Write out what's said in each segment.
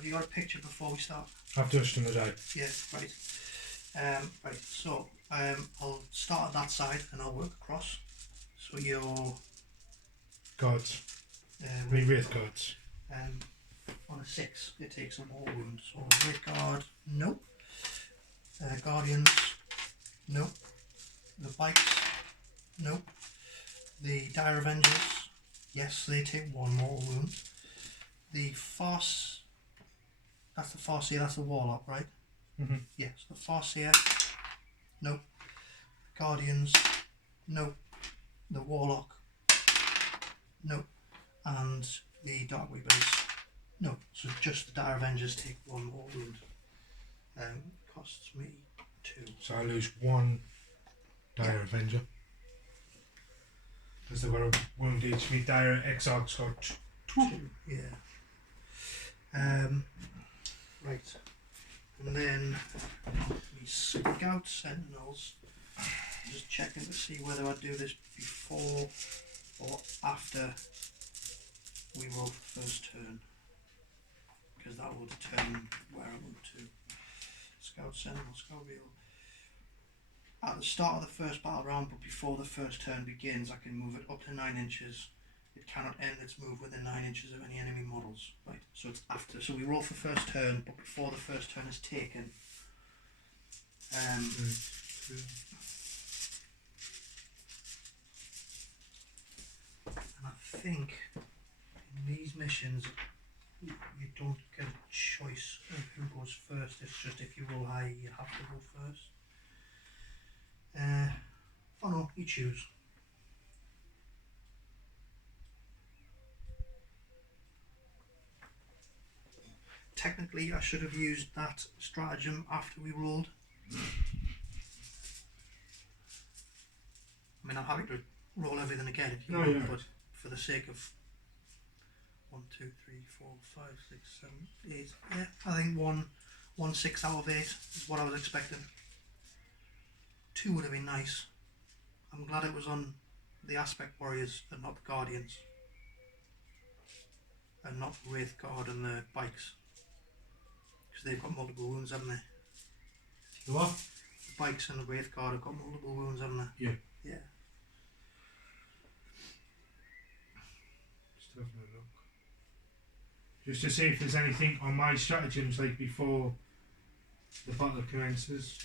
have you got a picture before we start? I've just done the die. Yeah, right. Right, so I'll start at that side and I'll work across. So your Guards. Wraith Guards. On a 6, it takes a more wounds. So Wraith Guard, nope. Guardians, nope. The bikes, nope. The Dire Avengers, yes, they take 1 more wound. The Farce, that's the Farseer, that's the Warlock, right? Yes, the Farseer, nope. Guardians, nope. The Warlock, nope. And the Dark Weavers, no. So just the Dire Avengers take 1 more wound. Costs me 2. So I lose 1 Dire Avenger. Because they've got a wound each. Me Dire Exarch's got 2. Yeah. Right. And then we scout sentinels. I'm just checking to see whether I do this before or after we roll for first turn, because that will determine where I move to. Scout sentinel, scout wheel. At the start of the first battle round, but before the first turn begins, I can move it up to 9 inches. It cannot end its move within 9 inches of any enemy models. Right, so it's after. So we roll for first turn, but before the first turn is taken. And I think in these missions you don't get a choice of who goes first. It's just if you roll high, you have to go first. Oh no, you choose. Technically, I should have used that stratagem after we rolled. I mean, I'm happy to roll everything again if you want, but for the sake of 1, 2, 3, 4, 5, 6, 7, 8. Yeah, I think 1 6 out of 8 is what I was expecting. 2 would have been nice. I'm glad it was on the Aspect Warriors and not the Guardians. And not the Wraith Guard and the bikes. Because they've got multiple wounds, haven't they? The what? The bikes and the Wraith Guard have got multiple wounds, haven't they? Yeah. Yeah. Just having a look. Just to see if there's anything on my stratagems like before the battle commences.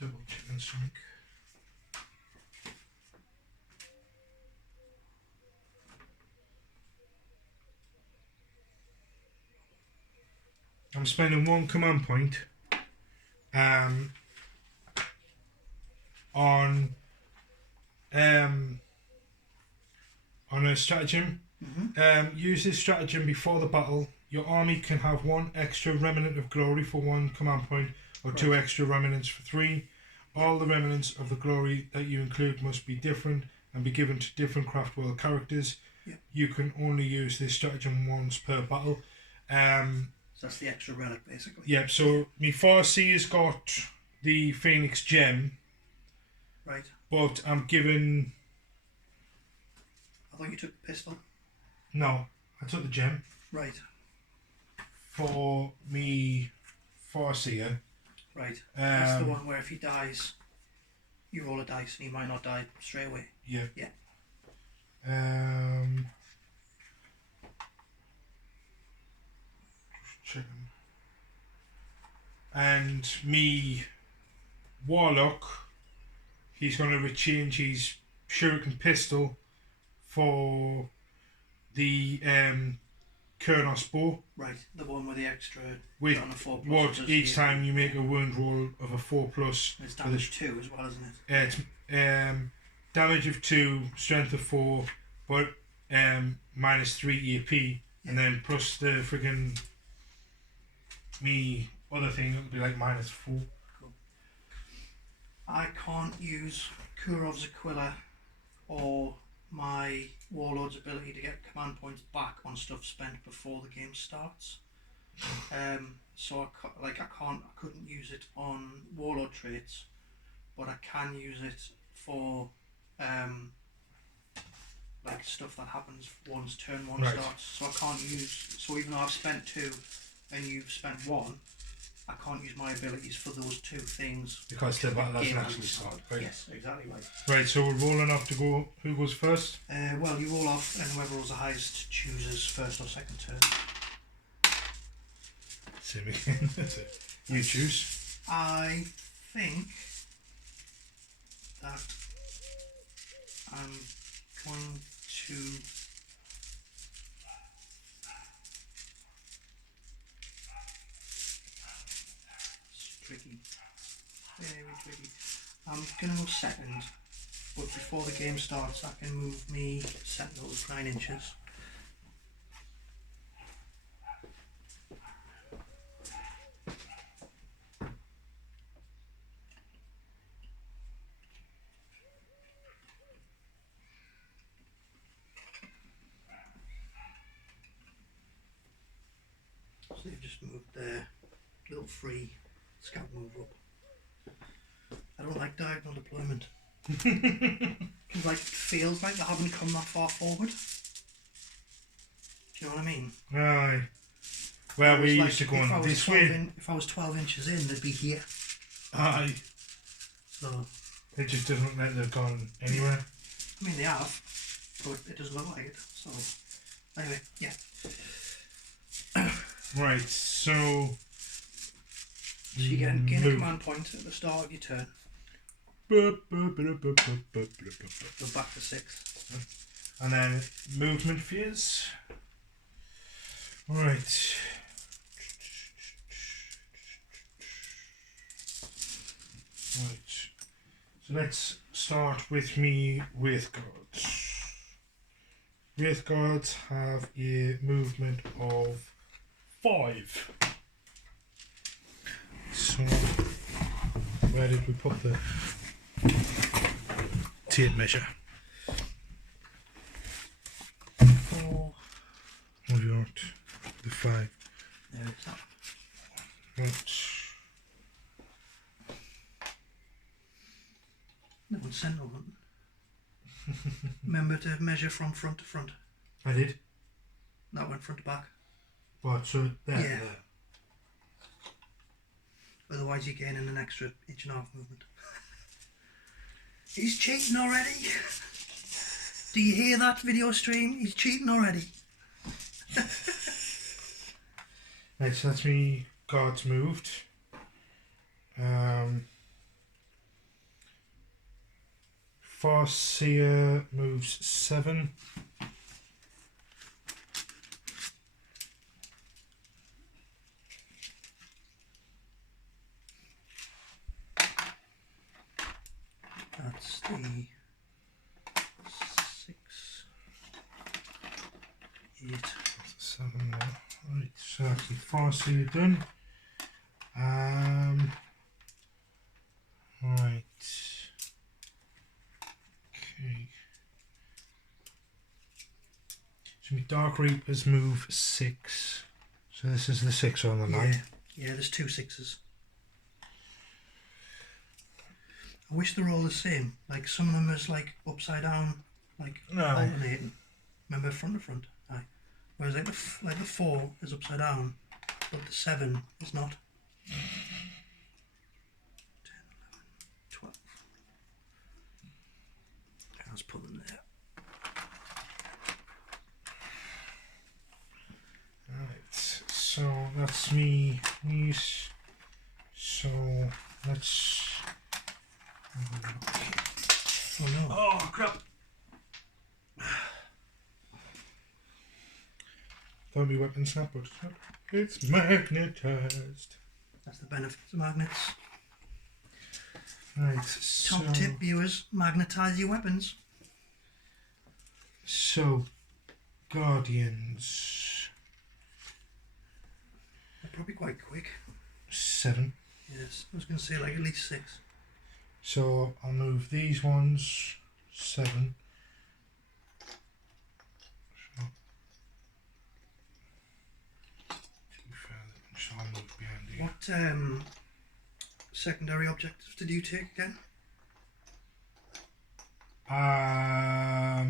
Double checking something. I'm spending 1 command point on a stratagem. Use this stratagem before the battle. Your army can have 1 extra remnant of glory for 1 command point, or 2 extra remnants for 3. All the remnants of the glory that you include must be different and be given to different craft world characters. Yep. You can only use this stratagem once per battle. So that's the extra relic, basically. Yeah, so my Farseer's got the Phoenix Gem. Right. But I'm given... I thought you took the pistol. No, I took the gem. Right. For me Farseer. Right. That's the one where if he dies, you roll a dice and he might not die straight away. Yeah. Yeah. Just checking. And me Warlock, he's going to rechange his shuriken pistol for the Kurnos bow. Right, the one with the extra With on a 4+. what each time you make a wound roll of a 4+. It's damage 2 as well, isn't it? It's damage of 2, strength of 4, but -3 AP, and then plus the friggin' me other thing, it would be like -4. Cool. I can't use Kurov's Aquila or my warlord's ability to get command points back on stuff spent before the game starts. So I couldn't use it on warlord traits, but I can use it for like stuff that happens once turn 1 Right. starts. So I can't use. So even though I've spent 2 and you've spent 1, I can't use my abilities for those 2 things Because the battle hasn't game actually hasn't started. Right. Yes, exactly right. Right, so we're rolling off to go. Who goes first? Well, you roll off, and whoever rolls the highest chooses first or second turn. Same again. That's it. You choose. I think that I'm going to. It's tricky. Very tricky. I'm going to go second, but before the game starts, I can move me sentinels 9 inches. So they've just moved their little free scout move up. I don't like diagonal deployment. It's like it feels like they haven't come that far forward. Do you know what I mean? Aye. Well, we used to go on this way. If I was 12 inches in, they'd be here. Aye. So, It just doesn't look like they've gone anywhere. I mean, they have, but it doesn't look like it. So, anyway, yeah. Right, so You gain a command point at the start of your turn. Go back to 6. And then movement phase. Right. Right. So let's start with me Wraith Guards. Wraith Guards have a movement of 5. So where did we put the tape measure? 4. What do you want? The 5. There it's up. Right. That one's sentinel hunting. Remember to measure from front to front. I did. That went front to back. But so there. Yeah. Otherwise you're gaining an extra 1.5 movement. He's cheating already. Do you hear that video stream? He's cheating already. Right, so that's me guards moved. Farseer moves 7. That's the 6, 8. That's 7 there. Right, so that's the Farseer done. Right. Okay. So my Dark Reapers move 6. So this is the 6 on the line. Yeah, there's 2 6s. I wish they're all the same. Like some of them is like upside down, like Aye. alternating. Remember front to front. Aye. Whereas like the 4 is upside down, but the 7 is not. 10, 11, 12. Let's put them there. Right, so that's me. These. So let's. Oh no. Oh crap! thought my weapon snap, but it's not. It's magnetized. That's the benefits of magnets. Right, Top tip, viewers, magnetize your weapons. So, Guardians. They're probably quite quick. 7. Yes, I was going to say like at least 6. So, I'll move these ones. 7. So I'll move behind you. What secondary objectives did you take again? I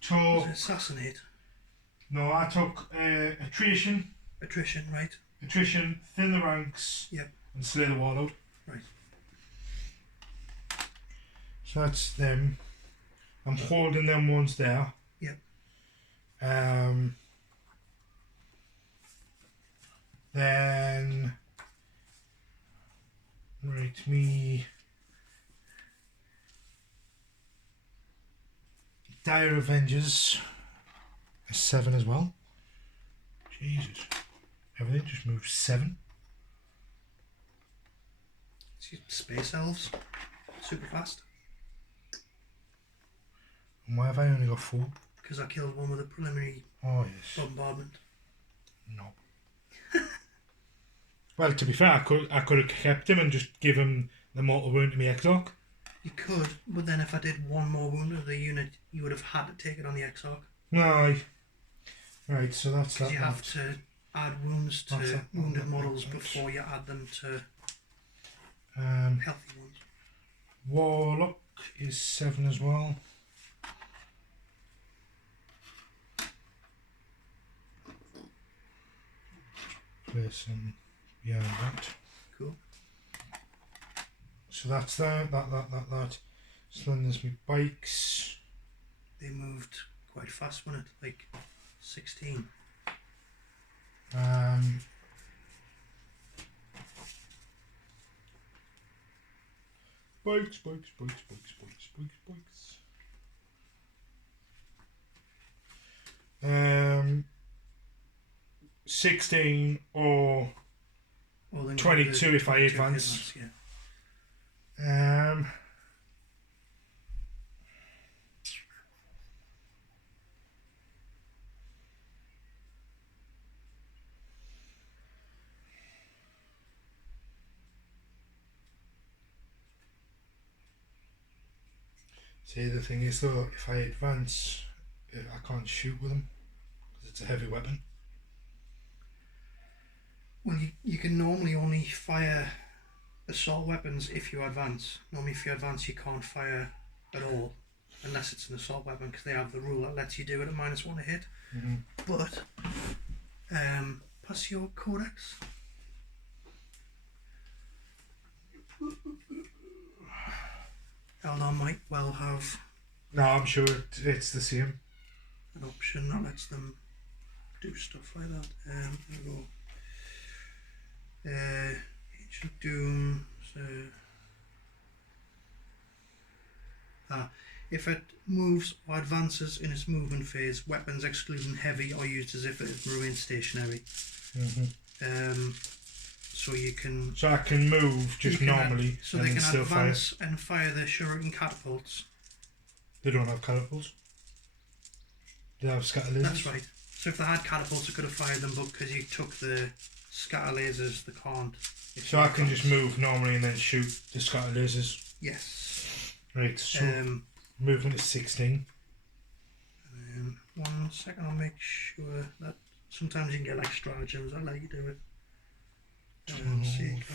took. Was it assassinate? No, I took attrition. Attrition, right? Attrition, thin the ranks. Yep. And slay the warlord. Right. So that's them. I'm holding them ones there. Yep. Then right, me Dire Avengers is 7 as well. Jesus. Everything just moves 7. Space elves. Super fast. And why have I only got 4? Because I killed one with a preliminary bombardment. No. Well, to be fair, I could have kept him and just give him the mortal wound to me Exarch. You could, but then if I did one more wound of the unit, you would have had to take it on the Exarch. No. Right, so that's that. You have to add wounds to wounded models before you add them to healthy ones. Warlock is 7 as well. Place them behind that. Cool. So that's that. So then there's my bikes. They moved quite fast, wasn't it? Like 16. Bikes. 16 or 22 if I advance. Yeah. See, the thing is though, if I advance, I can't shoot with them because it's a heavy weapon. Well, you can normally only fire assault weapons if you advance. Normally if you advance you can't fire at all unless it's an assault weapon, because they have the rule that lets you do it at -1 a hit. But pass your codex. Eldar might well have No, I'm sure it's the same. an option that lets them do stuff like that. There we go. Ancient Doom. If it moves or advances in its movement phase, weapons excluding heavy are used as if it remains stationary. So you can. So I can move just normally. So and they then can still advance fire. and fire their shuriken catapults. They don't have catapults. They have scatter lasers. That's right. So if they had catapults, I could have fired them, but because you took the scatter lasers, they can't. So I can just move normally and then shoot the scatter lasers. Yes. Right. So movement is 16. 1 second, I'll make sure that sometimes you can get like stratagems that let you do it. Sequence.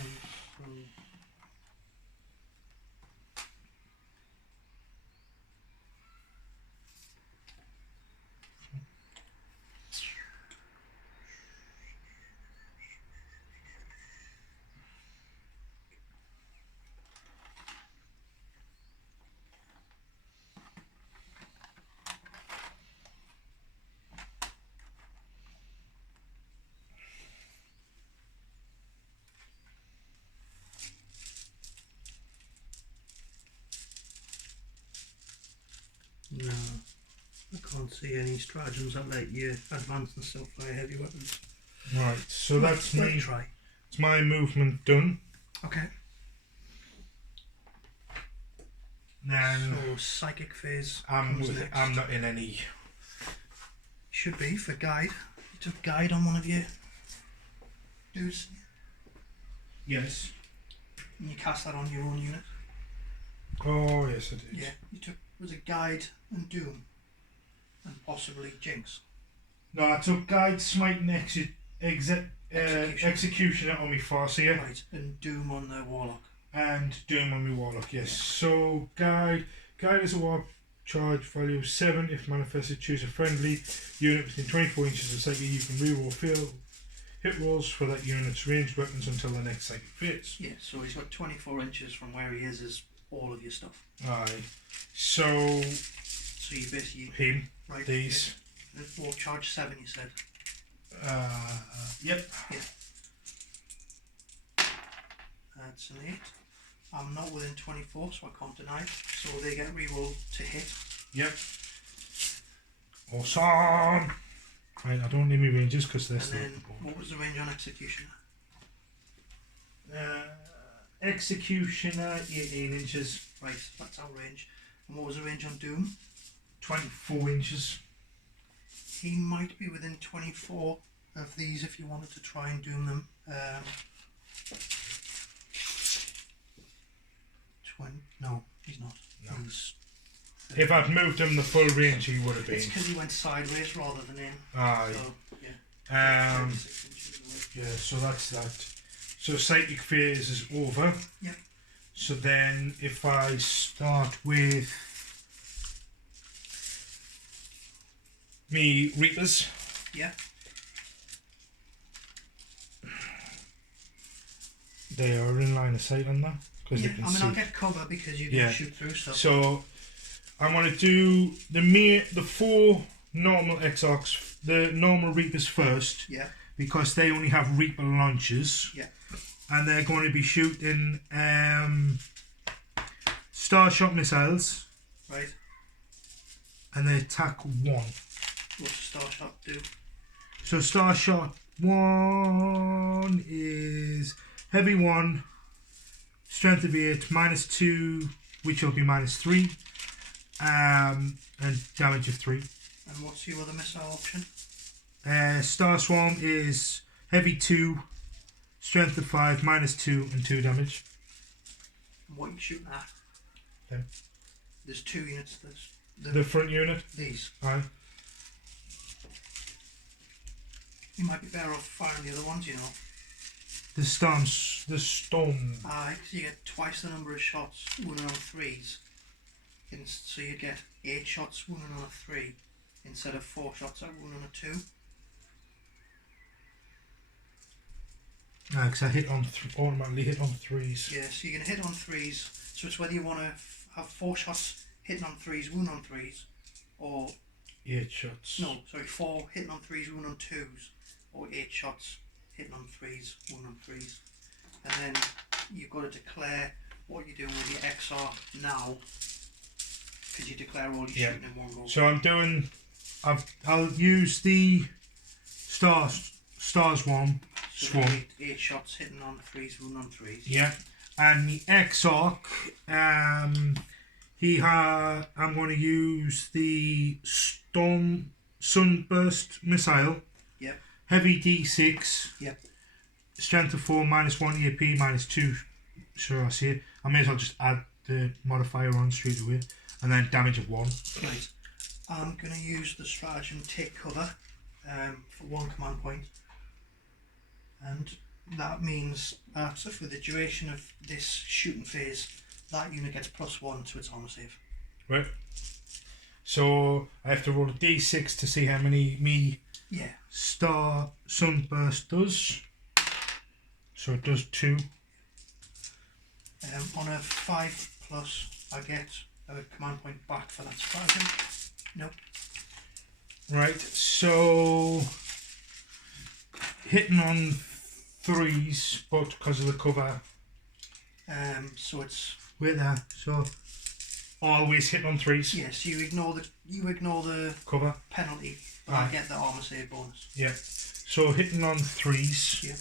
No. I can't see any stratagems that let you advance and still fire heavy weapons. Right, so that's me. Try. It's my movement done. Okay. Now, so psychic phase. I'm next. not in any. Should be for guide. You took guide on one of your dudes. Yes. And you cast that on your own unit. Oh yes, I did. Yeah, you took was it guide and doom, and possibly jinx. No, I took guide, smite, and executioner on my Farseer. Right, and doom on the warlock. And doom on my warlock. Yes. So guide is a warp charge value of 7. If manifested, choose a friendly unit within 24 inches of psychic. You can reroll fail hit rolls for that unit's ranged weapons until the next psychic phase. Yeah, so he's got 24 inches from where he is all of your stuff. Aye. So you basically him. Right. These. Yeah. Warp charge 7, you said. Yep. Yeah. That's an 8. I'm not within 24, so I can't deny it. So they get reroll to hit. Yep. Awesome. Right, I don't need my ranges because they're still. And then, what was the range on executioner? Executioner 18 inches. Right, that's our range. And what was the range on doom? 24 inches. He might be within 24 of these if you wanted to try and doom them. 20? No, he's not. No. He's If I'd moved him the full range, he would have been. It's because he went sideways rather than in. Aye. So, yeah. 36 inches away. Yeah, so that's that. So psychic phase is over. Yep. So then if I start with me Reapers. Yeah. They are in line of sight on that. Yeah, I mean, I'll get cover because you can shoot through stuff. So I'm going to do the 4 normal Exarchs, the normal Reapers first. Yeah. Because they only have Reaper launchers. Yeah. And they're going to be shooting Starshot missiles. Right. And they attack 1. What's a Starshot do? So Starshot 1 is heavy 1, strength of 8, -2, which will be -3, and damage of 3. And what's your other missile option? Star Swarm is heavy 2, strength of 5, -2, and 2 damage. And what are you shooting at? Okay. There's 2 units. There's the front unit? These. Aye. You might be better off firing the other ones, you know. The storm. Aye, because you get twice the number of shots wounded on 3s. So you get 8 shots wounded on a 3 instead of 4 shots at wounded on a 2. Because I hit on automatically hit on 3s. Yeah, so you're going to hit on 3s. So it's whether you want to have 4 shots hitting on 3s, wound on 3s, or 8 shots. no, sorry, 4 hitting on 3s, wound on 2s, or 8 shots hitting on 3s, wound on 3s. And then you've got to declare what you're doing with your XR now, because you declare all your shooting in one go. So I'm doing. I'll use the stars one. So 8 shots hitting on 3s, wound on 3s. Yeah, and the Exarch. I'm going to use the Storm Sunburst missile. Yep. Heavy D6. Yep. Strength of 4, -1 EP, -2. Sure, I see it. I may as well just add the modifier on straight away, and then damage of 1. Right. I'm going to use the stratagem take cover for 1 command point, and that means that for the duration of this shooting phase, that unit gets +1 to its armor save. Right. So I have to roll a D6 to see how many Star Sunburst does. So it does 2. On a 5+, I get a command point back for that stratagem. Nope. Right, so hitting on 3s, but because of the cover. So it's Wait there. So always hit on 3s. Yes, you ignore the Cover. penalty, but I get the armor save bonus. Yeah. So hitting on 3s. Yeah.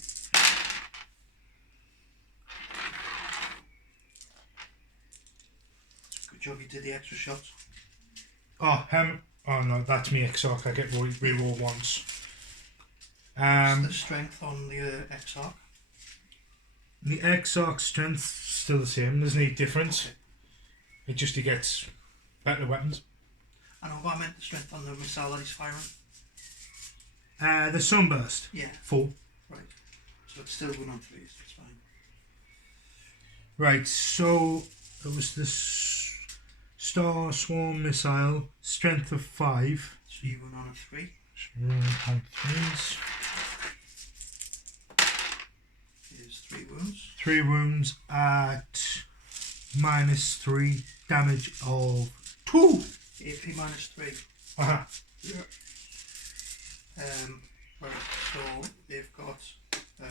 Good job you did the extra shots. Oh, oh no, that's me Exarch. I get reroll once. What's the strength on the Exarch? The Exarch strength still the same. There's no difference. Okay. He gets better weapons. I know, but I meant the strength on the missile that he's firing. The sunburst. Yeah. 4. Right. So it's still going on 3s. It's fine. Right. So it was this Star Swarm missile, strength of 5. So you went on a 3. So on 3s. Here's 3 wounds. 3 wounds at -3 damage of 2. AP -3. Uh-huh. Yeah. Right, so they've got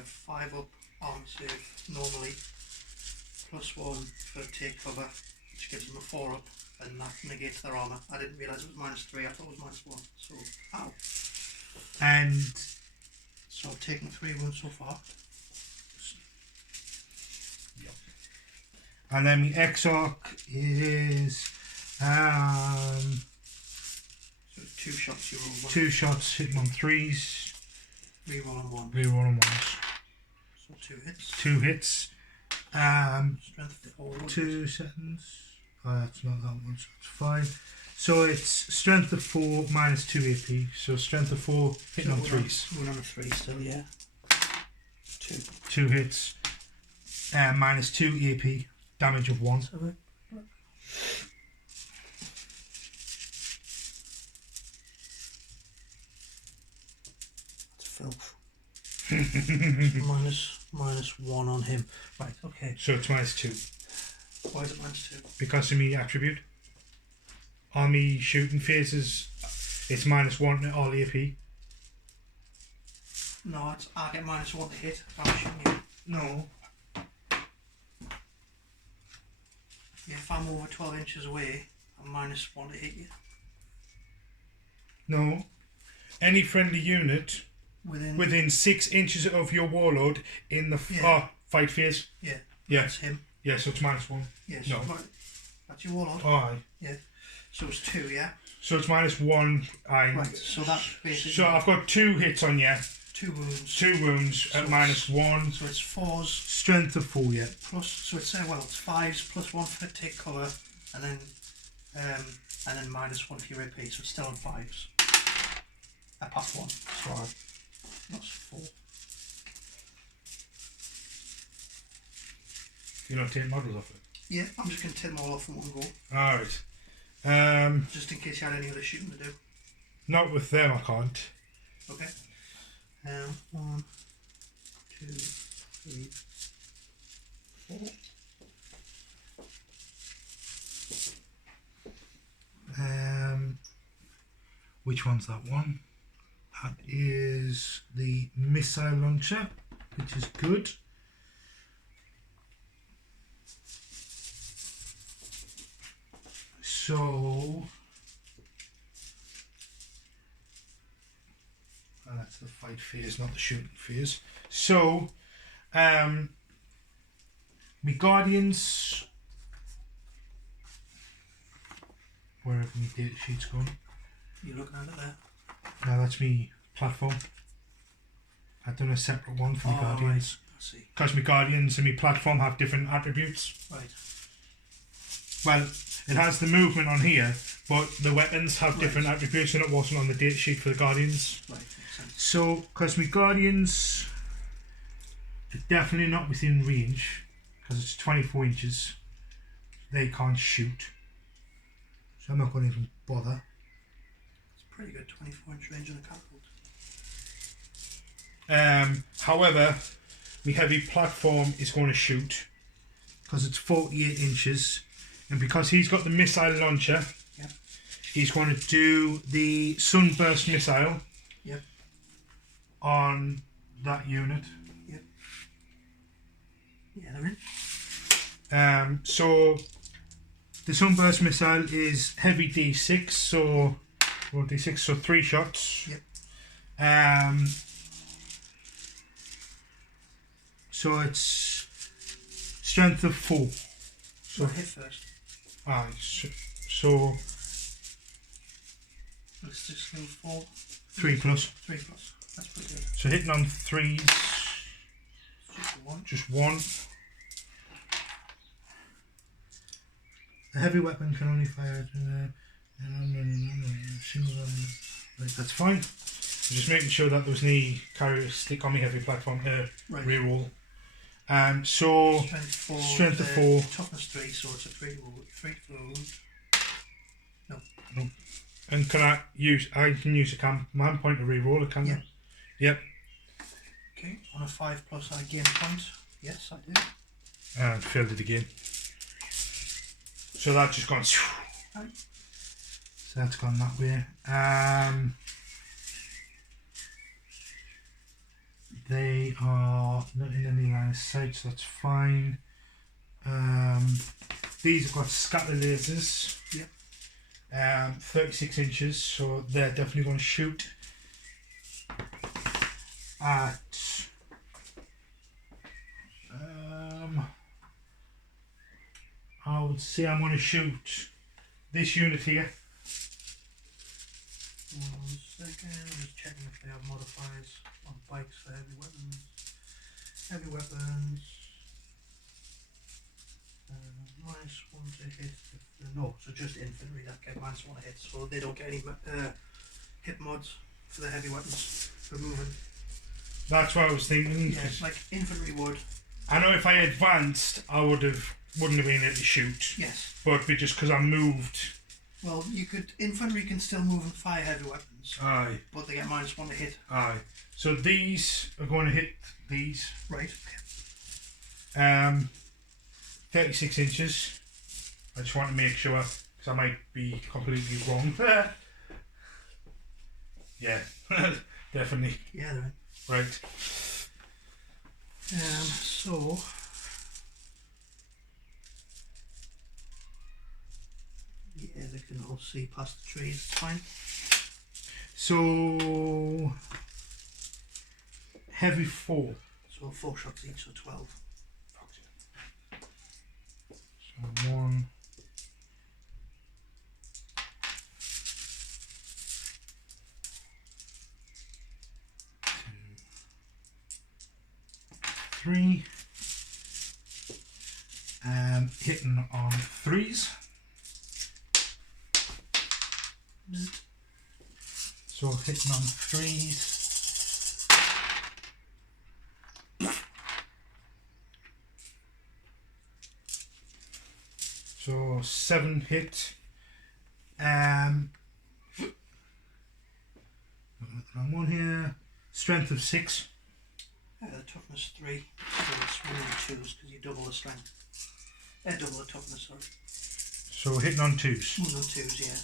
5 up armor save normally, +1 for take cover, which gives them a 4 up, and that negates their armor. I didn't realise it was -3, I thought it was -1, so ow. And so I've taken 3 wounds so far. Yep. And then the Exarch is so 2 shots you roll 1. 2 shots hitting on 3s. Reroll on 1. Reroll on 1s. So 2 hits. 2 hits. Strength 4. 2 seconds. Oh, that's not that one, so it's fine. So it's strength of 4 -2 AP. So strength of 4 hitting on 3s. Going on a 3 still, yeah. 2. 2 hits. -2 AP. Damage of 1. So filth. -1 on him. Right, okay. So it's -2. Why is it -2? Because of me attribute. On me shooting phases, it's -1 to all AP. No, it's, I get -1 to hit if I'm shooting you. No. Yeah, if I'm over 12 inches away, I'm -1 to hit you. No. Any friendly unit within 6 inches of your warlord in the fight phase. Yeah. Yeah. That's him. Yeah, so it's -1. Yes. No. Right. That's your warlord. Aye. Yeah. So it's 2, yeah? So it's -1. Aye. Right, so that's basically... So I've got 2 hits on you. 2 wounds. 2 wounds So at -1. So it's 4s. Strength of 4, yeah. Plus, so it's, well, it's 5s +1 for take cover, and then -1 for your AP, so it's still on 5s. Past 1. So that's 4. You're not taking models off it? Yeah, I'm just going to take them all off in one go. Alright. Just in case you had any other shooting to do. Not with them, I can't. Okay. 1, 2, 3, 4. Which one's that one? That is the missile launcher, which is good. So that's the fight phase, not the shooting phase. So me guardians, wherever my data sheet's gone. You're looking at it there. No, that's me platform. I've done a separate one for the guardians. Right. I see. Because my guardians and my platform have different attributes. Right. Well, it has the movement on here, but the weapons have different attributes, and it wasn't on the data sheet for the guardians. Right, makes sense. So, because my guardians are definitely not within range, because it's 24 inches, they can't shoot. So I'm not going to even bother. It's pretty good, 24-inch range on a catapult. However, my heavy platform is going to shoot, because it's 48 inches, and because he's got the missile launcher, he's going to do the sunburst missile on that unit. Yeah, they're in. So The sunburst missile is heavy D6, so well, D6, so 3 shots. Yep. So it's strength of 4. So hit first. Aye. So Let's just leave 4. 3 plus. 3 plus. That's pretty good. So hitting on 3s. Just 1. Just 1. A heavy weapon can only fire right, that's fine. I'm just making sure that there's no characteristic on my heavy platform to reroll. So strength of 4. Toughness 3, so it's a 3 for a wound. No. And I can use a command point to reroll it, can I? Yep. Okay, on a 5 plus I gain points. Yes, I do. And failed it again. So that's just gone. Right. So that's gone that way. They are not in any line of sight, so that's fine. These have got scatter lasers. Yep. 36 inches, so they're definitely going to shoot at. I would say I'm going to shoot this unit here. 1 second, I'm just checking if they have modifiers on bikes for heavy weapons. Heavy weapons. Minus 1 to hit. No, so just infantry that get minus 1 to hit, so they don't get any hit mods for the heavy weapons for moving. That's what I was thinking. Yeah, like infantry would. I know if I advanced, I wouldn't have been able to shoot. Yes. But just because I moved. Well, infantry can still move and fire heavy weapons. Aye. But they get minus 1 to hit. Aye. So these are going to hit these. Right. 36 inches. I just want to make sure, because I might be completely wrong. Yeah, definitely. Yeah, they're in. Right. So yeah, they can all see past the trees. It's fine. So heavy 4. So 4 shots each, so 12. So 1. 3. Hitting on 3s. So hitting on 3s. So 7 hit. Wrong one here. Strength of 6. The toughness 3, so it's 1 and 2s because you double the strength. Double the toughness, sorry. So hitting on 2s. 1 and 2s, yeah.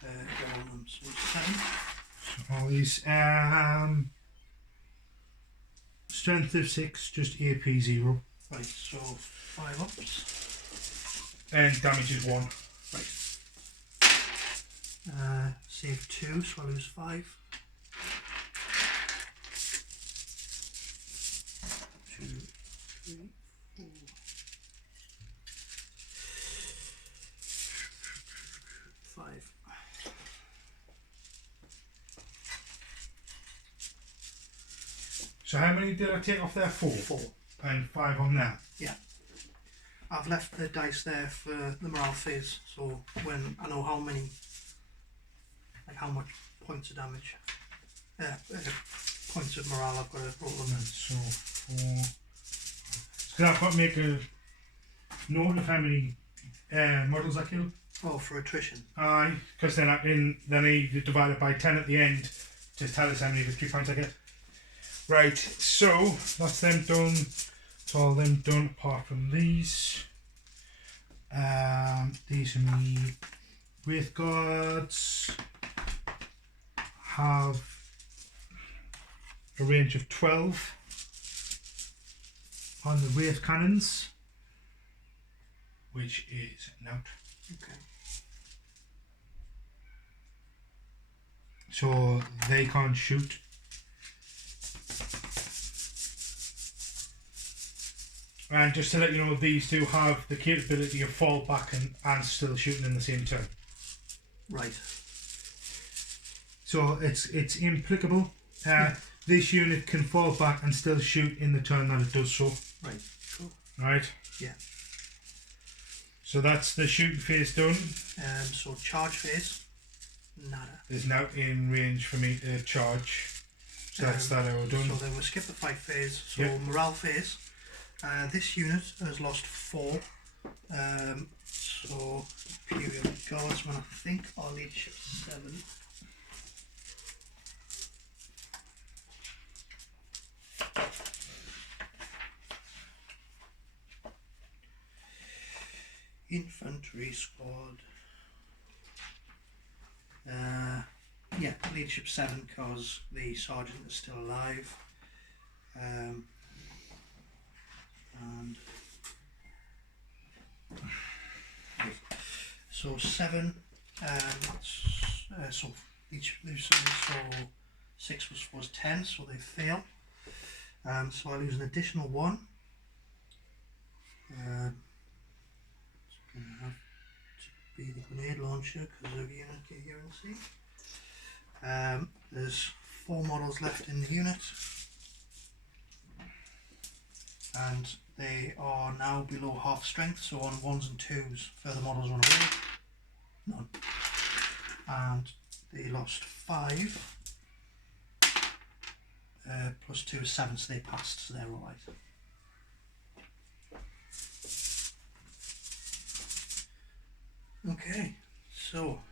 Go on them, so it's 7. So all these. Strength of 6, just AP 0. Right, so 5 ups. And damage is 1. Right. Save 2, so I lose 5. 2, 3, 4. Five. So how many did I take off there? 4. 4. And 5 on there. Yeah. I've left the dice there for the morale phase, so when I know how much points of damage, points of morale I've got to roll them. So 4. So I've got to make a note of how many models I killed. Oh, for attrition. Aye, because then I divide it by 10 at the end to tell us how many victory points I get. Right, so that's them done. It's all them done apart from these. These are me Wraith Guards. Have a range of 12 on the Wraith cannons. which is nout. Okay. So they can't shoot. And just to let you know, these two have the capability of fall back and still shooting in the same turn. Right. So it's implicable. This unit can fall back and still shoot in the turn that it does so. Right. Cool. Right? Yeah. So that's the shooting phase done. So charge phase. Nada. There's now in range for me to charge. So that's that arrow done. So then we'll skip the fight phase. So Yep. morale phase. This unit has lost 4. So Imperial Guardsmen, I think, are leadership 7. Infantry squad. Yeah, leadership 7 because the sergeant is still alive. And so 7, so each so 6 was 10, so they fail. So I lose an additional 1. It's going to have to be the grenade launcher because of unit coherency. There's 4 models left in the unit, and they are now below half strength, so on 1s and 2s further models run away. None. And they lost 5. Plus 2 is 7, so they passed, so they're alright. Okay, so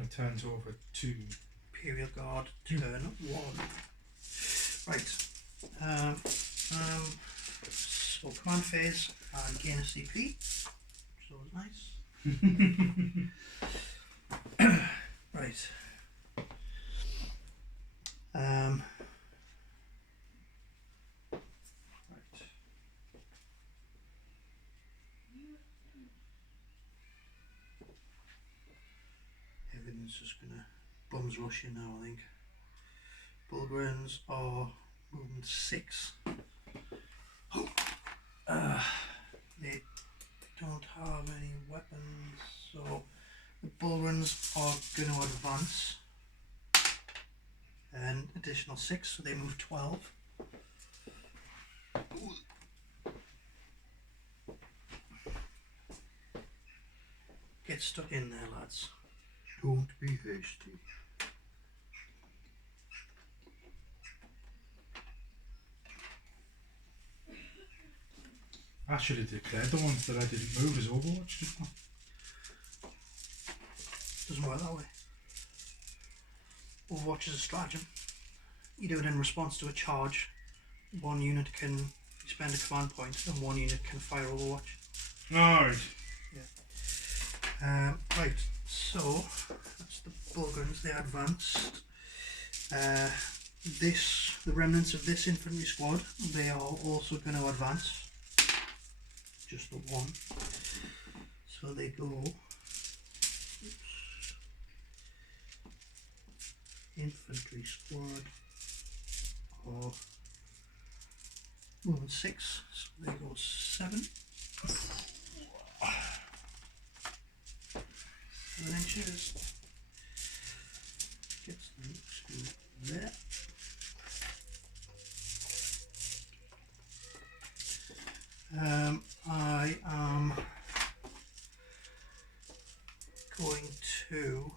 It turns over to Imperial Guard turn 1. Right. So command phase, gain a CP, so it's nice. Right. Right. Everything's just gonna bums rush in now, I think. Bullgryns are movement 6. They don't have any weapons, so the bullgryns are going to advance an additional 6, so they move 12. Get stuck in there, lads. Don't be hasty. I should have declared the ones that I didn't move as Overwatch, didn't I? Doesn't work that way. Overwatch is a stratagem. You do it in response to a charge. One unit can spend a command point and one unit can fire Overwatch. Alright. Yeah. Right, so that's the bullgryns, they advanced. The remnants of this infantry squad, they are also going to advance. Just the 1. So they go. Infantry squad or movement 6, so they go 7. 7 inches. Gets them to there. I am going to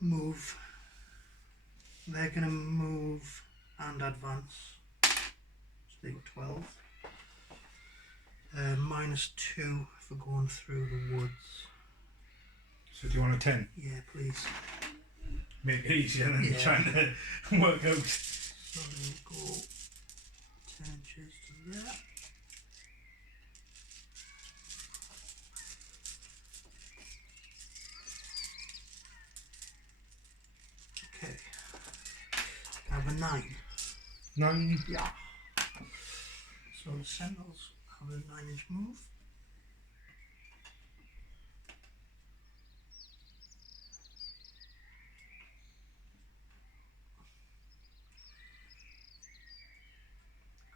move. They're going to move and advance. So they go 12. -2 for going through the woods. So do you want a 10? Yeah, please. Make it easier than trying to work out. So they'll go 10 inches to there. Okay. have a 9. 9. Yeah. So the sentinels have a 9-inch move.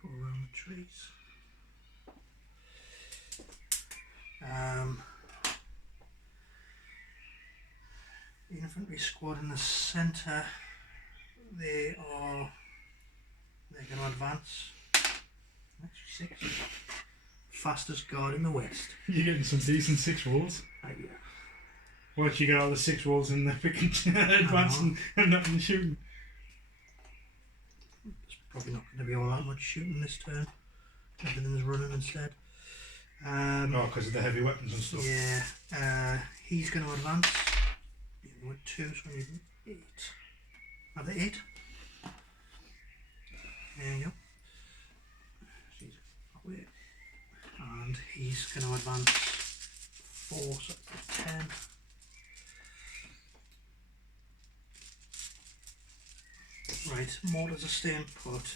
Go around the trees. The infantry squad in the centre, they're going to advance. Actually 6. Fastest guard in the west. You're getting some decent 6 rolls. Yeah. Once you get all the 6 rolls in the freaking advancing and nothing shooting. There's probably not going to be all that much shooting this turn. Everything's running instead. Because of the heavy weapons and stuff. Yeah. He's going to advance. With 2, so I need 8. Are they 8? There you go. And he's going to advance 4, so that's 10. Right, mortars are staying put.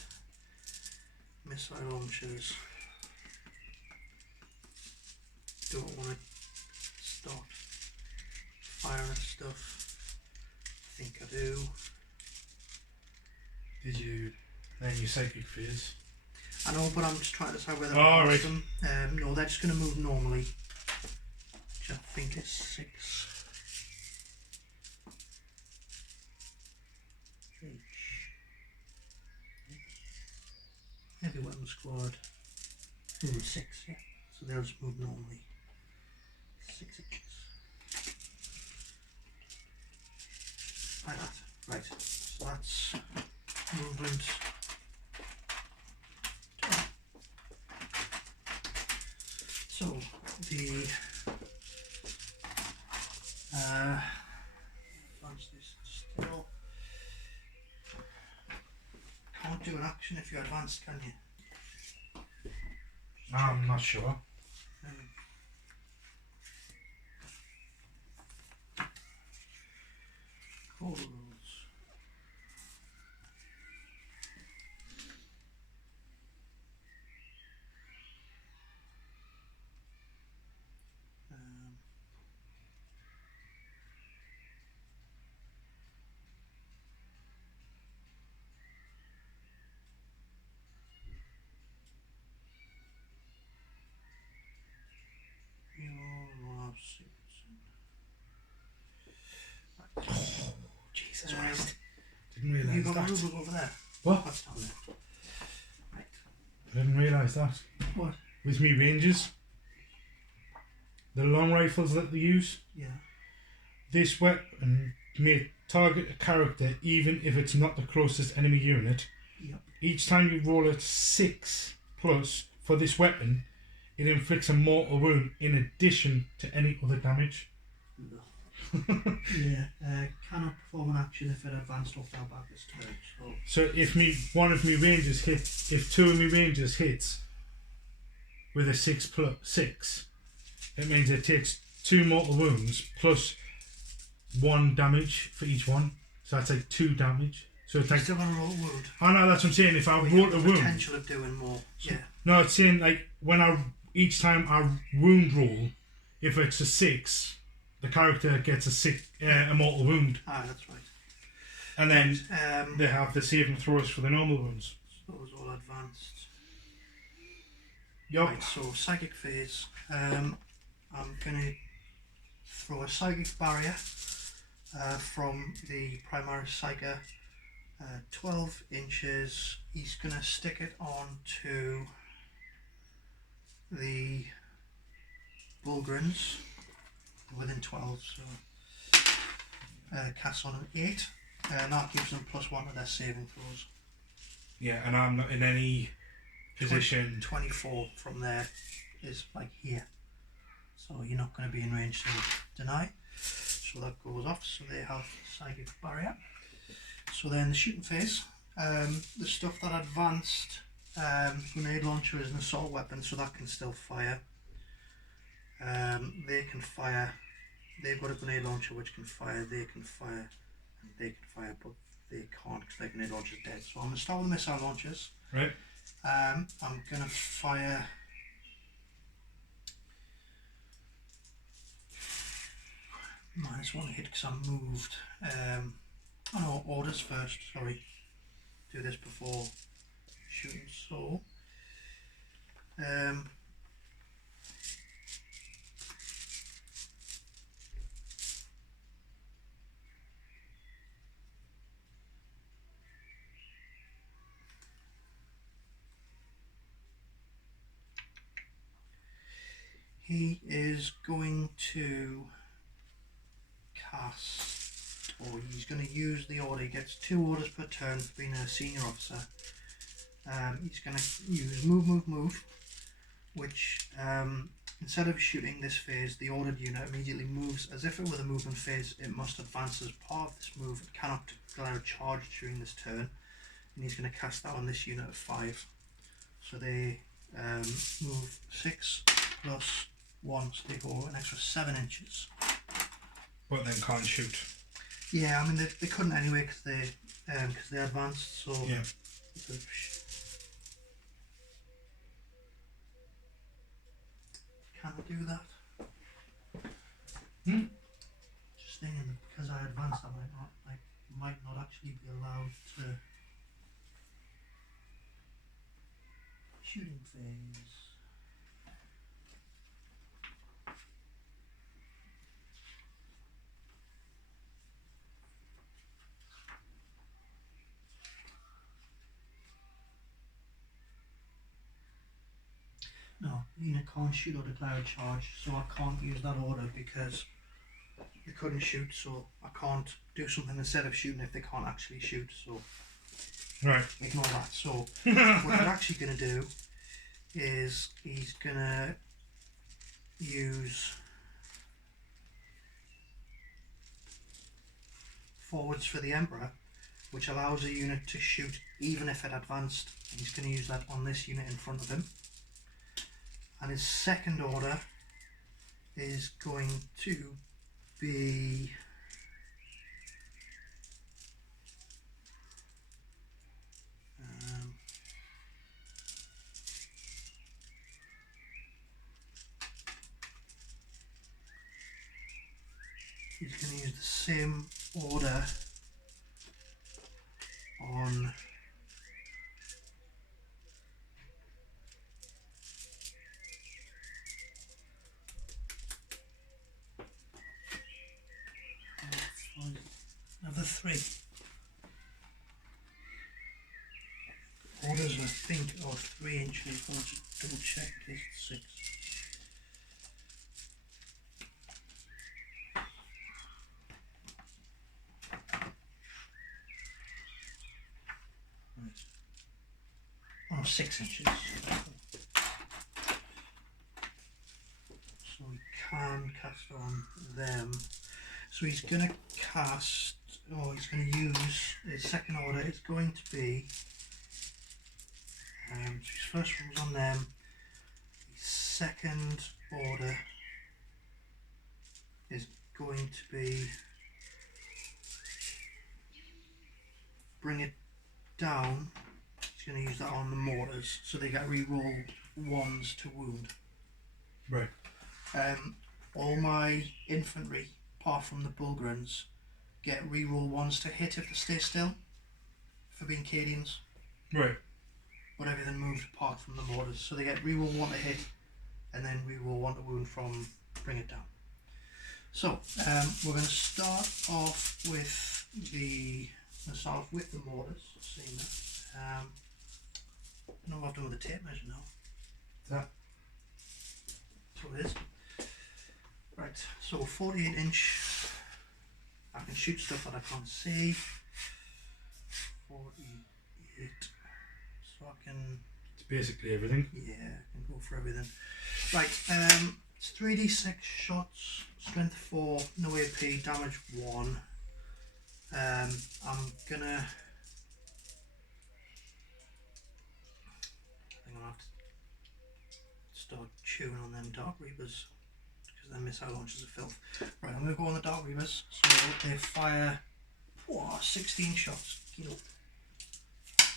Missile launchers. Don't want to start firing at stuff. I think I do. Did you then your psychic phase? I know, but I'm just trying to decide whether I pass them. No, they're just going to move normally. Which I think is 6. Heavy weapon squad. 6, yeah. So they'll just move normally. 6 inches. Like that. Right. So that's movement. So the advance this still. Can't do an action if you're advanced, can you? I'm not sure. Call rules. Jesus Christ. Didn't realise You got that. a rule over there? What? That's down there. Right. I didn't realise that. What? With me rangers, the long rifles that they use, Yeah. this weapon may target a character even if it's not the closest enemy unit. Yep. Each time you roll a 6 plus for this weapon, it inflicts a mortal wound in addition to any other damage. Yeah. Cannot perform an action if it advanced off our back this turn. So if one of me rangers hits, if 2 of me rangers hits with a 6 plus 6, it means it takes 2 mortal wounds plus 1 damage for each one. So that's like 2 damage. So it's like still gonna roll a wound. Oh no, that's what I'm saying. If I roll a wound, potential of doing more. Yeah. No, it's saying like each time I wound roll, if it's a 6, the character gets a mortal wound. Ah, that's right. And then they have the saving throws for the normal wounds. So those all advanced. Yup. Right, so psychic phase. I'm gonna throw a psychic barrier from the primary psyker. 12 inches. He's gonna stick it on to the bullgryns within 12, so cast on an 8, and that gives them +1 to their saving throws. Yeah, and I'm not in any position. 24 from there is like here, so you're not going to be in range to deny, so that goes off. So they have psychic barrier. So then the shooting phase, the stuff that advanced, grenade launcher is an assault weapon, so that can still fire. They can fire. They've got a grenade launcher which can fire. They can fire, and they can fire, but they can't because their grenade launcher's dead. So I'm going to start with the missile launchers. Right. I'm going to fire... -1 hit because I'm moved. Oh no, orders first, sorry. Do this before shooting, so... he is going to cast, or he's going to use the order. He gets 2 orders per turn for being a senior officer. He's going to use move, which instead of shooting this phase, the ordered unit immediately moves as if it were the movement phase. It must advance as part of this move. It cannot declare a charge during this turn, and he's going to cast that on this unit of 5. So they move 6 plus 1, so they go an extra 7 inches. But then can't shoot. Yeah, I mean they couldn't anyway because they advanced. So yeah. Can I do that? Hmm? Just thinking because I advanced, I might not actually be allowed to shooting phase. No, unit can't shoot or declare a charge, so I can't use that order because they couldn't shoot, so I can't do something instead of shooting if they can't actually shoot, so right. Ignore that. So what we're actually going to do is he's going to use forwards for the Emperor, which allows a unit to shoot even if it advanced, and he's going to use that on this unit in front of him. And his second order is going to be he's going to use the same order on of the 3 orders, I think, are 3 inches. I'll just double check in case it's 6. Right. Oh, 6 inches. So we can cast on them. So he's going to cast, or he's going to use his second order. It's going to be, so his first one was on them. His second order is going to be bring it down. He's going to use that on the mortars, so they get reroll 1s to wound. Right. All my infantry, apart from the bullgryns, get reroll 1s to hit if they stay still for being Cadians. Right. But everything moves apart from the mortars, so they get reroll 1 to hit and then reroll 1 to wound from bring it down. So we're going to start off with the mortars. Seeing that. I know what I've done with the tape measure now. That. So it is. Right, so 48 inch. I can shoot stuff that I can't see. 48. So I can. It's basically everything. Yeah, I can go for everything. Right, it's 3d6 shots, strength 4, no AP, damage 1. I'm gonna. I think I'll have to start chewing on them Dark Reapers because their missile launchers are filth. Right, I'm gonna go on the Dark Reapers. So they fire Whoa, 16 shots. Kilo.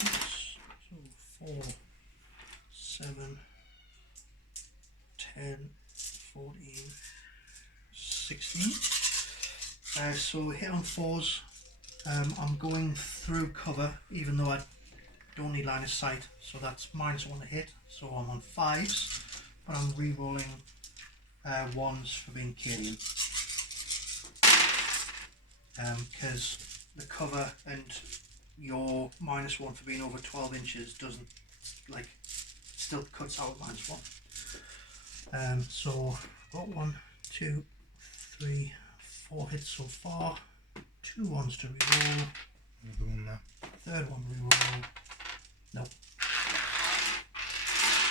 Oops. So 4, 7, 10, 14, 16. So hit on 4s. I'm going through cover, even though I don't need line of sight. So that's -1 to hit. So I'm on 5s, but I'm re-rolling 1s for being Cadian. Because the cover and your -1 for being over 12 inches doesn't, like, still cuts out at -1. So got 1, 2, 3, 4 hits so far, 2 1s to reroll, Another one there. third one reroll, nope.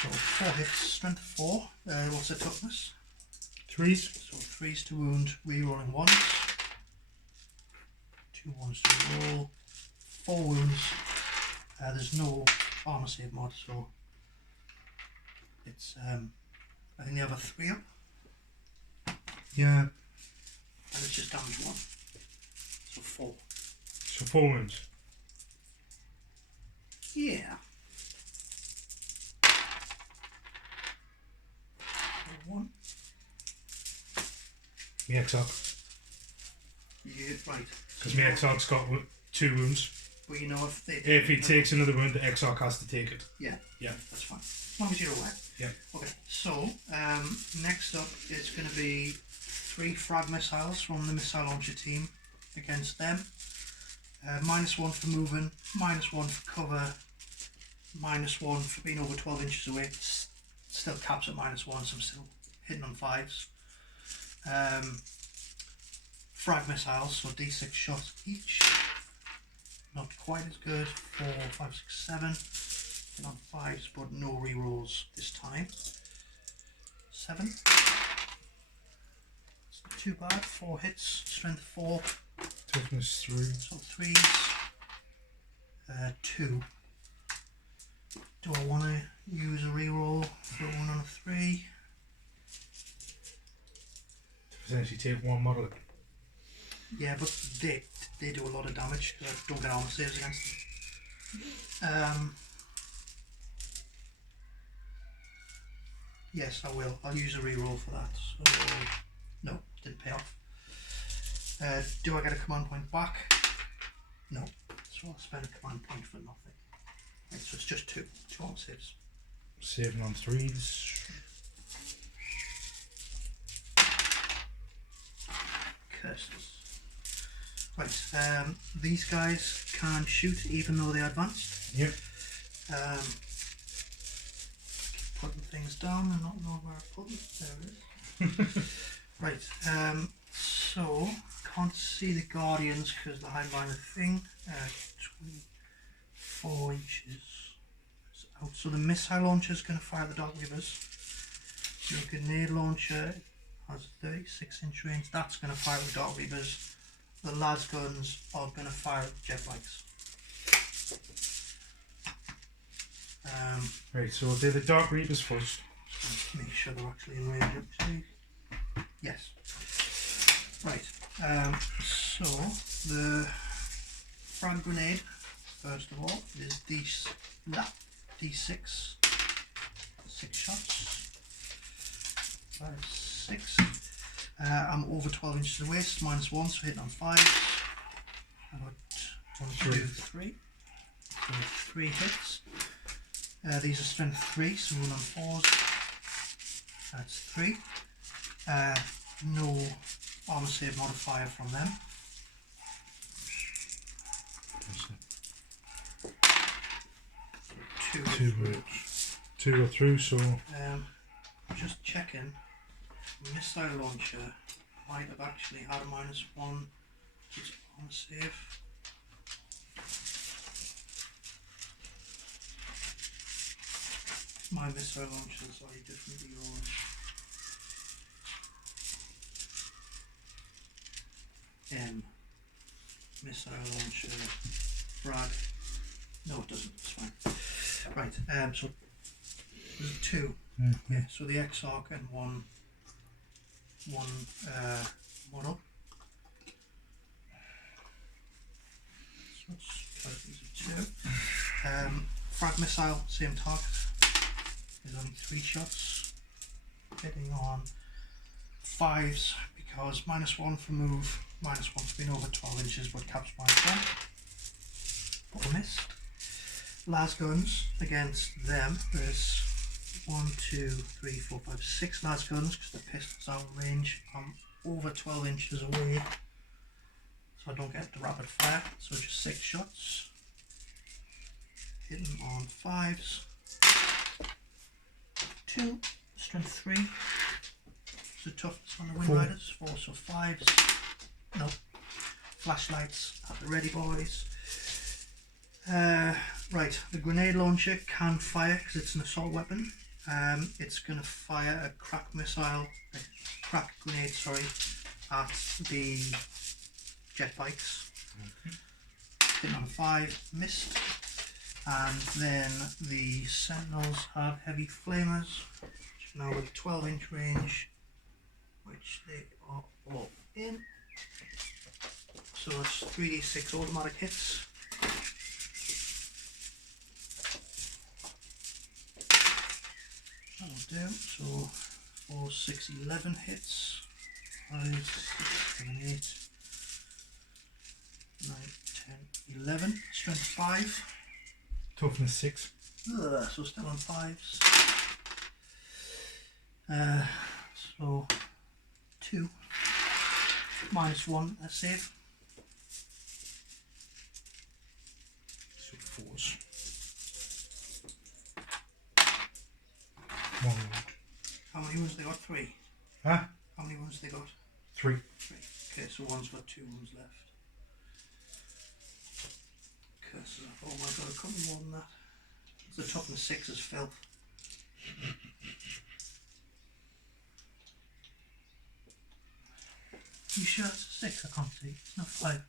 So 4 hits, strength 4, what's the toughness? 3s. So 3s to wound, rerolling 1s, 2 1s to reroll, 4 wounds. There's no armor save mod, so it's I think they have a 3 up, Yeah. and it's just damage 1, so 4. So 4 wounds. Yeah. 1. Me Exarch. Yeah, right. Because me Exarch's got 2 wounds. But you know If he takes another wound, the Exarch has to take it. Yeah. Yeah. That's fine. As long as you're aware. Yeah. Okay. So next up is going to be 3 frag missiles from the missile launcher team against them. -1 for moving, -1 for cover, -1 for being over 12 inches away. It's still caps at -1, so I'm still hitting on 5s. Frag missiles, so D6 shots each. Not quite as good. 4, 5, 6, 7. Hit on 5s, but no rerolls this time. 7. It's not too bad. 4 hits, strength 4. Toughness 3. So 3s. 2. Do I want to use a reroll for 1 on a 3? To potentially take 1 model. Yeah, but they do a lot of damage because I don't get armor saves against them. Yes, I will. I'll use a reroll for that. So no, didn't pay off. Do I get a command point back? No. So I'll spend a command point for nothing. Right, so it's just 2 armor saves. Saving on 3s. Curses. Right, these guys can shoot even though they're advanced. Yep. Keep putting things down and not know where I put them. There it is. Right, so can't see the guardians because they're hiding behind the thing. 24 inches out. So the missile launcher is going to fire at the Dark Reavers. Your grenade launcher has 36-inch range. That's going to fire at the Dark Reavers. The las guns are going to fire at jetbikes. Right, so they're the Dark Reapers first. Make sure they're actually in range. Actually. Yes. Right. So the frag grenade, first of all, is D6. 6 shots. 5, 6. I'm over 12 inches away, so -1, so hitting on 5. I got 1, 2, 3. So 3 hits. These are strength 3, so roll on 4s. That's 3. No armor save modifier from them. So 2 go through, so just checking. Missile launcher might have actually had a -1 to its armor save. My missile launchers are different to yours. Missile launcher frag. No, it doesn't. It's fine. Right. So there's 2. Yeah. So the Exarch and one model. Frag missile, same target. There's only 3 shots. Hitting on 5s because -1 for move, -1 for being over 12 inches, but caps -1. But missed. Las guns against them. There's 1, 2, 3, 4, 5, 6 las guns because the pistol's out of range. I'm over 12 inches away, so I don't get the rapid fire. So just 6 shots. Hitting on 5s. 2, strength 3. So toughness on the wind riders. 4, so 5s. No. Flashlights at the ready, boys. Right, the grenade launcher can fire because it's an assault weapon. It's going to fire a crack grenade, sorry, at the jetbikes. Hitting on a 5, missed. And then the sentinels have heavy flamers, which now with 12-inch range, which they are all in. So it's 3d6 automatic hits. That'll do. So 4, 6, 11 hits. 5, 6, 7, 8, 9, 10, 11. Strength 5. Toughness 6. So still on 5s. So 2. -1 a save. So 4s. 1 wound. How many wounds they got? 3. Huh? How many wounds they got? 3. 3. Okay, so one's got 2 wounds left. Curses. Oh my god, a couple more than that. The toughness 6 is filth. You sure it's a 6? I can't see. It's not 5.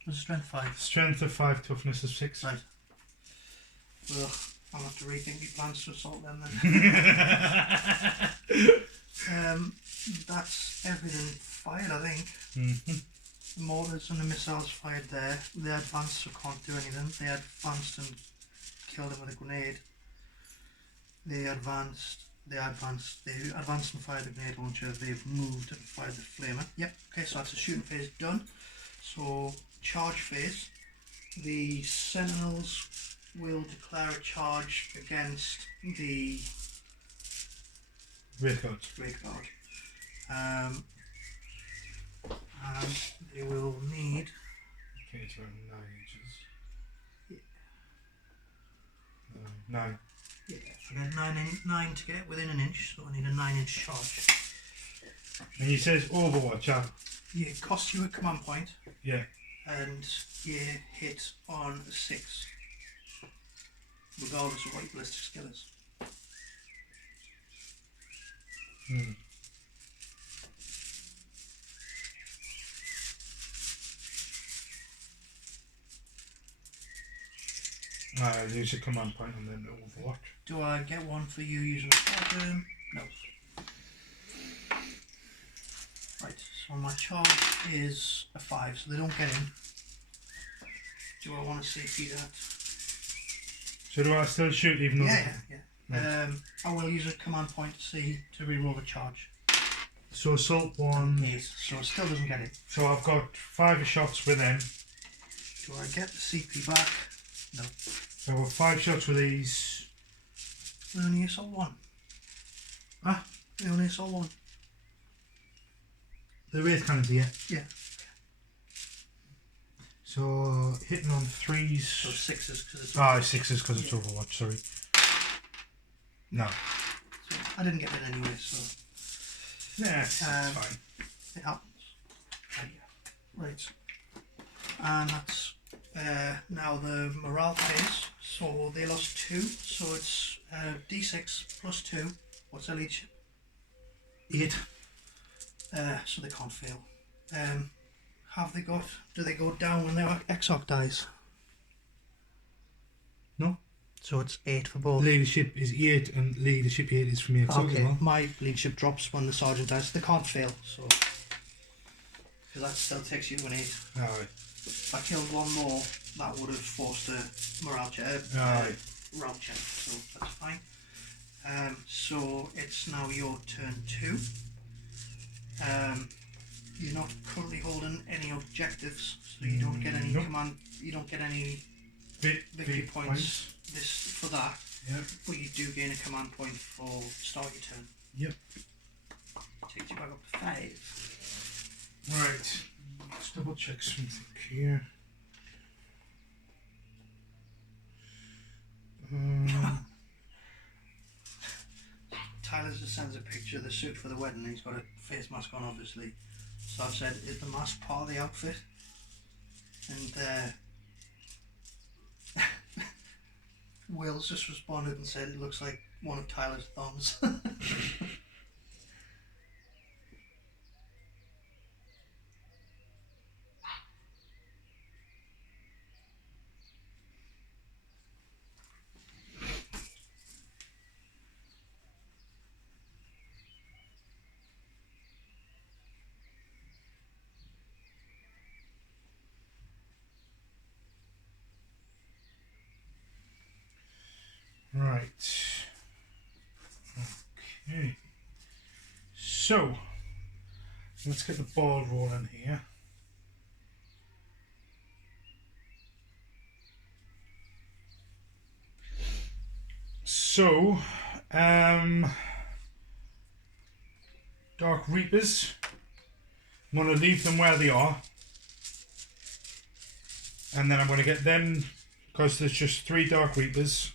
It's a strength 5. Strength of 5, toughness of 6. Right. Well, I'll have to rethink my plans to assault them then. That's everything fired, I think. The mortars and the missiles fired there. They advanced, so can't do anything. They advanced and killed him with a grenade. They advanced and fired the grenade launcher. They've moved and fired the flamer. Yep, okay, so that's the shooting phase done. So, charge phase. The sentinels will declare a charge against the Wraith Guards. Wraith Guard. And they will need... Okay, it's around 9 inches. Yeah. 9. Yeah, so they're 9 to get within an inch, so I need a 9-inch charge. And he says Overwatch, Yeah, it costs you a command point. Yeah. And you hit on a 6. Regardless of what your ballistic skill is. I'll use a command point and then Overwatch. Do I get one for you using a turn? No. Right, so my charge is a 5, so they don't get in. Do I want to CP that? So do I still shoot even though... Yeah. Right. I will use a command point to reroll the charge. So assault 1... 8, so it still doesn't get it. So I've got 5 shots with them. Do I get the CP back? No. So I've got 5 shots with these. We only assault 1. Ah? We only assault 1. The Wraith cannons, yeah. Yeah. So hitting on 3s. So 6s because it's... 6s because it's Overwatch, sorry. No. So I didn't get it anyway, so... Yeah, it's fine. It happens. Right. And that's now the morale phase. So they lost 2, so it's D6 plus 2. What's their leadership? 8. So they can't fail. Do they go down when their Exarch dies? No. So it's 8 for both. Leadership is 8 and leadership 8 is from the Exarch as well. My leadership drops when the sergeant dies. They can't fail, so... Because that still takes you to an 8. Alright. If I killed one more, that would have forced a morale check, morale check, so that's fine. So it's now your turn 2. You're not currently holding any objectives, so you don't get any command. You don't get any victory points for that. Yep. But you do gain a command point for start your turn. Yep. Takes you back up to 5. Right. Let's double check something here. Tyler just sends a picture of the suit for the wedding. He's got a face mask on, obviously. So I've said, is the mask part of the outfit? And Will's just responded and said it looks like one of Tyler's thumbs. Right. Okay. So, let's get the ball rolling here. So, Dark Reapers, I'm going to leave them where they are. And then I'm going to get them, because there's just 3 Dark Reapers.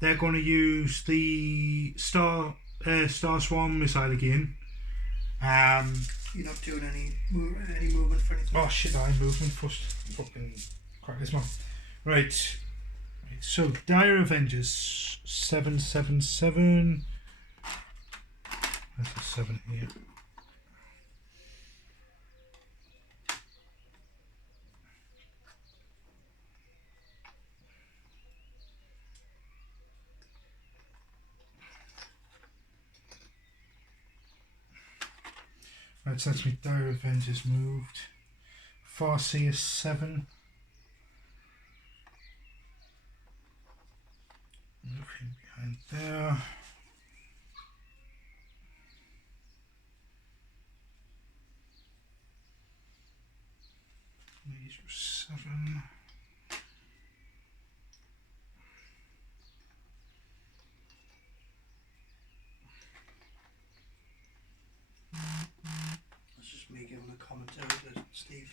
They're going to use the Star Swarm missile again. You're not doing any movement for anything? Oh shit, I'm moving first. Fucking crack this one. Right. So, Dire Avengers 777. That's a 7 here. Right, so that's me. Dire Avengers moved. Farseer 7. Move him behind there. These were 7. That's just me giving a commentary to Steve.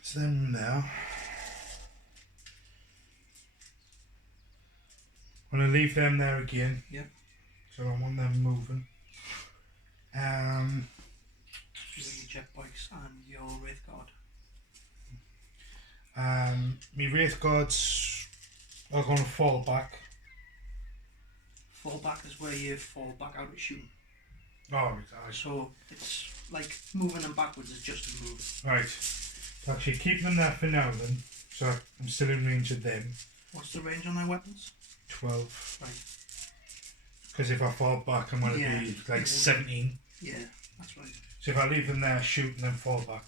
It's them now. I'm going to leave them there again. Yep. So I don't want them moving. Your jetbikes and your Wraith Guard. My Wraith Guards are going to fall back. Fall back is where you fall back out of shooting. Oh, right. So it's like moving them backwards is just a move. Right. So actually keep them there for now then. So I'm still in range of them. What's the range on their weapons? 12. Right. Because if I fall back, I'm going to Yeah. be like 17. Yeah, that's right. So if I leave them there, shoot, and then fall back.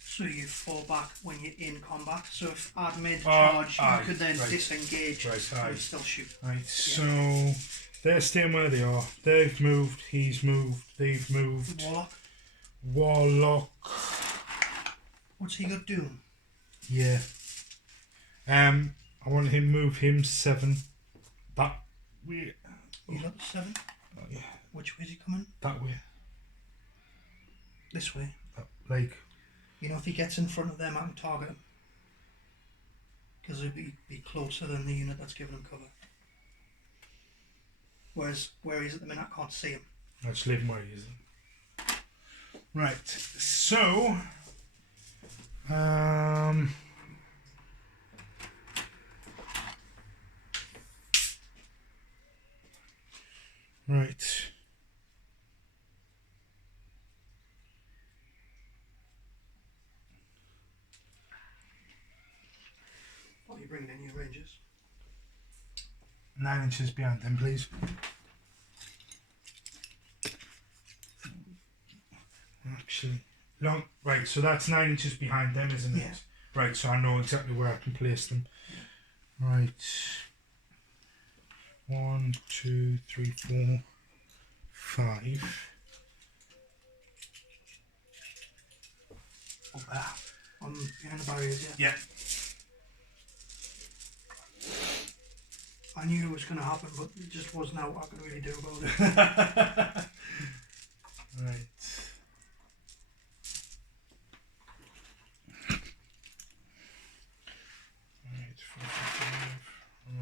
So you fall back when you're in combat. So if I'd made a charge, you could then disengage and still shoot. Right, so they're staying where they are. They've moved, he's moved, they've moved. Warlock. What's he got doing? Yeah. I want him to move him 7. That way. You got 7? Oh, yeah. Which way is he coming? That way. This way. Like. You know, if he gets in front of them, I can target him. Because he'll be closer than the unit that's giving him cover. Whereas where he is at the minute, I can't see him. I'll just leave him where he is. Right, so. Right. you're bringing in your ranges. 9 inches behind them, please. Actually, long. Right, so that's 9 inches behind them, isn't it? Yeah. Right, so I know exactly where I can place them. Right. 1, 2, 3, 4, 5. Up there. On behind the barriers, yeah. Yeah. I knew it was going to happen, but it just wasn't out what I could really do about it. Right. Right, 45.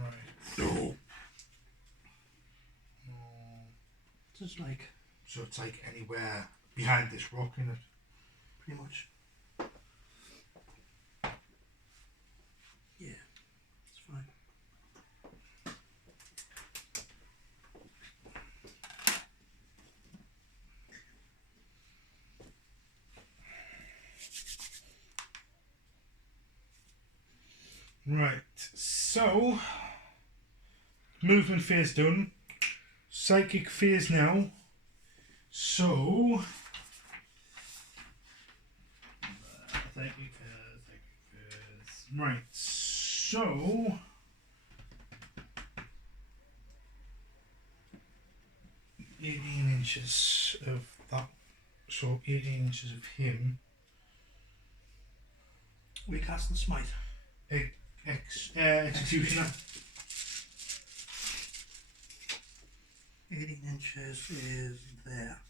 Right. No. Just like, So it's like anywhere behind this rock, isn't it? pretty much. Yeah, it's fine. Right, so movement phase done, psychic phase now. So psychic phase. Right, so 18 inches of that, so 18 inches of him. We cast and smite. Executioner. 18 inches is there.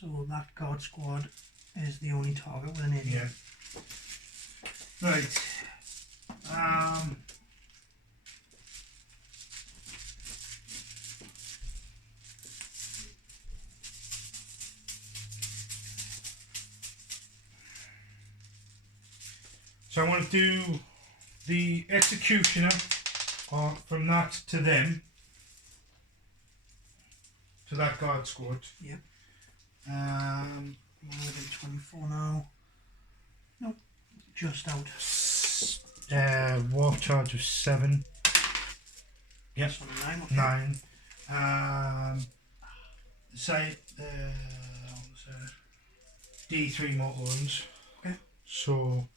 So that guard squad is the only target with an 18. Yeah. Right. So I want to do the executioner from that to them, to that guard squad. Yep. We're within 24 now. Nope. Just out. War charge of 7. Yep. That's on 9. Okay. 9. Say D3 mortars. Okay. So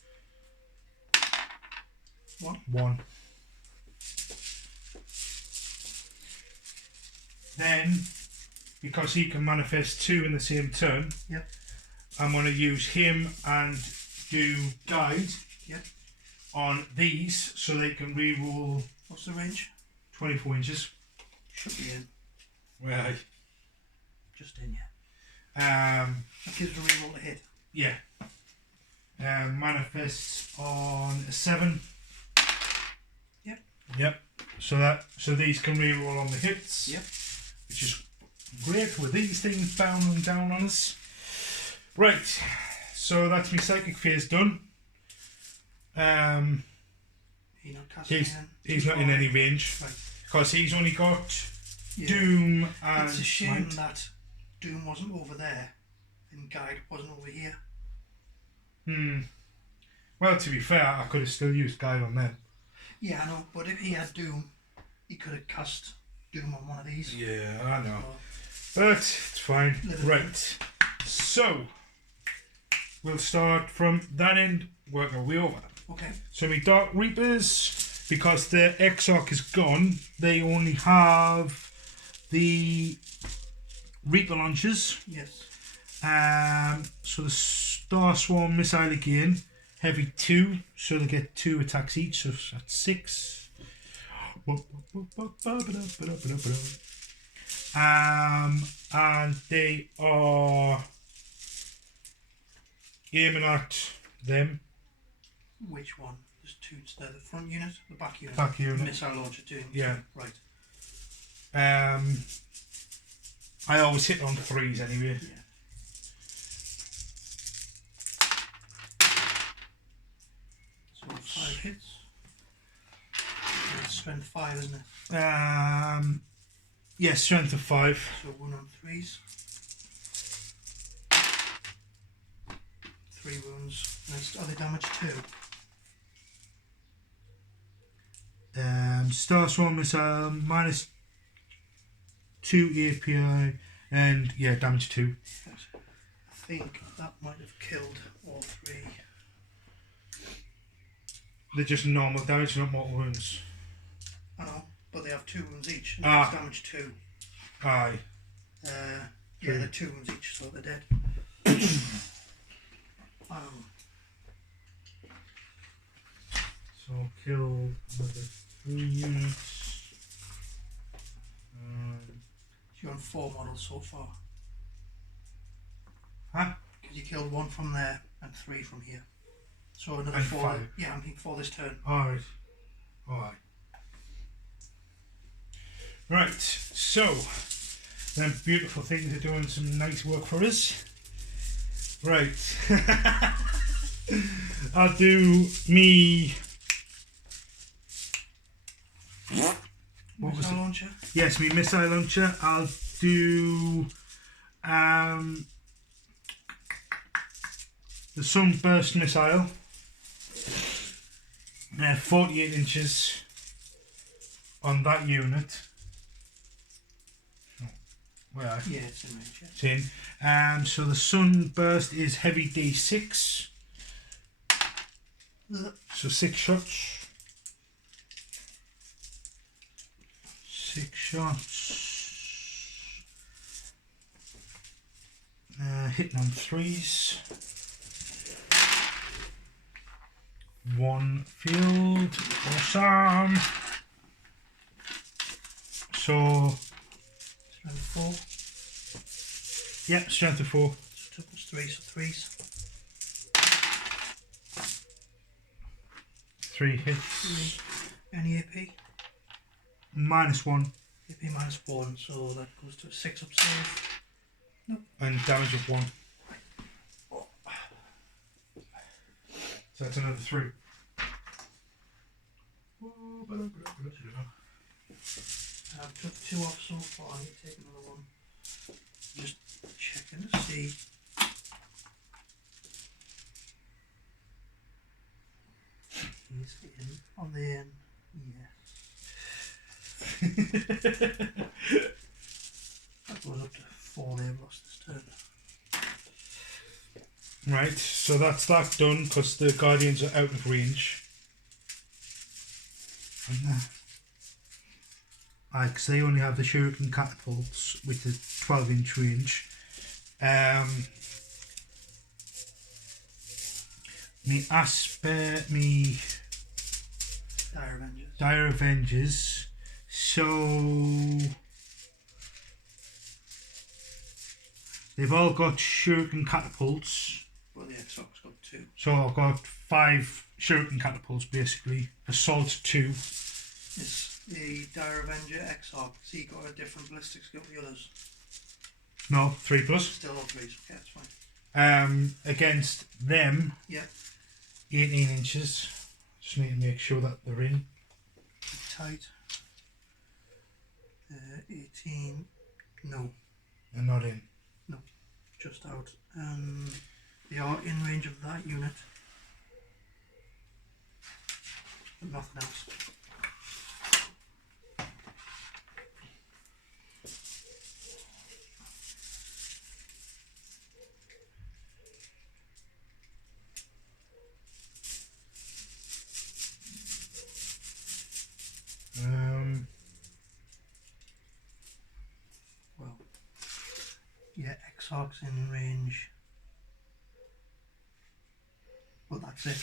1. Then, because he can manifest 2 in the same turn, yep, I'm going to use him and do guide, yep, on these so they can reroll. What's the range? 24 inches. Should be in. Right. Just in, yeah. That gives a reroll to hit. Yeah. Manifests on a 7. Yep. Yep. So these can reroll on the hits. Yep. Which is great with these things bounding down on us. Right. So that's my psychic phase done. He's not in any range. Right. Because he's only got Doom and it's a shame Smite. that Doom wasn't over there and Guide wasn't over here. Well, to be fair, I could have still used Guide on them. Yeah, I know, but if he had Doom, he could have cast Doom on one of these. Yeah, I know. But it's fine. Right. So, we'll start from that end, work our way over. Okay. So, my Dark Reapers, because their Exarch is gone, they only have the Reaper launchers. Yes. So the Star Swarm missile again, heavy 2, so they get 2 attacks each, so that's 6. And they are aiming at them. Which one? There's 2. The front unit, the back unit. Back unit. Missile launcher 2. Yeah. Right. I always hit on 3s anyway. Yeah. So 5 hits. It's strength 5, isn't it? Yes, strength of 5. So 1 on 3s. 3 wounds. Are they damage 2? Star Swarm missile, minus 2 API, and yeah, damage 2. Yes. I think that might have killed all 3. They're just normal damage, not mortal wounds. I know, but they have 2 wounds each. And Ah. that's damage 2. Aye. Yeah, they're 2 wounds each, so they're dead. So kill another 3 units. So you're on 4 models so far. Huh? Because you killed 1 from there and 3 from here. So another And 4. 5. Yeah, I mean 4 this turn. Alright. Alright. Right, so them beautiful things are doing some nice work for us. Right. I'll do me. What was it? Launcher? Yes, me missile launcher. I'll do the sunburst missile. 48 inches on that unit. Oh, where? Yeah, it's in range. Yeah. It's in. So the sunburst is heavy D6. So 6 shots. 6 shots. Hitting on 3s. 1 field. Awesome. So. Strength 4. Yep, strength of 4. So 2 plus 3, so 3s. 3 hits. 3. Any AP? -1. AP minus 1, so that goes to a 6 up save. Nope. And damage of 1. So that's another 3. I've took 2 off so far, I need to take another 1. Just checking to see. He's in on the end. Yes. That goes up to 4 they've lost this turn. Right, so that's that done because the guardians are out of range. Because they only have the shuriken catapults with the 12-inch range. Me Asper, me Dire Avengers. Dire Avengers. So they've all got shuriken catapults. Well, the X-Ox got 2. So I've got 5 shuriken catapults basically. Assault 2. Is the Dire Avenger X-Ox, has he got a different ballistic skill to the others? No, 3 plus. Still all 3s, okay, that's fine. Against them, Yep. 18 inches. Just need to make sure that they're in. Tight. 18. No, They're not in. just out. They are in range of that unit. But nothing else. Well, yeah, X-Ox in range. But that's it.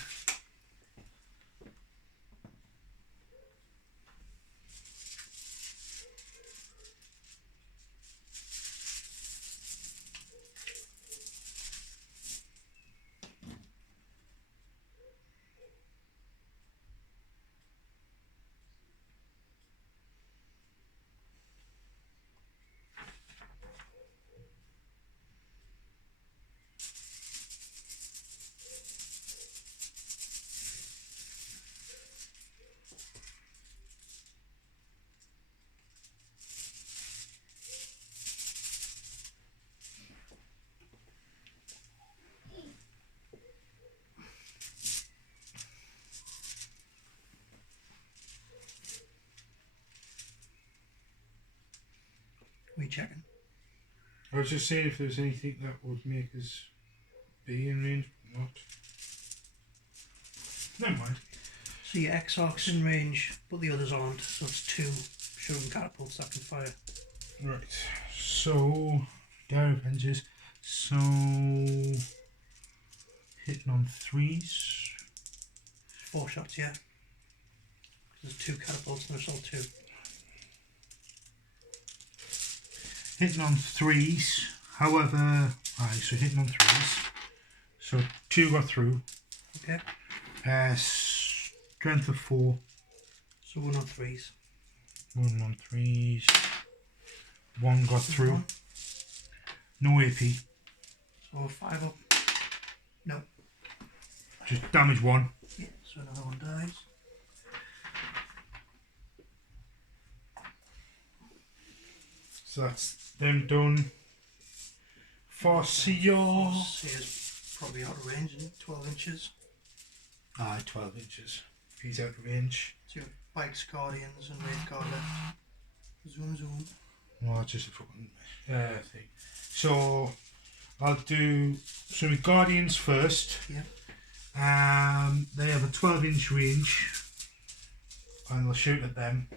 checking? I was just saying if there was anything that would make us be in range, but not. Never mind. So your X-Arc's in range, but the others aren't, so it's 2 shooting catapults that can fire. Right, so Dire Avengers, so hitting on 3s. 4 shots, yeah. There's 2 catapults and there's all 2. Hitting on 3s, however, so hitting on 3s. So 2 got through. Okay. Strength of 4. So 1 on 3s. 1 on 3s. 1 got through. 1. No AP. So 5 up. No. Just damage 1. Yeah, so another one dies. So that's them done. Farseer. Farseer's probably out of range, isn't it? 12 inches. 12 inches. He's out of range. So your bikes, guardians, and Wraith Guard left. Zoom, zoom. Well, that's just a fucking thing. So I'll do some guardians first. Yeah. They have a 12-inch range, and we'll shoot at them.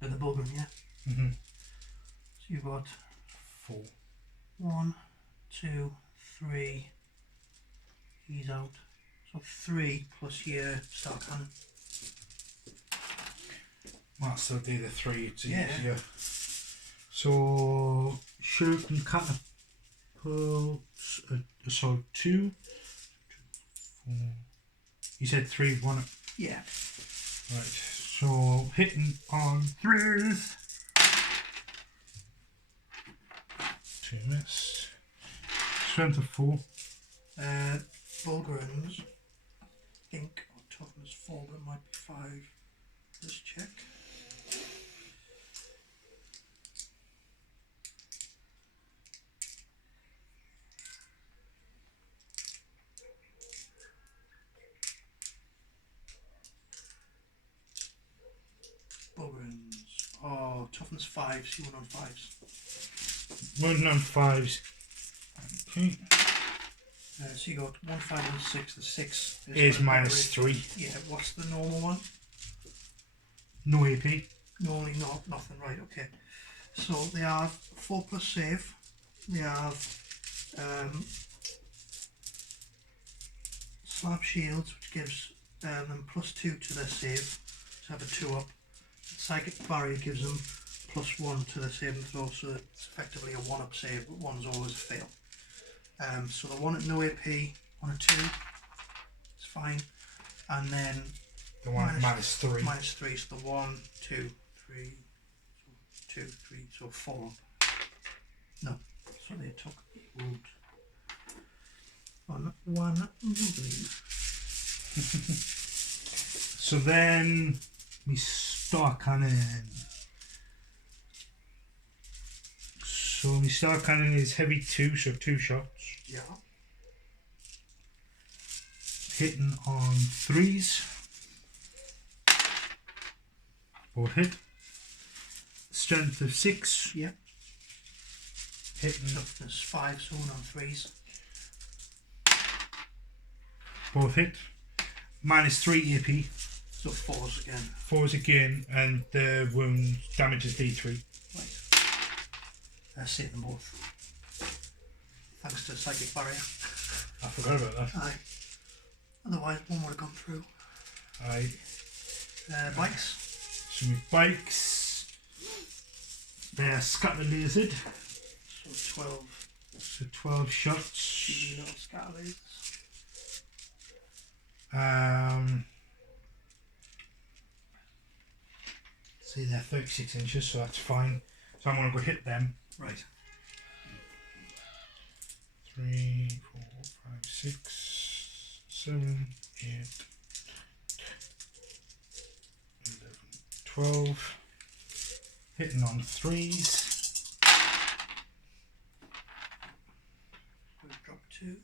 With the bullgryns, yeah. Mhm. So you've got 4. 1, 2, 3. He's out. So 3 plus your star cannon. Might still do the 3, it's Yeah. easier. So shooting catapults, so 2, 4. You said 3, 1. Yeah. Right, so hitting on 3s. 2 miss. Strength of 4. Bullgryns. I think, or toughness 4, but it might be 5. Just check. Bullgryns. Oh, toughness 5, so you 1 on 5s. 1 on 5s. Okay. So you got 1, 5, 1, 6. The 6 Is minus 3. Yeah, what's the normal one? No AP. Normally not, nothing, right, okay. So they have 4 plus save. They have slab shields, which gives them plus 2 to their save. So have a 2 up. Psychic barrier gives them plus 1 to their saving throw, so it's effectively a 1 up save, but 1's always a fail. So the 1 at no AP on a 2, it's fine. And then The one at minus 3. minus 3, so the 1, 2, 3, 2, 3, so 4. No, so they took a wound on 1 moving. So then we star cannon. So my star cannon is heavy 2, so 2 shots. Yeah. Hitting on 3s. 4 hit. Strength of 6. Yeah. Hitting Toughness 5, so 1 on 3s. 4 hit. Minus 3 AP. So 4s again. 4s again, and the wound damage is D3. Right. Save them both. Thanks to psychic barrier. I forgot about that. Aye. Otherwise, one would have gone through. Aye. Bikes. So my bikes. They're scatter lasered. So 12. So 12 shots. Little scatter lasers. See, they're 36 inches, so that's fine. So I'm going to go hit them. Right. 3, 4, 5, 6, 7, 8, 11, 12. Hitting on 3s. We've dropped 2.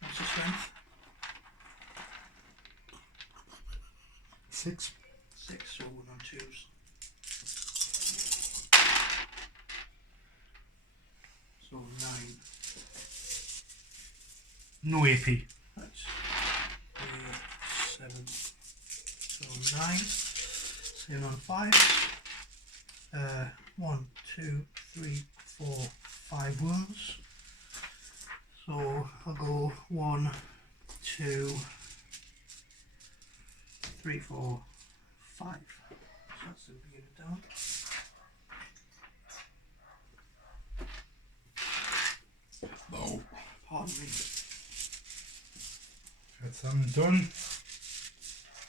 What's the strength? No AP. Right. 7, so 9. 7 on 5. 1, 2, 3, 4, 5 wounds. So I'll go 1, 2, 3, 4, 5. So that's the unit down. Oh. Pardon me. That's them done.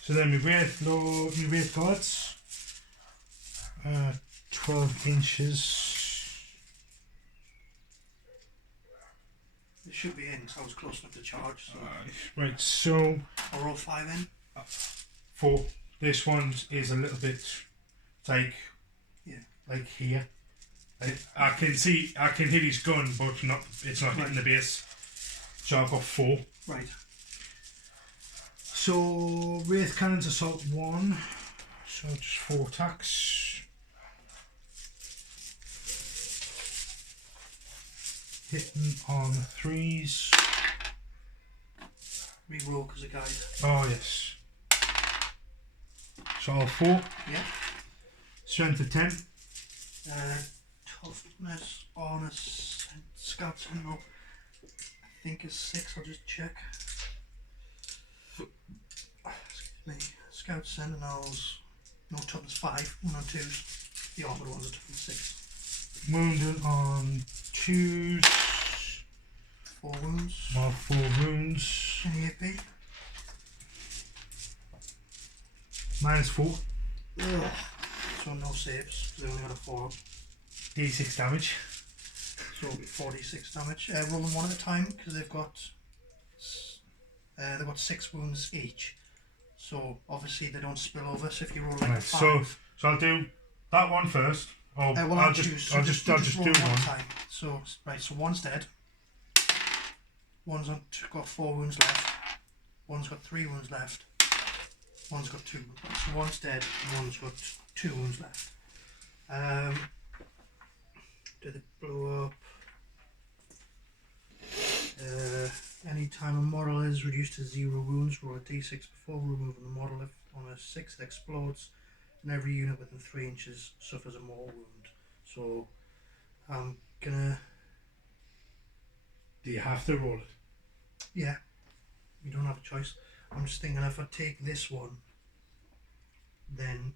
So then we Wraith Guards. 12 inches. It should be in, so I was close enough to charge. So. Right, so I'll roll 5 in. for this one is a little bit like here. I can hit his gun, but it's not hitting the base. So I've got 4. Right. So Wraith Cannons Assault 1. So just 4 attacks. Hitting on 3s. Reroll because of guide. Oh yes. So all 4. Yeah. Strength of 10. Toughness on a scout sentinel. I think is 6. I'll just check. Excuse me. Scout sentinels. No, toughness 5. 1 on 2s. The armored ones are toughness 6. Wounded on 2s. 4 wounds. Mark 4 wounds. Any AP? -4. Ugh. So no saves. They only got a 4. D6 damage. So it'll be 46 damage. Roll them one at a time because they've got 6 wounds each. So obviously they don't spill over. So if you roll like Right, a 5, so I'll do that one first. Oh, well, I'll just do roll one. At a time. So right, so one's dead. One's got 4 wounds left. One's got 3 wounds left. One's got 2. So one's dead. And one's got 2 wounds left. Do they blow up? Anytime a model is reduced to 0 wounds, roll a d6 before removing the model. If on a 6 it explodes, and every unit within 3 inches suffers a mortal wound. So I'm gonna. Do you have to roll it? Yeah, you don't have a choice. I'm just thinking if I take this one, then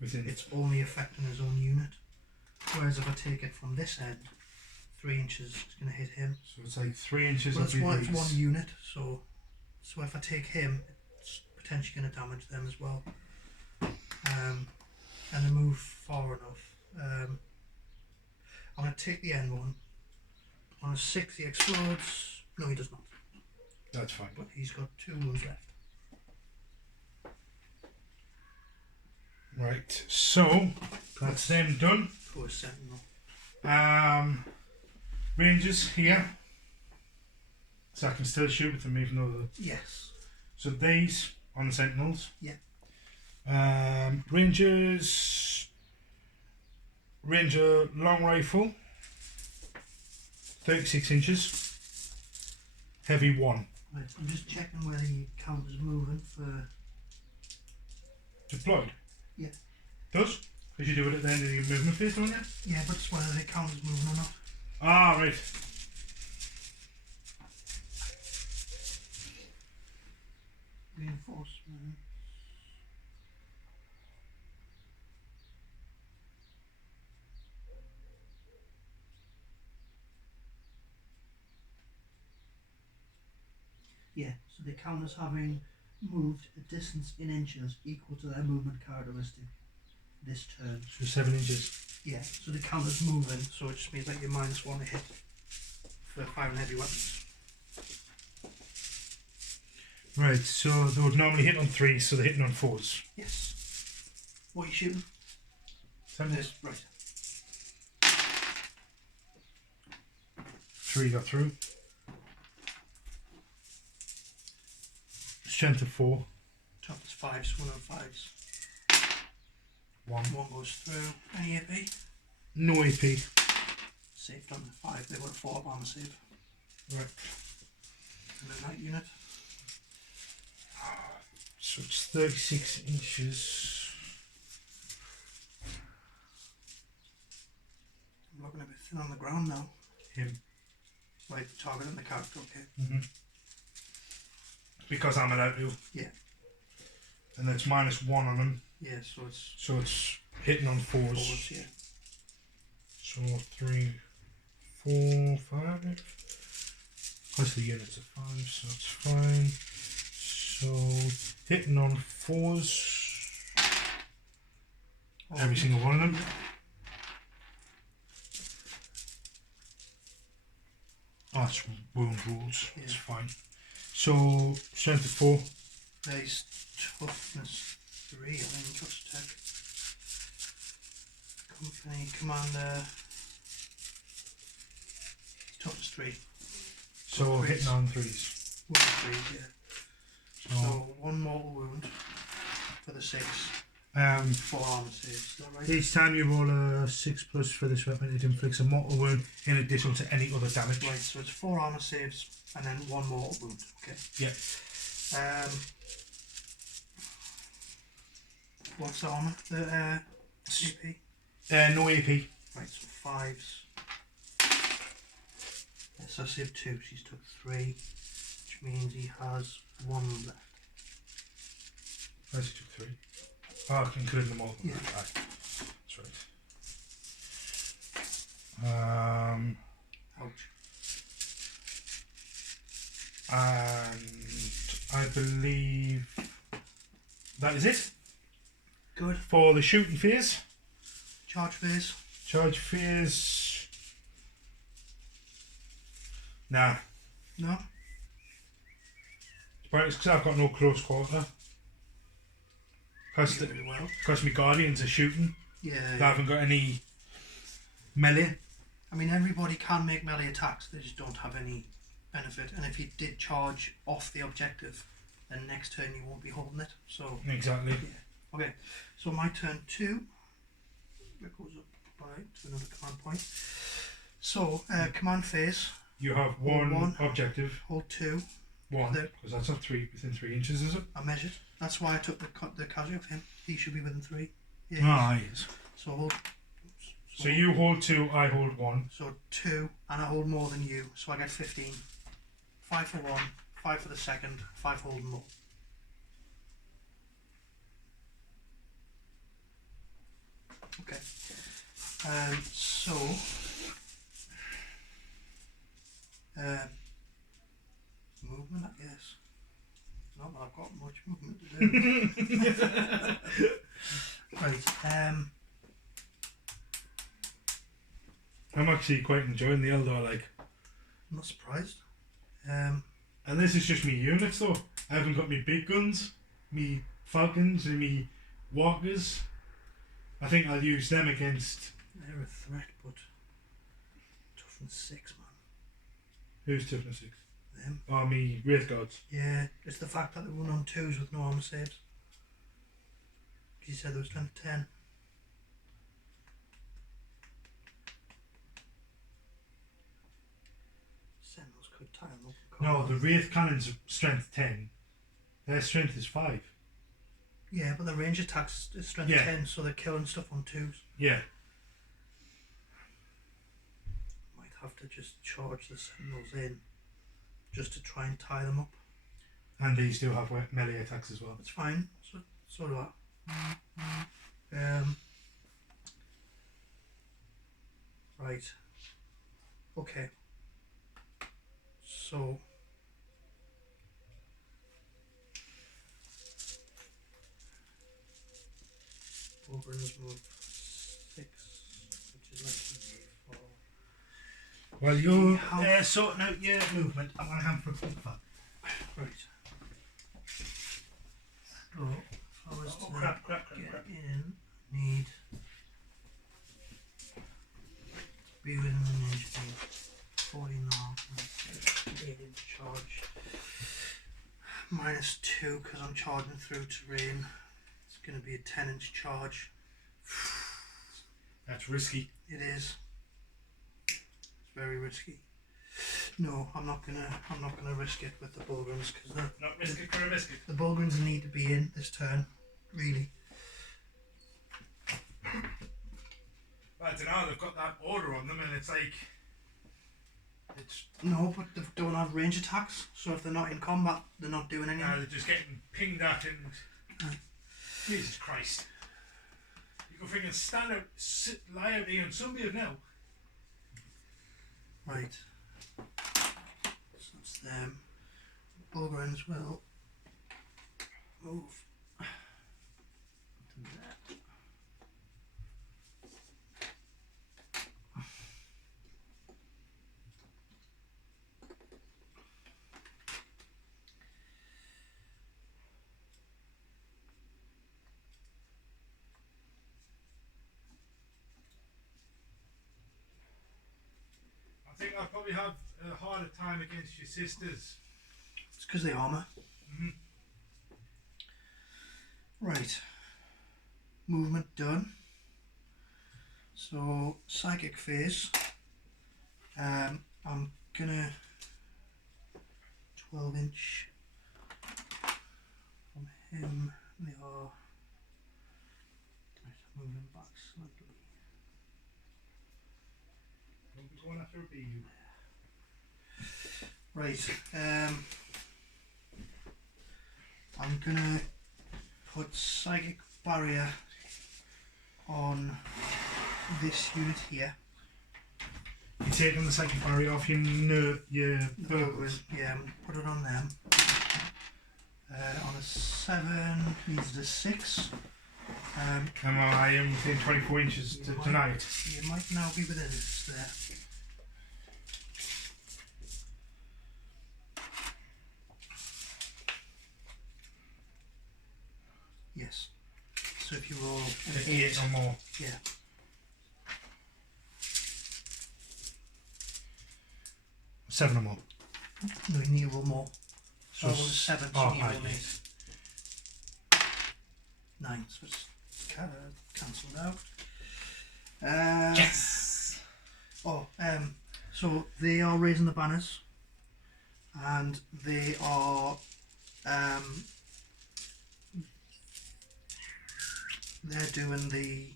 it's only affecting his own unit. Whereas if I take it from this end, 3 inches is going to hit him. So it's like 3 inches Well, of it's one unit, so if I take him, it's potentially going to damage them as well. And they move far enough. I'm going to take the end one. On a 6 he explodes. No, he does not. That's fine. But he's got 2 wounds left. Right, so that's them done. Poor sentinel. Rangers here. So I can still shoot with them even though Yes. so these on the sentinels. Yeah. Rangers. Ranger long rifle. 36 inches. Heavy 1. Right, I'm just checking where the count is moving for. Deployed? Yeah. Does? Because you do it at the end of your movement phase, don't you? Yeah, but it's whether the count is moving or not. Ah, right. Reinforcement. Yeah, so they count as having moved a distance in inches equal to their movement characteristic this turn. So 7 inches. Yeah, so they count as moving, so it just means that you're -1 to hit for firing heavy weapons. Right, so they would normally hit on 3s, so they're hitting on 4s. Yes. What are you shooting? Sentinels. Right. 3 got through. Strength of 4. Toughness 5s, 1 on 5s. 1. 1 goes through. Any AP? No AP. Saved on the 5, they got a 4 armor save. Right. And a night unit. So it's 36 inches. I'm looking a bit thin on the ground now. Him. Right, targeting the character, okay. Because I'm allowed to. Yeah. And it's -1 on him. Yeah, so it's hitting on 4s. 4s, yeah. So 3, 4, 5. Plus the units are 5, so it's fine. So hitting on 4s. Every single one of them. Oh, that's wound rules. Yeah. It's fine. So strength of 4. Nice. Toughness 3, I think. Just check. Company commander. Toughness 3. So hitting on 3s. Wound 3, yeah. So 1 mortal wound for the 6. 4 armor saves. Is that right? Each time you roll a 6+ for this weapon, it inflicts a mortal wound in addition to any other damage. Right, so it's 4 armor saves and then 1 mortal wound. Okay. Yeah. What's the armor? The AP? No AP. Right, so 5s. Yes, I saved 2. She's took 3, which means he has 1 left. Where's he took 3? Oh, including the mortal. Yeah. Right. That's right. Ouch. And I believe that is it. Good. For the shooting phase. Charge phase. Charge phase. Nah. No? It's because I've got no close quarter. Because Really well. my guardians are shooting. Yeah. I haven't got any melee. I mean, everybody can make melee attacks, they just don't have any benefit. And if you did charge off the objective, then next turn you won't be holding it. So Exactly. yeah. Okay. So my turn 2. It goes up to another command point. So command phase. You have one objective. Hold 2. 1. Because that's not 3 within 3 inches, is it? I measured. That's why I took the casualty of him. He should be within 3. Yeah. Ah, yes. So hold. So you hold 2, I hold 1. So 2, and I hold more than you, so I get 15. 5 for 1, 5 for the second, 5 holding more. Okay. Movement, I guess. Not that I've got much movement to do. Right. I'm actually quite enjoying the Eldar, like. I'm not surprised. And this is just me units though. I haven't got me big guns, me falcons and me walkers. I think I'll use them against. They're a threat, but toughness 6, man. Who's toughness 6? Them. Oh, me Wraith Guards. Yeah, it's the fact that they run on 2s with no armor saves. You said there was 10 to 10. Sentinels could tie them up. No, the Wraith Cannon's strength 10. Their strength is 5. Yeah, but the range attacks is strength 10, so they're killing stuff on 2s. Yeah. Might have to just charge the Sentinels in just to try and tie them up. And these do have melee attacks as well. It's fine. So do I. Right. Okay. So bullgryns move 6, which is like 4. Well, you're sorting out your movement. I'm going to hand for a quick fat. Right. So if I was to crap. get in, need to be within the range of 40 now. 8 inch charge. -2 because I'm charging through terrain. It's going to be a 10-inch charge. That's risky. It is. It's very risky. No, I'm not gonna risk it with the bullgryns because Not risk it for a biscuit. the bullgryns need to be in this turn, really. I don't know, they've got that order on them and it's like... No, but they don't have range attacks, so if they're not in combat, they're not doing anything. No, they're just getting pinged at and... Jesus Christ. You can freaking stand out, lie out here and somebody would know. Right. So that's them. Bullgryns will move to there. I think I'll probably have a harder time against your sisters. It's because they armour. Mm-hmm. Right. Movement done. So psychic phase. I'm gonna 12-inch from him. They are moving back slightly. Don't be going after a bee. Right. I'm gonna put psychic barrier on this unit here. You're taking the psychic barrier off your purples. Yeah, put it on them. On a 7, needs a 6. Am I am within 24 inches tonight? You might now be within this there. Yes. So if you roll an 8 or more. Yeah. Seven or more. No, you need to roll more. So I rolled a 7, so you need to roll yeah. 8. 9, so it's cancelled out. Yes! So they are raising the banners and they are they're doing the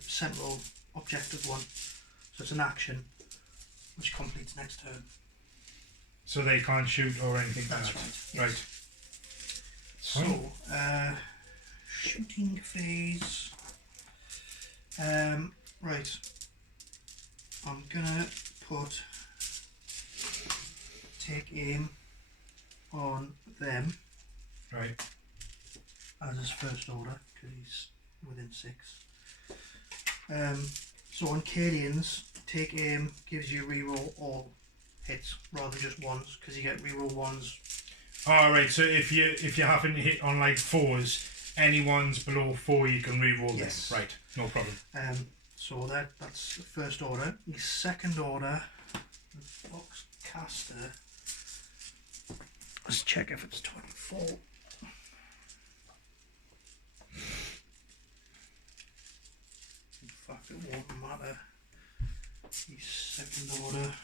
sentinel objective one, so it's an action which completes next turn. So they can't shoot or anything. That's like that. Right. Yes. Right. So shooting phase. Right. I'm gonna take aim on them. Right. As his first order, because he's within 6. So on Cadians, take aim gives you reroll all hits rather than just ones, because you get reroll ones. Alright, so if you haven't hit on like 4s, any ones below 4 you can reroll Yes. them. Right, no problem. So that's the first order. The second order, the box caster. Let's check if it's 24. In fact, it won't matter. The second order.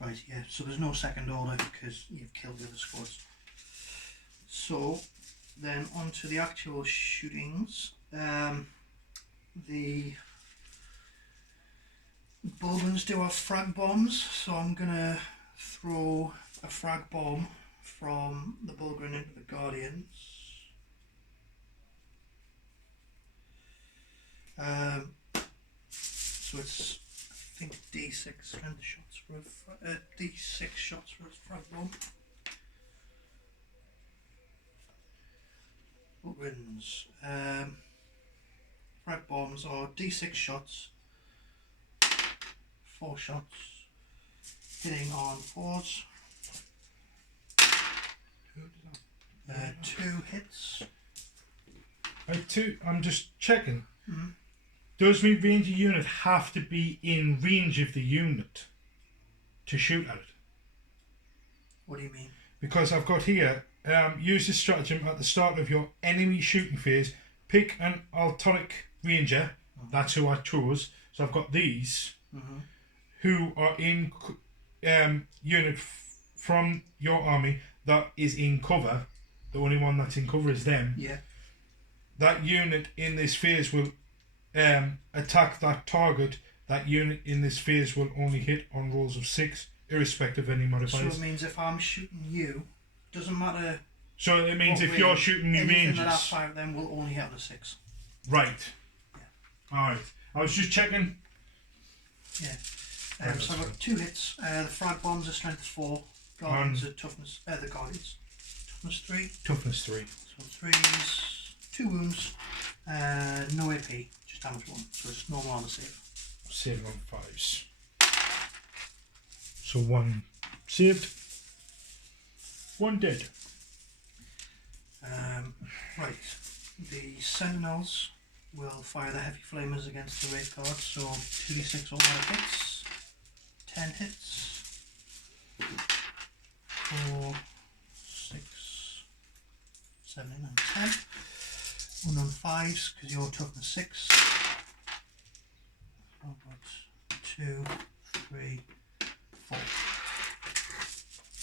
Right, yeah, so there's no second order because you've killed the other squads. So, then on to the actual shootings. The bullgryns do have frag bombs, so I'm gonna throw a frag bomb from the bullgryn into the guardians. So it's, I think, D6 strength shots for D6 shots for a frag bomb. Bullgryns. Frag bombs are D6 shots. 4 shots. Hitting on 4s. 2 hits. I'm just checking. Mm-hmm. Does my ranger unit have to be in range of the unit to shoot at it? What do you mean? Because I've got here, use this stratagem at the start of your enemy shooting phase. Pick an Altaric ranger. That's who I chose. So I've got these who are in unit from your army that is in cover. The only one that's in cover is them. Yeah. That unit in this phase will attack that target. That unit in this phase will only hit on rolls of 6, irrespective of any modifiers. So it means if I'm shooting you, doesn't matter. So it means if you're shooting me anything ranges, that I fire at them will only hit on a 6. right? Yeah. All right. I was just checking. Yeah. So I've got 2 hits. The frag bombs are strength 4. Guardians are toughness. The guardians. Toughness 3. Toughness 3. So 3s, 2 wounds, no AP, just damage 1. So it's normal armor save. Saving on 5s. So 1 saved. 1 dead. Right. The sentinels will fire the heavy flamers against the Wraith Guards. So 2d6 automatic hits. 10 hits. 4, 6, 7, 8, 9, 10. 1 on 5s because you're toughness 6. I've got 2, 3, 4.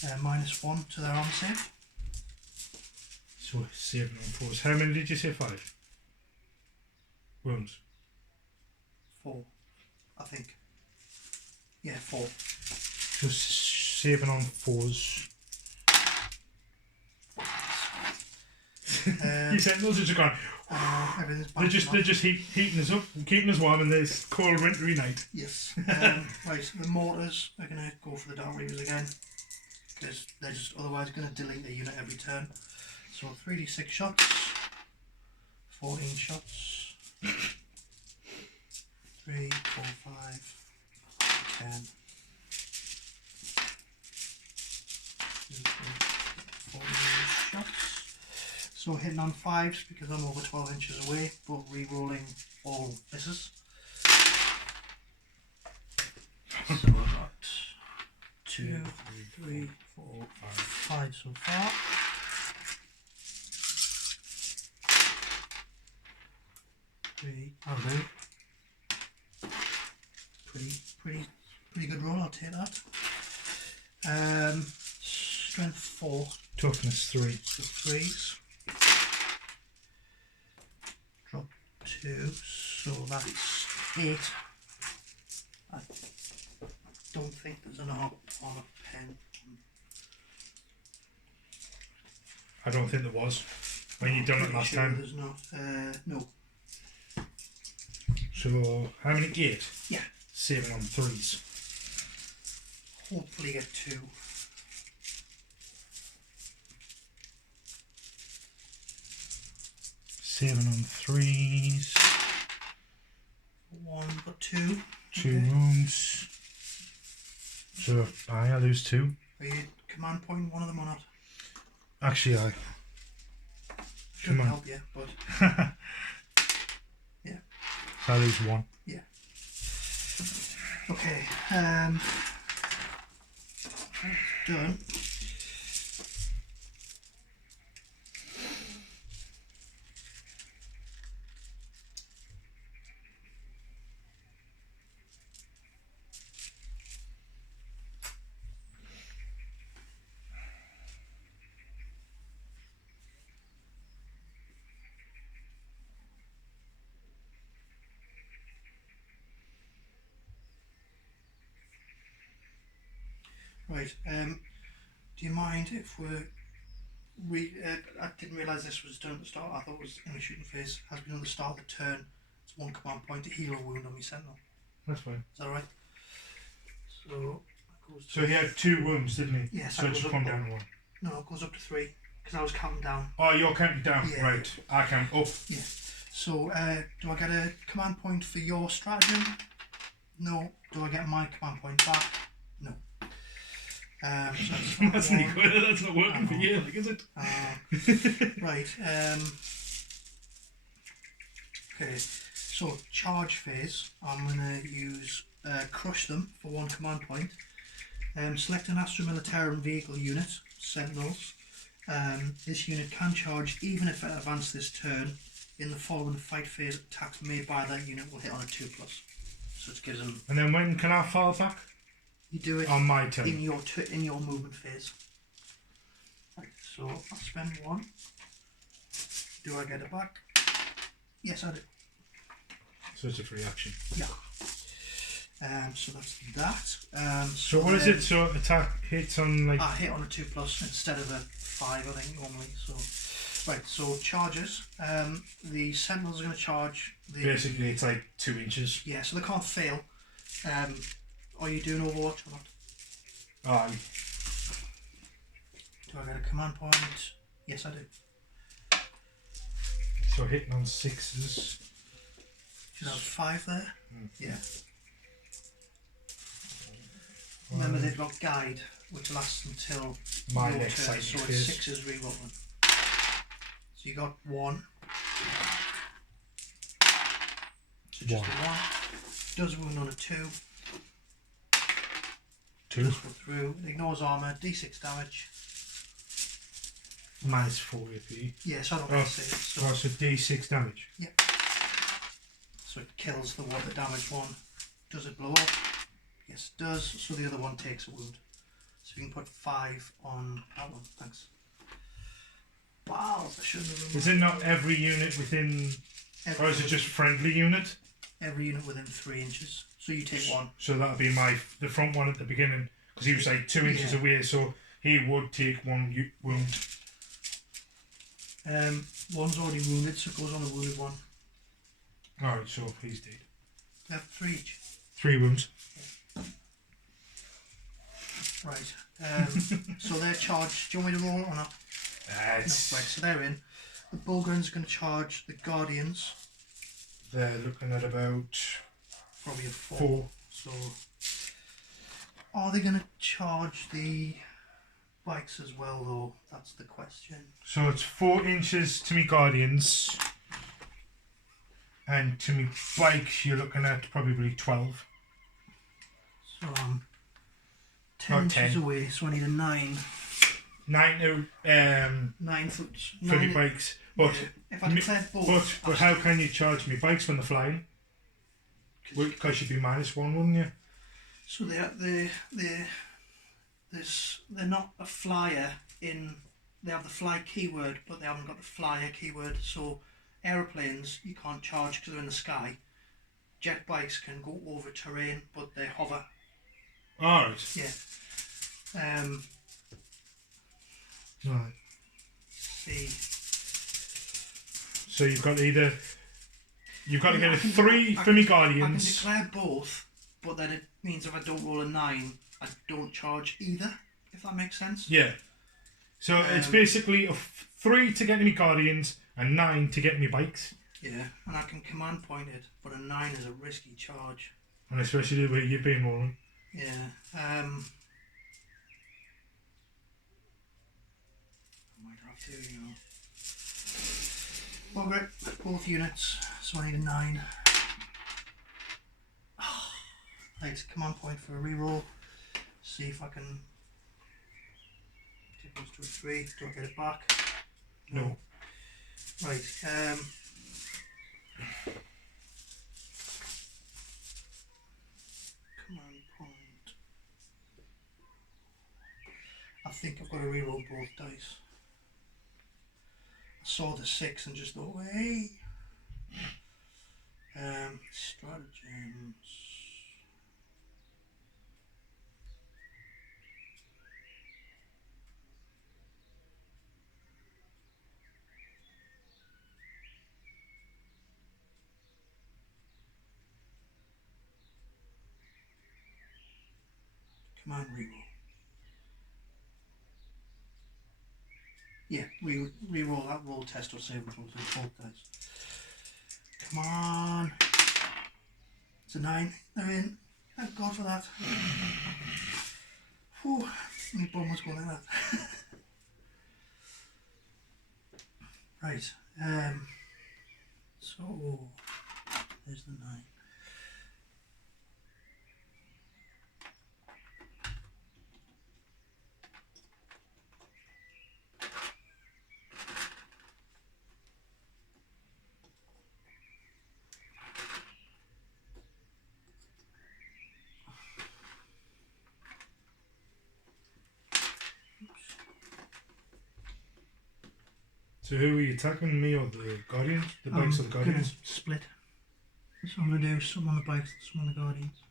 -1 to their armor save. So 7 on 4s. How many did you say? 5? Wounds. 4, I think. Yeah, 4. So 7 on 4s. You sentinels are just going. They're just heating us up, keeping us warm in this cold wintry night. Yes. Right, the mortars are going to go for the Dark Reavers again because they're just otherwise going to delete their unit every turn. So 3d6 shots, 14 shots, 3, 4, 5, 10, 14 shots. So hitting on 5s because I'm over 12 inches away, but re-rolling all misses. So I've got 2, 3, 4, 5 so far. Okay. Pretty good roll. I'll take that. Strength 4. Toughness 3. So 3s. Drop 2. So that's 8. I don't think there's an armor pen. I don't think there was when you done it last time. There's not. No. So how many? 8. Yeah. 7 on 3s. Hopefully get 2. 7 on 3s. 1 but 2. 2 wounds. So I lose 2. Are you command point one of them or not? Actually, I. Shouldn't help you, but yeah. I lose 1. Yeah. Okay. That's done. Right. Do you mind if I didn't realise this was done at the start. I thought it was in the shooting phase. Has been at the start of the turn. It's 1 command point to heal a wound on my sentinel. That's fine. Is that right? So. So he had 2 wounds, didn't he? Yeah. So it's come down to 1. No, it goes up to 3 because I was counting down. Oh, you're counting down. Yeah. Right. I count up. Yeah. So do I get a command point for your stratagem? No. Do I get my command point back? No. So that's not good. That's not working for you, like, is it? Right. Okay. So charge phase, I'm going to use crush them for 1 command point. Select an Astra Militarium vehicle unit, sentinels. This unit can charge even if it advances this turn. In the following fight phase, attacks made by that unit will hit on a 2+. So it gives them. And then when can I fall back? You do it on my turn. in your movement phase. Right, so I'll spend 1. Do I get it back? Yes, I do. So it's a free action. Yeah. So that's that. So what is it? So attack hits on like. I hit on a 2+ instead of a 5, I think normally. So right. So charges. The sentinels are going to charge. Basically, it's like 2 inches. Yeah. So they can't fail. Are you doing Overwatch or not? Aye. Do I get a command point? Yes, I do. So hitting on 6s. Should I have 5 there? Yeah. 1. Remember they've got guide, which lasts until my your next turn, cycle so phase. it's 6s rerolling. So you got 1. So just a 1. Does wound on a 2. 2. Just go through. It ignores armour. D6 damage. Minus 4 AP. Yeah, so I don't want to say it. So, So D6 damage. yep. So it kills the one, the damaged one. Does it blow up? Yes, it does. So the other one takes a wound. So you can put 5 on that one. Thanks. Wow, I shouldn't have. Is it not every unit within, or is it just friendly unit? Every unit within 3 inches. So you take 1. So that'll be the front one at the beginning, because he was like 2 inches away, so he would take 1 wound. One's already wounded, so it goes on the wounded one. Alright, so he's dead. They have 3 each. 3 wounds. Right. So they're charged. Do you want me to roll or not? No, right, so they're in. The bullgryns are going to charge the guardians. They're looking at about Probably a 4. 4. So are they going to charge the bikes as well, though? That's the question. So it's 4 inches to me guardians, and to me bike you're looking at probably 12. So I'm 10 inches away, so I need a 9. 9 to 9 foot. for me bikes. But if I declared both. but how can you charge me bikes when they're flying? Because you'd be -1, wouldn't you? So they're not a flyer in. They have the fly keyword, but they haven't got the flyer keyword. So aeroplanes you can't charge because they're in the sky. Jetbikes can go over terrain, but they hover. Alright. Yeah. Right. See. So you've got to get a 3 for I me can guardians. declare both, but then it means if I don't roll a 9, I don't charge either. If that makes sense. Yeah. So it's basically a 3 to get me guardians and 9 to get me bikes. Yeah, and I can command point it, but a 9 is a risky charge. And especially the way you've been rolling. Yeah. I might have to, you know. Well, great. Both units, so I need a 9. Right, command point for a reroll. See if I can take those to a 3. Do I get it back? No. Right. Command point. I think I've got to reroll both dice. I saw the 6 and just thought, hey. Stratagems. Command reroll. Yeah, reroll that roll test or save throws both dice. Come on. It's a 9. They're in. Thank God for that. Whew. My bum was going like that. Right. So There's the 9. So who are you attacking, me or the Guardians? The bikes of the Guardians? Split. So I'm going to do some on the bikes and some on the Guardians.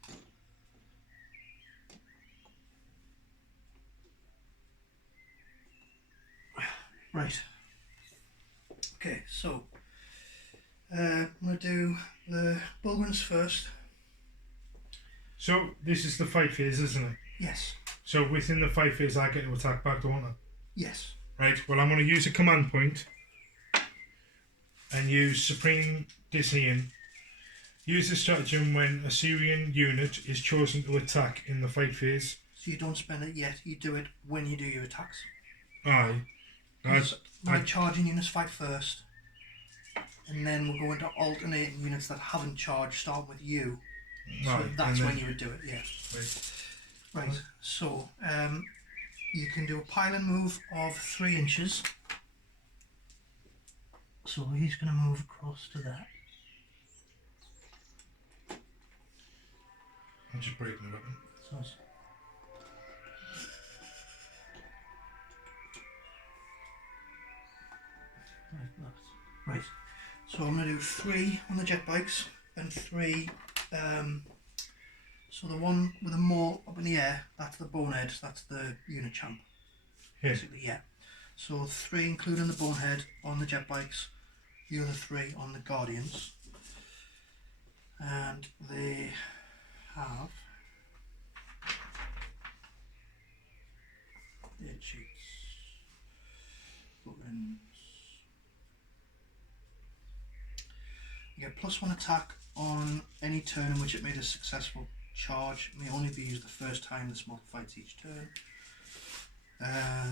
Right. Okay, so I'm going to do the bullgryns first. So this is the fight phase, isn't it? Yes. So within the fight phase I get to attack back, don't I? Yes. Right, well I'm going to use a command point and use Supreme Decision. Use this stratagem when a Syrian unit is chosen to attack in the fight phase. So you don't spend it yet, you do it when you do your attacks. Aye. My charging units fight first, and then we'll go into alternating units that haven't charged, starting with you. So Right, that's when you would do it, yeah. Right, so you can do a piling move of 3 inches. So he's going to move across to that. I'm just breaking the weapon. So right, so I'm going to do 3 on the jetbikes and 3. So the one with the more up in the air, that's the bonehead, that's the unit champ. Here. Basically, yeah. So 3 including the bonehead on the jetbikes, the other 3 on the Guardians. And they have dead sheets, buttons. You get +1 attack on any turn in which it made a successful charge. It may only be used the first time this mod fights each turn.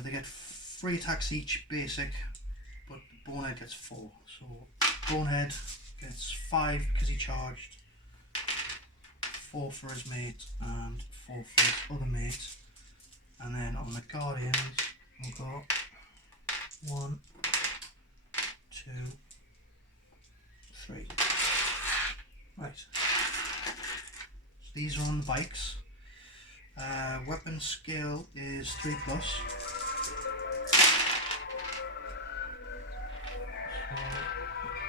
They get 3 attacks each, basic, but the bonehead gets 4. So bonehead gets 5 because he charged, 4 for his mate, and 4 for his other mate. And then on the Guardians, we've got 1, 2, 3. Right. So these are on the bikes. Weapon skill is 3+.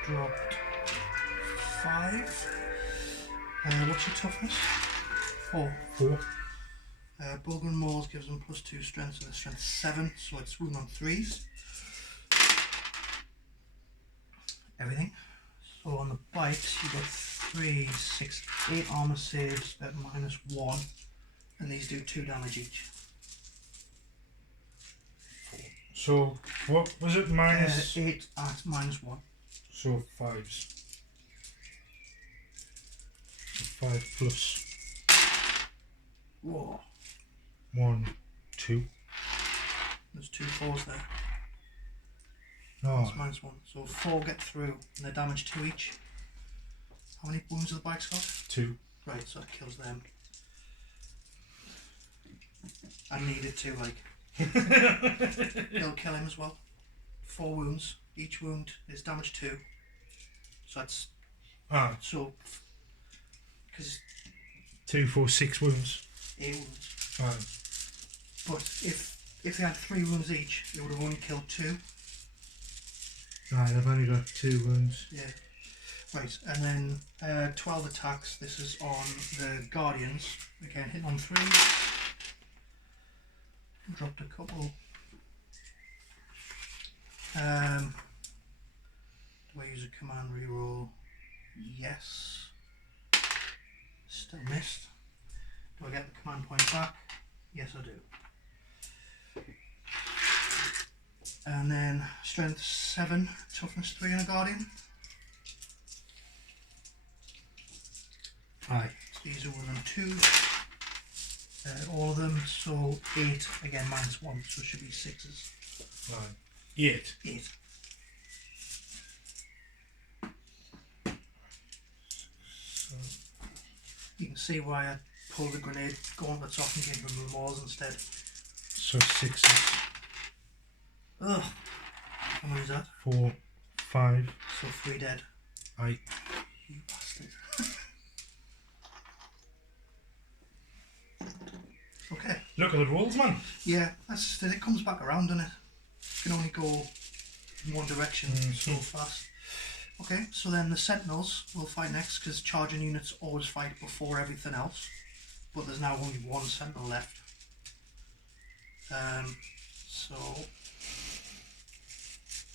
So dropped 5. What's your toughness? 4. Bullgryn Mauls gives them +2 strength, so their strength 7, so it's wound on 3s. Everything. So on the bikes you get 3, 6, 8 armor saves at -1, and these do 2 damage each. So what was it? Minus 8 at -1. So 5s. So 5 plus Whoa. 1, 2. There's 2 4s there. Oh, That's -1. So 4 get through, and they're damage 2 each. How many wounds have the bikes got? 2. Right, so that kills them. I needed to, like. It'll kill him as well. 4 wounds. Each wound is damage 2. So that's. So. Because. 2, 4, 6 wounds. 8 wounds. Right. But if they had 3 wounds each, it would have only killed 2. Right, I've only got 2 wounds. Yeah. Right, and then 12 attacks. This is on the Guardians. Again, hitting on 3. Dropped a couple. Do I use a command reroll? Yes. Still missed. Do I get the command point back? Yes, I do. And then strength 7, toughness 3 on a Guardian. Aye. So these are 1 and 2. All of them, so 8, again -1, so it should be 6s. Right. 8. 8. see why I pulled the grenade gauntlets off and gave them the walls instead. So 6s. Ugh. How many is that? 4, 5. So 3 dead. Aye. You bastard. Okay. Look at the rolls, man. Yeah, that's just it. It comes back around, doesn't it? You can only go in one direction so fast. Okay, so then the sentinels will fight next because charging units always fight before everything else. But there's now only one sentinel left. So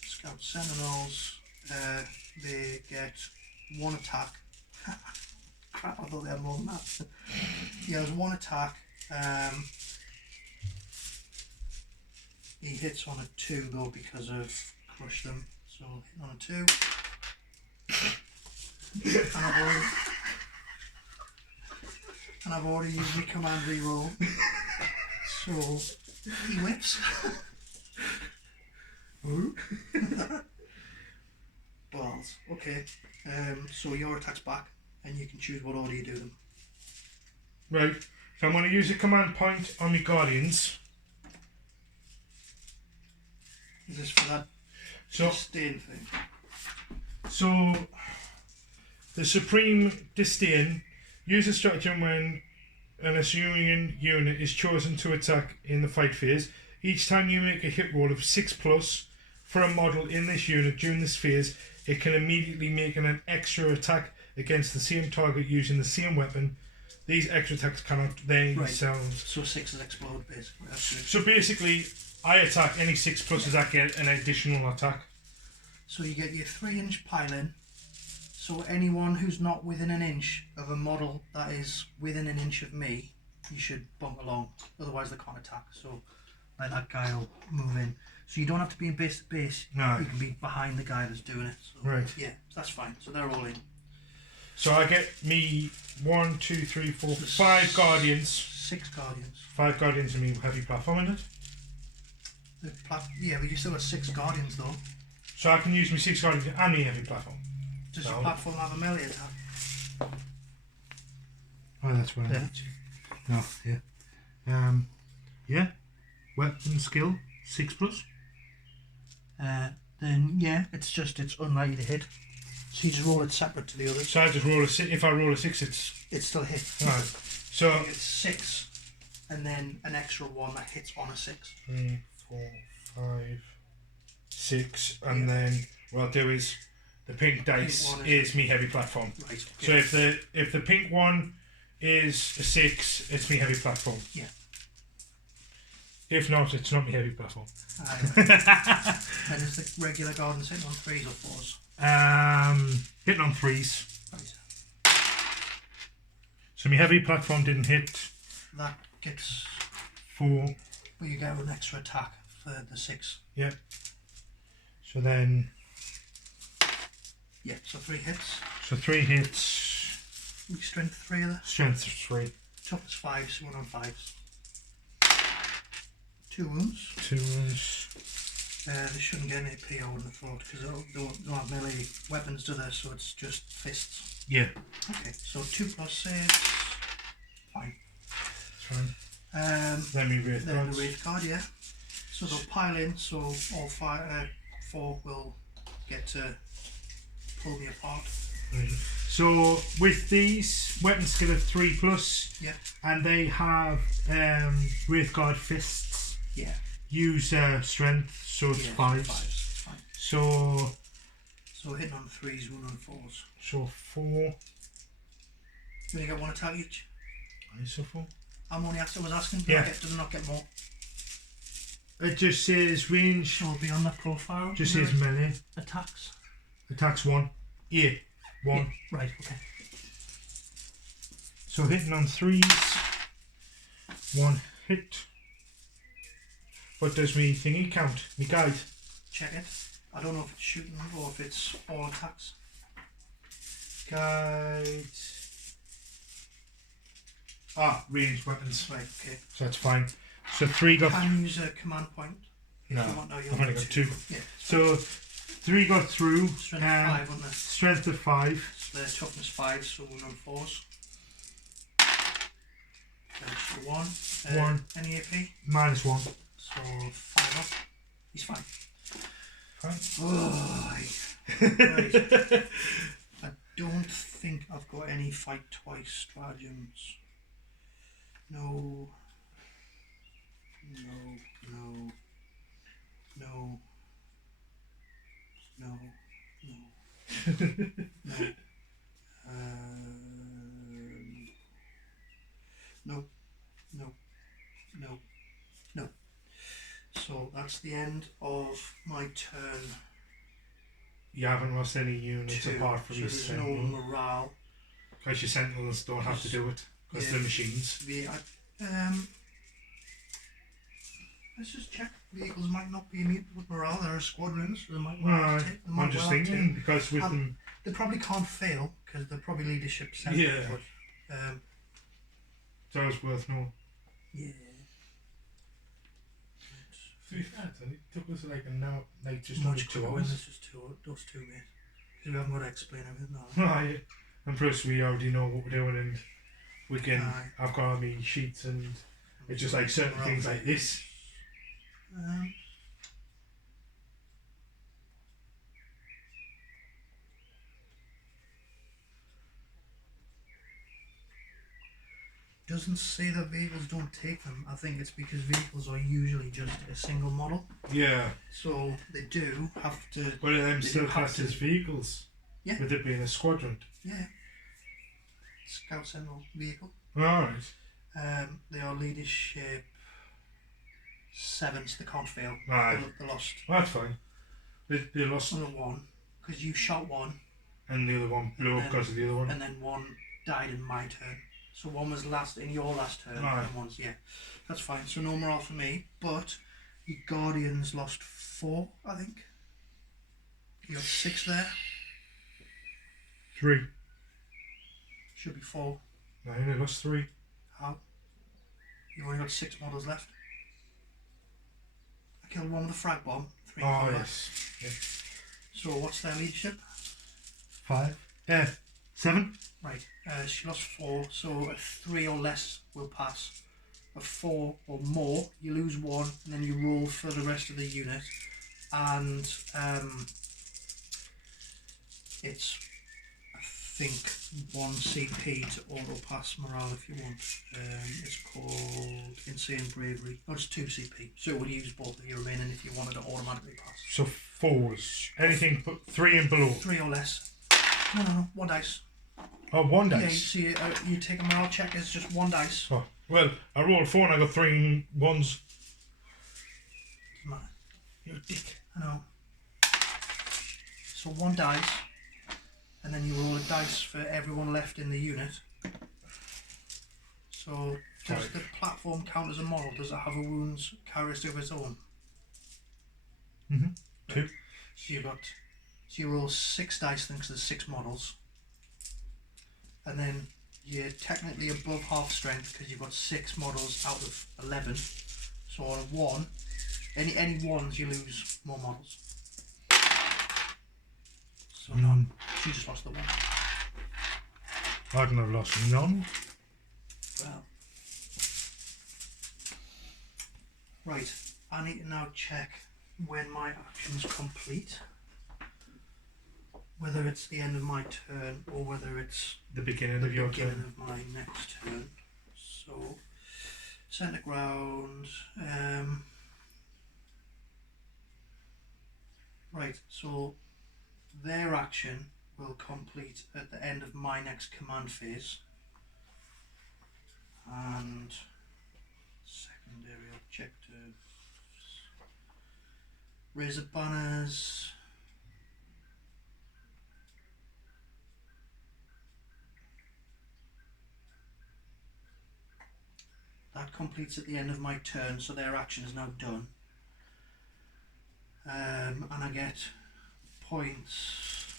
scout sentinels, they get 1 attack. Crap, I thought they had more than that. Yeah, there's 1 attack. He hits on a 2 though because of crush them. So hit on a 2. and I've already used my command reroll. So he whips. Balls. Okay. So your attack's back and you can choose what order you do them. Right. So I'm going to use a command point on my guardians. Is this for that disdain thing? So the Supreme Disdain uses stratagem when an Assyrian unit is chosen to attack in the fight phase. Each time you make a hit roll of 6+ for a model in this unit during this phase, it can immediately make an extra attack against the same target using the same weapon. These extra attacks cannot themselves. So 6s explode basically. So basically, I attack any 6+s, I get an additional attack. So you get your 3-inch pile-in. So anyone who's not within an inch of a model that is within an inch of me, you should bump along. Otherwise they can't attack. So like that guy will move in. So you don't have to be in base to base. No. You can be behind the guy that's doing it. So, right. Yeah, that's fine. So they're all in. So I get me 1, 2, 3, 4, 5 guardians. 6 guardians. 5 guardians and me heavy platform in it. Yeah, but you still got 6 guardians though. So I can use my 6 guardians and me heavy platform. Does your platform have a melee attack? Oh, that's what I meant. No, yeah. Yeah. Weapon skill 6+. Then yeah, it's unlikely to hit. So you just roll it separate to the others. So I just roll a 6. If I roll a 6, it's still a hit. Right. So it's 6, and then an extra 1 that hits on a 6. 3, 4, 5, 6, and then what I'll do is the pink dice is me heavy platform. Right. Okay. So if the pink one is a 6, it's me heavy platform. Yeah. If not, it's not me heavy platform. And is the regular garden sitting on 3s or 4s? Hitting on 3s. Right. So my heavy platform didn't hit. That gets 4. Well, you get an extra attack for the 6. Yeah. So then. Yeah. So 3 hits. So 3 hits. Strength 3 of that. Strength 3. Toughness 5s. 1 on 5s. 2 wounds. 2 wounds. They shouldn't get any PO, I wouldn't have thought, because they don't have melee weapons, do they? So it's just fists. Yeah. Okay, so 2+ saves. Fine. That's fine. Then the Wraith the Guards. Wraith Guard, yeah. So they'll pile in, so all 4 will get to pull me apart. So with these, weapon skill of 3+, yeah, and they have Wraith Guard fists. Yeah. Use strength, so it's 5s. It's fine. So hitting on 3s, 1 on 4s. So 4. You only get 1 attack each. So 4. I'm only was asking. Does it not get more? It just says range. So it'll be on the profile. Just says melee. Attacks. Attacks 1. Yeah. 1. Yeah. Right. Okay. So hitting on 3s. 1 hit. What does me thingy count? Me guide? Check it. I don't know if it's shooting or if it's all attacks. Guide. Ranged weapons. Right, okay. So that's fine. So 3 got. Can use a command point. If No, you want. No, you I've only got 2. Yeah. So 3 got through. Strength 5, wasn't it? Strength of 5. So they're toughness 5, so 1 on 4s. So 1. 1. Any AP? -1. So 5 up. He's fine. Fine. Oh, right. I don't think I've got any fight twice stratagems. No. No. No. No. No. No. No. No. No. No. No. So that's the end of my turn. You haven't lost any units 2. apart from So your there's no sentinel. morale. Because your sentinels don't have to do it. Because they're machines. Yeah, let's just check. Vehicles might not be immune with morale. There are squadrons. So they might well take. I'm just thinking because with them. They probably can't fail because they're probably leadership centre. Yeah. But, So it's worth knowing. yeah. To be fair, it took us like just Much under 2 quicker. hours. It's just those two, mate. Because we haven't got to explain everything now. Right. And plus we already know what we're doing and we can, Aye. I've got my sheets and it's just like certain things like this. Doesn't say that vehicles don't take them. I think it's because vehicles are usually just a single model. Yeah. So they do have to. But them They still do have classed to- as vehicles. Yeah. With it being a squadron. Yeah. Scout Sentinel vehicle. Alright. They are leadership 7, so they can't fail. Aye. They lost That's fine. They lost on 1 because you shot 1 and the other one blew up And because of the other one. and then 1 died in my turn. So 1 was last in your last turn Aye. and 1's that's fine. So no morale for me, but the Guardians lost 4, I think. You got 6 there. 3. Should be 4. No, I only lost 3. How? You only got 6 models left. I killed 1 with a frag bomb. 3 in Oh combat. yes. Yeah. So what's their leadership? 5. 7. Right, she lost 4, so a 3 or less will pass. A 4 or more, you lose 1, and then you roll for the rest of the unit. And it's, I think, 1 CP to auto pass morale if you want. It's called Insane Bravery. Oh, it's 2 CP, so it will use both of your remaining if you wanted to automatically pass. So 4s. Anything but 3 and below. 3 or less. No, 1 dice. Oh, 1 Yeah, dice. you see, you take a morale check, it's just 1 dice. Oh, well, I rolled 4 and I got 3 1s. You're a dick. I know. So 1 dice, and then you roll a dice for everyone left in the unit. So does the platform count as a model? Does it have a wounds characteristic of its own? 2. Right. So you roll 6 dice, thinks there's 6 models. And then you're technically above half strength because you've got 6 models out of 11. So on a 1, any 1s you lose more models. So none. She just lost the 1. I wouldn't have lost none. Well. Right, I need to now check when my action's complete. Whether it's the end of my turn or whether it's The beginning the of your beginning turn. of my next turn. So, centre ground. Right, so their action will complete at the end of my next command phase. And secondary objectives. Raise the banners. That completes at the end of my turn, so their action is now done. And I get points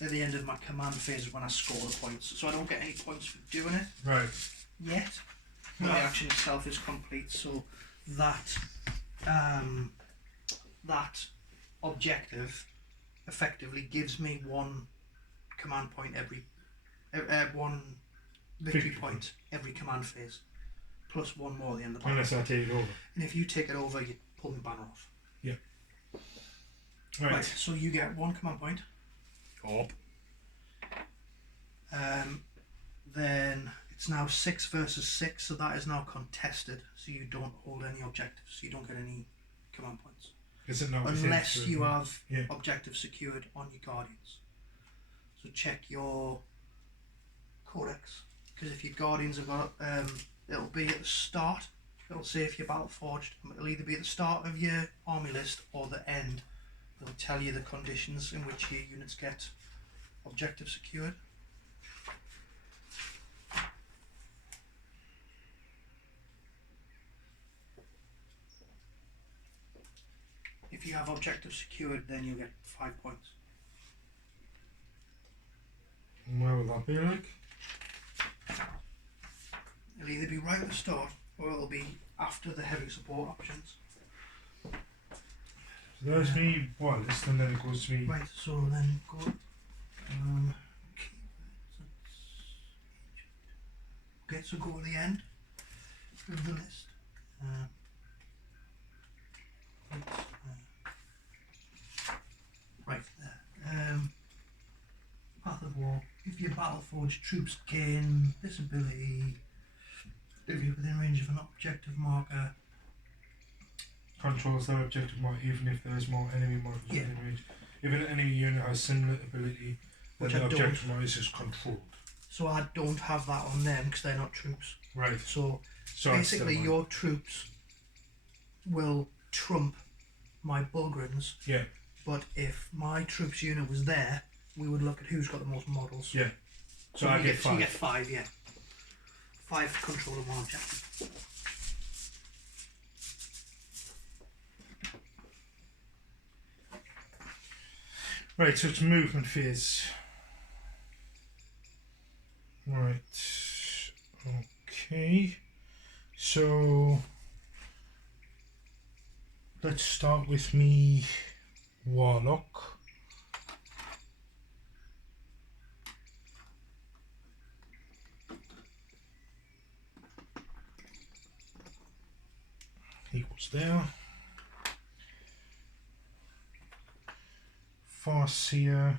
at the end of my command phase when I score the points. So I don't get any points for doing it Right. yet. But the action itself is complete, so that that objective effectively gives me 1 command point every 1 victory point every command phase, plus one more at the end of the battle. Unless I take it over. And if you take it over, you pull the banner off. Yeah. Right, so you get 1 command point. Up. Then it's now 6 versus 6, so that is now contested, so you don't hold any objectives, so you don't get any command points. Is it not? Unless you have objectives secured on your guardians. So check your codex, because if your guardians have got it'll be at the start. It'll say if you're battle forged. It'll either be at the start of your army list or the end. It'll tell you the conditions in which your units get objectives secured. If you have objectives secured, then you'll get 5 points. And where will that be like? It'll either be right at the start or it'll be after the heavy support options. So there's me war list, and then it goes to me. Right, so then go. Okay, so go to the end of the list. Right there. Path of War. If your Battleforged troops gain this ability, if you're within range of an objective marker, Controls that objective mark even if there is more enemy markers within range. If an enemy unit has similar ability, then the objective marker is just controlled. So I don't have that on them because they're not troops. Right. So basically your troops will trump my bullgryns. Yeah. But if my troops unit was there, we would look at who's got the most models. Yeah. So I get 5. So you get 5, yeah. 5 for control of one objective. Right, so it's movement phase. Right. Okay. So let's start with me warlock. Equals there. Farseer.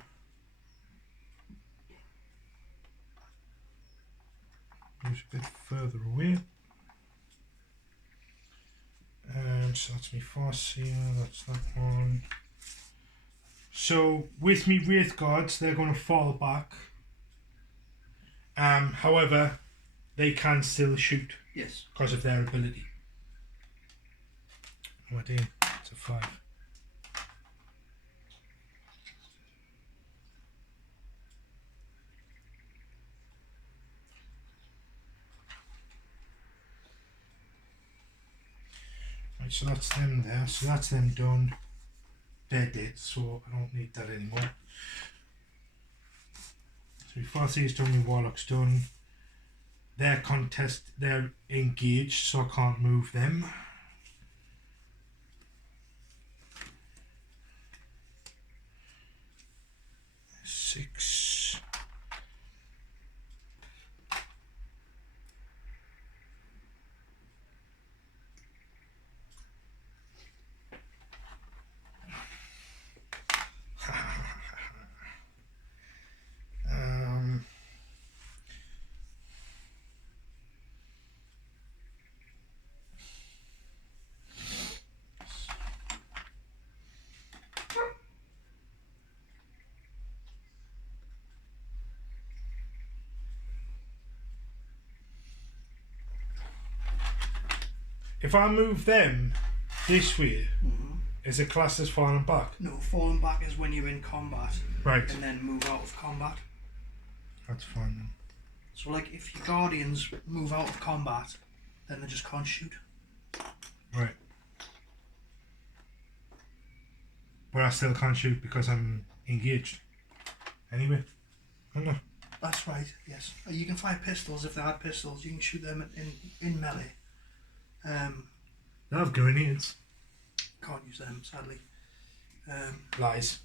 Moves a bit further away. And so that's me Farseer, that's that one. So with me Wraith Guards, they're going to fall back. However, they can still shoot. Yes. Because of their ability. Oh dear, it's a 5. Right, so that's them there, so that's them done. They're dead, so I don't need that anymore. So before is done, my warlock's done. They're engaged, so I can't move them. Six. If I move them this way, is it classed as falling back? No, falling back is when you're in combat. Right. And then move out of combat. That's fine then. So like if your guardians move out of combat, then they just can't shoot. Right. But I still can't shoot because I'm engaged. Anyway. I don't know. That's right, yes. You can fire pistols if they had pistols. You can shoot them in melee. They have grenades. Can't use them, sadly. Lies.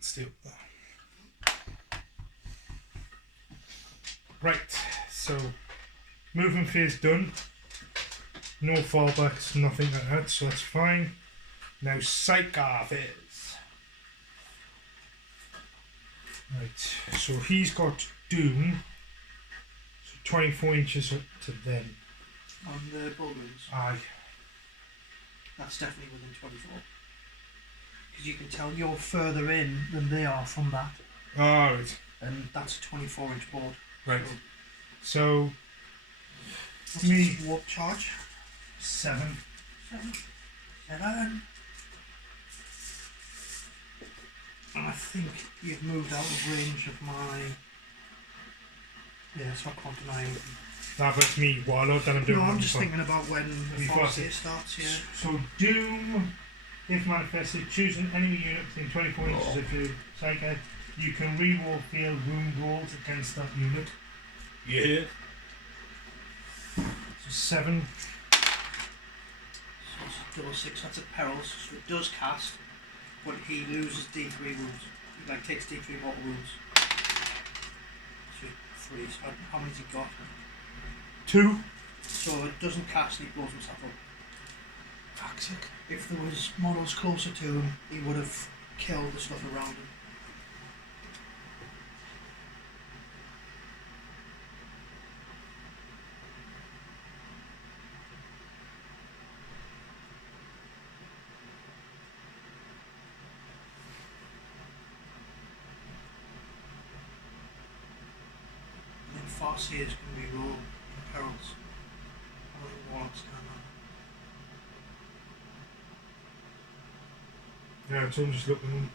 stay up there. Right, so movement phase done. No fallbacks, nothing like that, so that's fine. Now Psychar phase. Right, so he's got Doom. So 24 inches up to them. On the bullgryns. Aye. That's definitely within 24. Because you can tell you're further in than they are from that. Alright. And that's a 24-inch board. Right. So what's me his warp charge? 7. 7. And I think you've moved out of range of my... Yeah, so I can't deny anything. That was me, warlord, that I'm doing. No, I'm just thinking about when the Farseer starts, yeah. So Doom, if manifested, choose an enemy unit within 24 inches of your psychic. You can reroll failed wound rolls against that unit. Yeah. So 7. So it's a double 6, that's at perils, so it does cast, but he loses D3 wounds. He like takes D3 mortal wounds. So 3, so how many's he got? 2. So it doesn't cast and he blows himself up. Fuck's sake. If there was models closer to him, he would have killed the stuff around him. And then Farseers can be rolled for perils. All the warlocks can Yeah, so I'm just looking.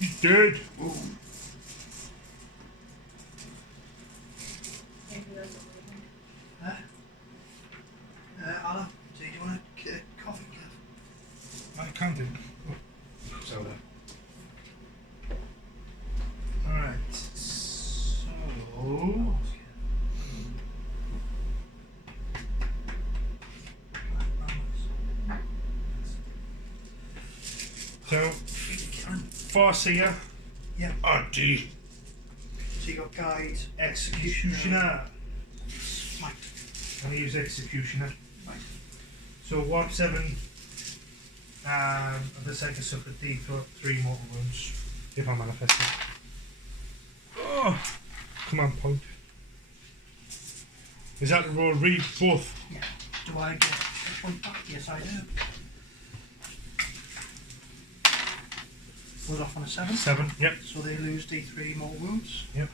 He's dead. Ooh. Huh? Alan, do you want a coffee, Kev? I can't do. Oh. Soda. Alright. So. So. Farseer. Yeah. RD. So you got guide, Executioner. smite. I'm going to use Executioner. Right. So warp 7. Of the second suffered D3 mortal wounds. If I manifest it. Oh! Command point. Is that the roll? Read both. Yeah. Do I get a point back? Yes, I do. Goes off on a 7. 7. Yep. So they lose D3 more wounds. Yep.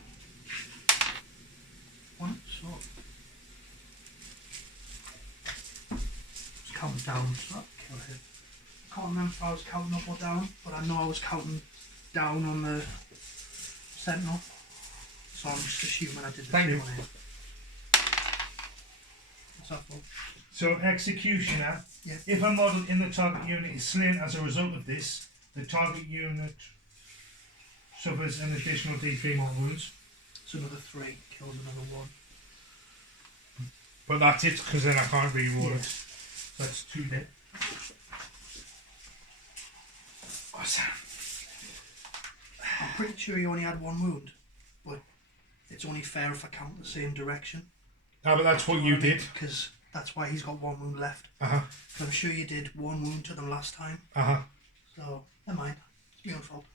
1. So just count down. So that kill him. I can't remember if I was counting up or down, but I know I was counting down on the sentinel. So I'm just assuming I did the Thank same you. on him. What's that for? So Executioner. Yeah. If a model in the target unit is slain as a result of this, the target unit suffers an additional D3 mortal wounds. So another 3 kills another 1. But that's it, because then I can't re-roll Yeah. it. So that's 2 dead. Awesome. I'm pretty sure he only had 1 wound, but it's only fair if I count the same direction. Ah, but that's what you did. Because that's why he's got 1 wound left. Uh-huh. I'm sure you did 1 wound to them last time. Uh-huh. So, never mind. It's my own fault.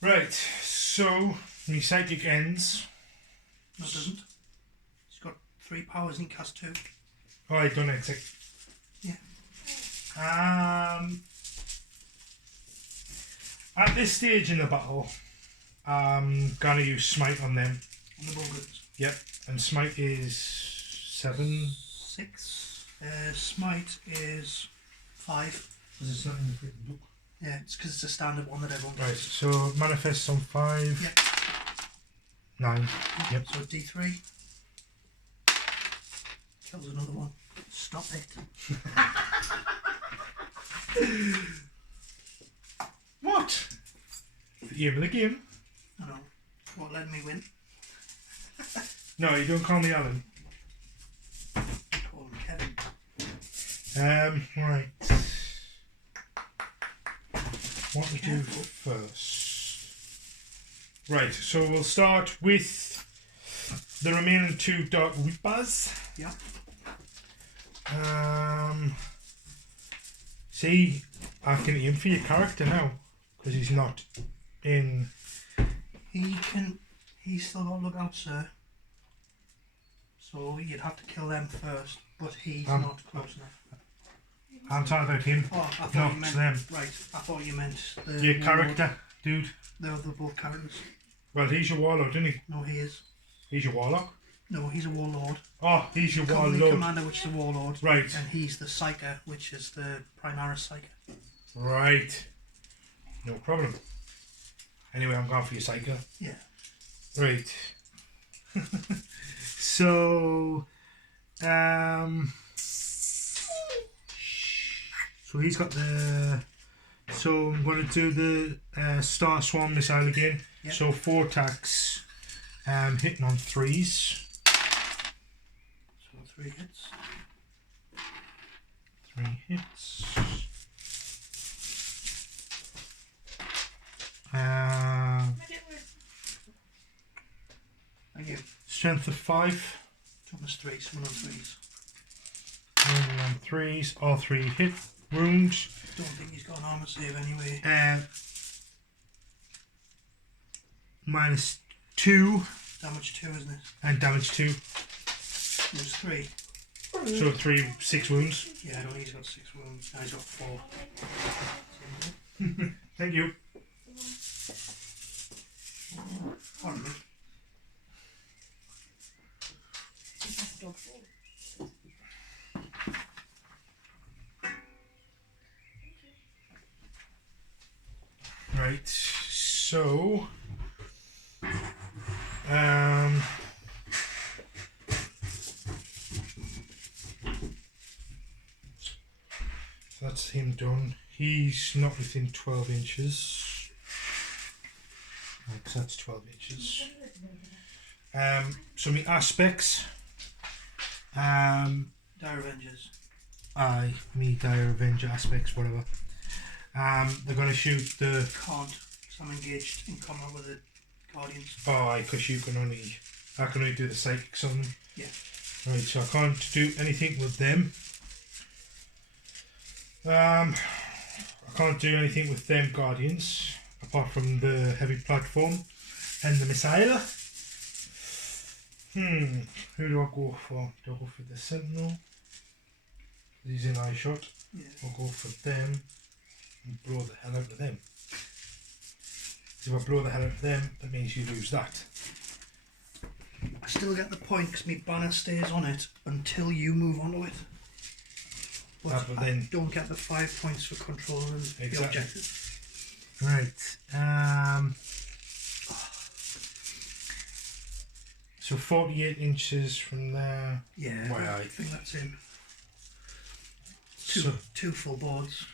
Right, so my psychic ends. No, it doesn't. He's got 3 powers and he casts 2. Oh, I done it. Yeah. At this stage in the battle, I'm gonna use smite on them. On the bullgryns. Yep, and smite is 7. 6. Smite is 5. Because it's not in the freaking book. Yeah, it's because it's a standard one that everyone Right, gets. so manifests on 5. Yep. 9. Yep. So D3. Kills another one. Stop it. What? The aim of the game? I know. What let me win? No, you don't call me Alan. Call him Kevin. Right. What we do first? Right, so we'll start with the remaining 2 Dark Reapers. Yeah. See, I can aim for your character now because he's not in. He's still got to look out, sir. So you'd have to kill them first, but he's not close enough. I'm talking about him, Oh, I thought not you meant them. right. I thought you meant the Your warlord. character, dude. They're both characters. Well, he's your warlord, isn't he? No, he is. He's your warlock. No, he's a warlord. Oh, he's your Company warlord. commander, which is a warlord. Right. And he's the psyker, which is the primaris psyker. Right. No problem. Anyway, I'm going for your psycho. Yeah. Right. So, so he's got the. So I'm going to do the Star Swarm missile again. Yep. So 4 attacks, hitting on 3s. So 3 hits. 3 hits. Thank you. Strength of 5. Toughness 3, so 1 on 3s. 1 on 3s. All 3 hit wounds. Don't think he's got an armor save anyway. -2 Damage 2, isn't it? and damage 2. There's 3. So 6 wounds. Yeah, I don't think he's got 6 wounds. No, he's got 4. Thank you. Pardon me. Right, so that's him done. He's not within 12 inches. Right, so that's 12 inches. So my aspects. Dire Avengers. Aye, me Dire Avenger aspects, whatever. They're going to shoot the. Can't, because I'm engaged in combat with the Guardians. Oh, aye, because I can only do the psychics on them. Yeah. Right, so I can't do anything with them. I can't do anything with them Guardians, apart from the heavy platform and the missile. Who do I go for? Do I go for the sentinel? He's in eye shot. Yeah. I'll go for them and blow the hell out of them. If I blow the hell out of them, that means you lose that. I still get the point because my banner stays on it until you move onto it. But But I then don't get the 5 points for controlling the Exactly. objective. Right. So 48 inches from there. Yeah, Why, I aye. think that's him. So, Two full boards.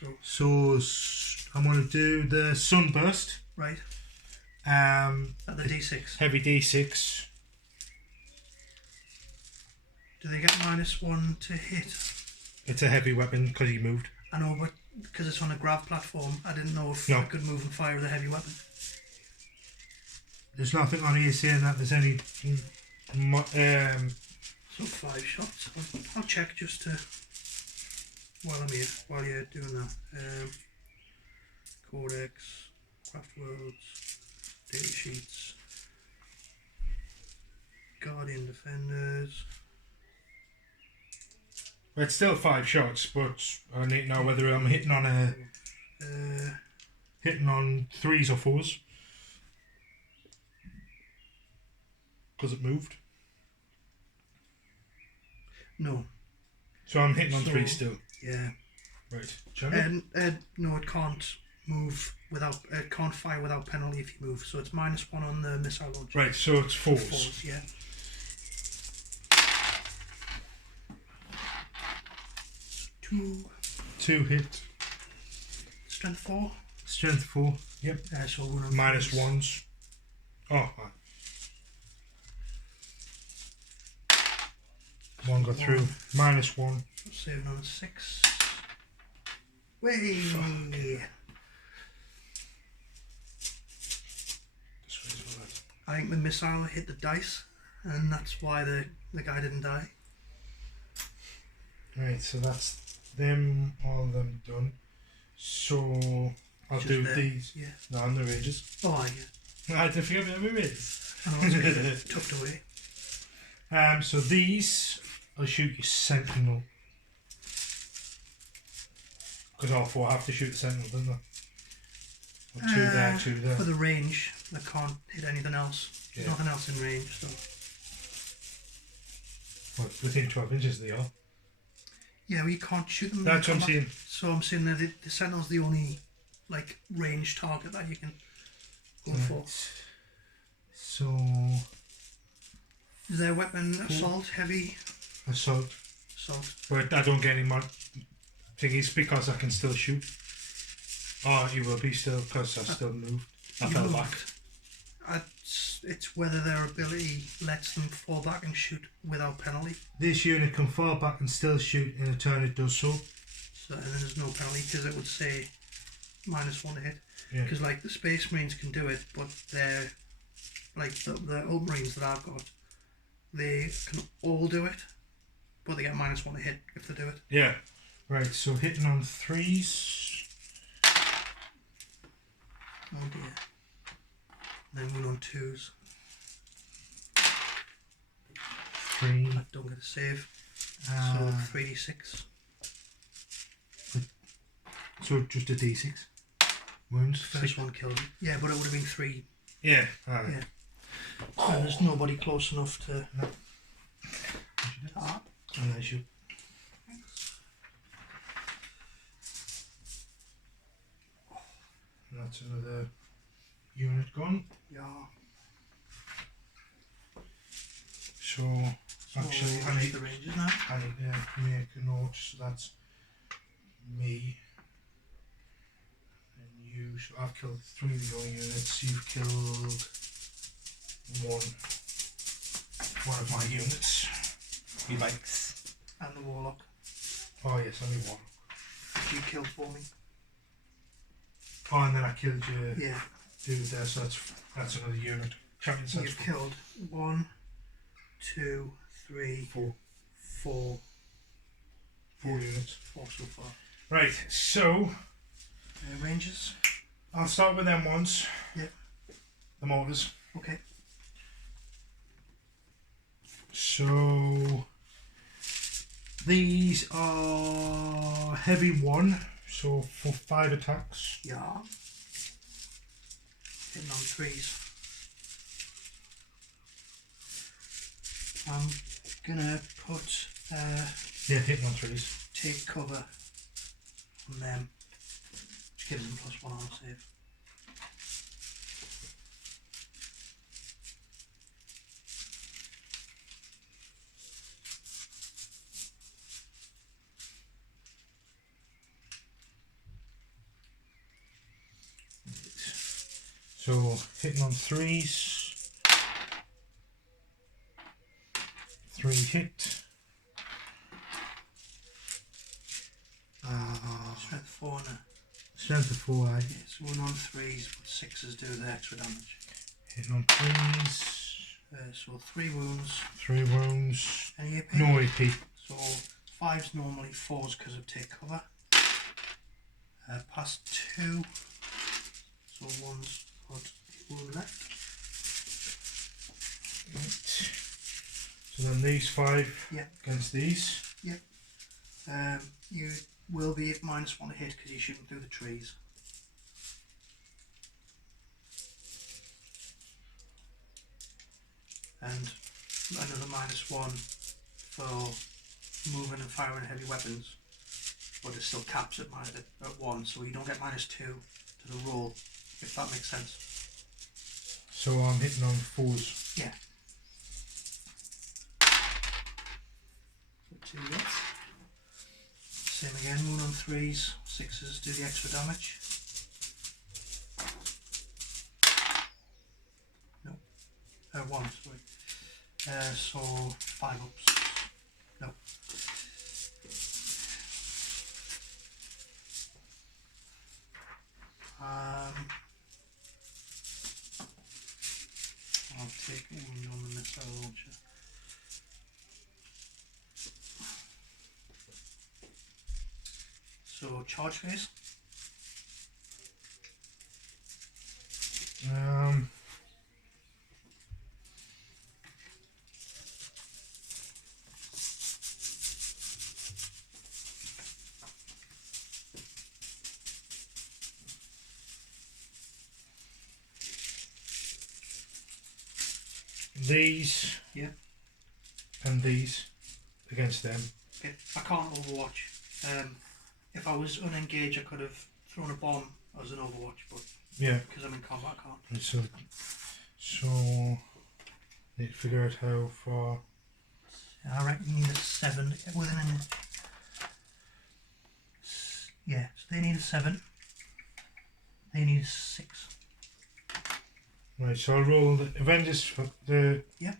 I'm going to do the sunburst. Right. At At the D6. heavy D6. Do they get -1 to hit? It's a heavy weapon because he moved. I know, but because it's on a grav platform, I didn't know if No. I could move and fire with a heavy weapon. There's nothing on here saying that there's any. So 5 shots. I'll check just to while I'm here, while you're doing that. Codex, Craft Worlds, data sheets, Guardian Defenders. It's still 5 shots, but I need to know whether I'm hitting on hitting on 3s or 4s because it moved. No. So I'm hitting on So- 3 still. Yeah. Right. German? No, it can't move without. It can't fire without penalty if you move. So it's -1 on the missile launcher. Right, so it's 4s. 4s, yeah. Two hit. Strength 4. Strength 4. Yep. So we're on -1s. Oh, right. One got through. -1. Saving on a 6. Way. This way's all right. I think the missile hit the dice, and that's why the guy didn't die. Right, so that's them, all of them done. So I'll Just do there. these. Yeah. No, I'm the rages. Oh, yeah. I didn't forget about my rages. I know, it's tucked away. So these, I'll shoot your sentinel. Because all 4 have to shoot the sentinel, don't they? Or 2 there, 2 there. For the range, they can't hit anything else. There's Yeah. nothing else in range, so. Well, within 12 inches they are. Yeah, we can't shoot them. That's what I'm saying. So I'm saying that the sentinel's the only, like, range target that you can go for. So, Is their weapon assault, heavy assault. assault? But I don't get any more thingies because I can still shoot. Oh, you will be still because I still moved. I You fell moved. back. It's whether their ability lets them fall back and shoot without penalty. This unit can fall back and still shoot in a turn it does so. So and there's no penalty because it would say -1 to hit. Yeah. Because like the Space Marines can do it, but they're like the Ultramarines that I've got, they can all do it, but they get -1 to hit if they do it. Yeah. Right, so hitting on 3s. Oh dear. Then one on 2s. 3. I don't get a save. So 3d6. So just a d6. Wounds. First one killed him. Yeah, but it would have been 3. Yeah. Yeah. So there's nobody close enough to. Unless you. That's another unit gone. Yeah. So So actually, I what's need the ranges now? to make a note. So that's me and you. So I've killed 3 of your units. You've killed one of my units. Me bikes. And the Warlock. Oh yes, only one. Which you killed for me. Oh, and then I killed your Yeah. dude there. So that's another unit. Champion sets You've killed 1, 2, 3, 4 4. 4 units. 4 so far. Right. So Ranges. I'll start with them ones. Yeah. The mortars. Okay. So these are heavy 1, so for 5 attacks. Yeah. Hitting on 3s. I'm gonna put Yeah, hitting on 3s. take cover on them, which gives them +1 arm save. So hitting on 3s. 3 hit. Strength 4 and Strength of 4, aye. yeah, so 1 on 3s, but 6s do the extra damage. Hitting on 3s. So 3 wounds. 3 wounds. Any AP? No AP. So 5's normally 4's because of take cover. Past 2. So 1's got a wound left. Right. So then these 5 Yeah. against these. You will be at -1 to hit because you're shooting through the trees. And another -1 for moving and firing heavy weapons, but it still caps at 1, so you don't get -2 to the roll, if that makes sense. So I'm hitting on 4s. Yeah. So 2 hits. Same again, wound on 3s, 6s do the extra damage. No. 1, sorry. So 5 ups. No. I'll take a wound on the missile launcher. So charge phase. These. Yeah. And these against them. Okay. I can't overwatch. If I was unengaged, I could have thrown a bomb as an overwatch, but yeah, because I'm in combat, I can't. And so need to figure out how far. I reckon you need a 7 to get within an. Yeah, so they need a 7. They need a 6. Right, so I'll roll the Avengers for the. Yep.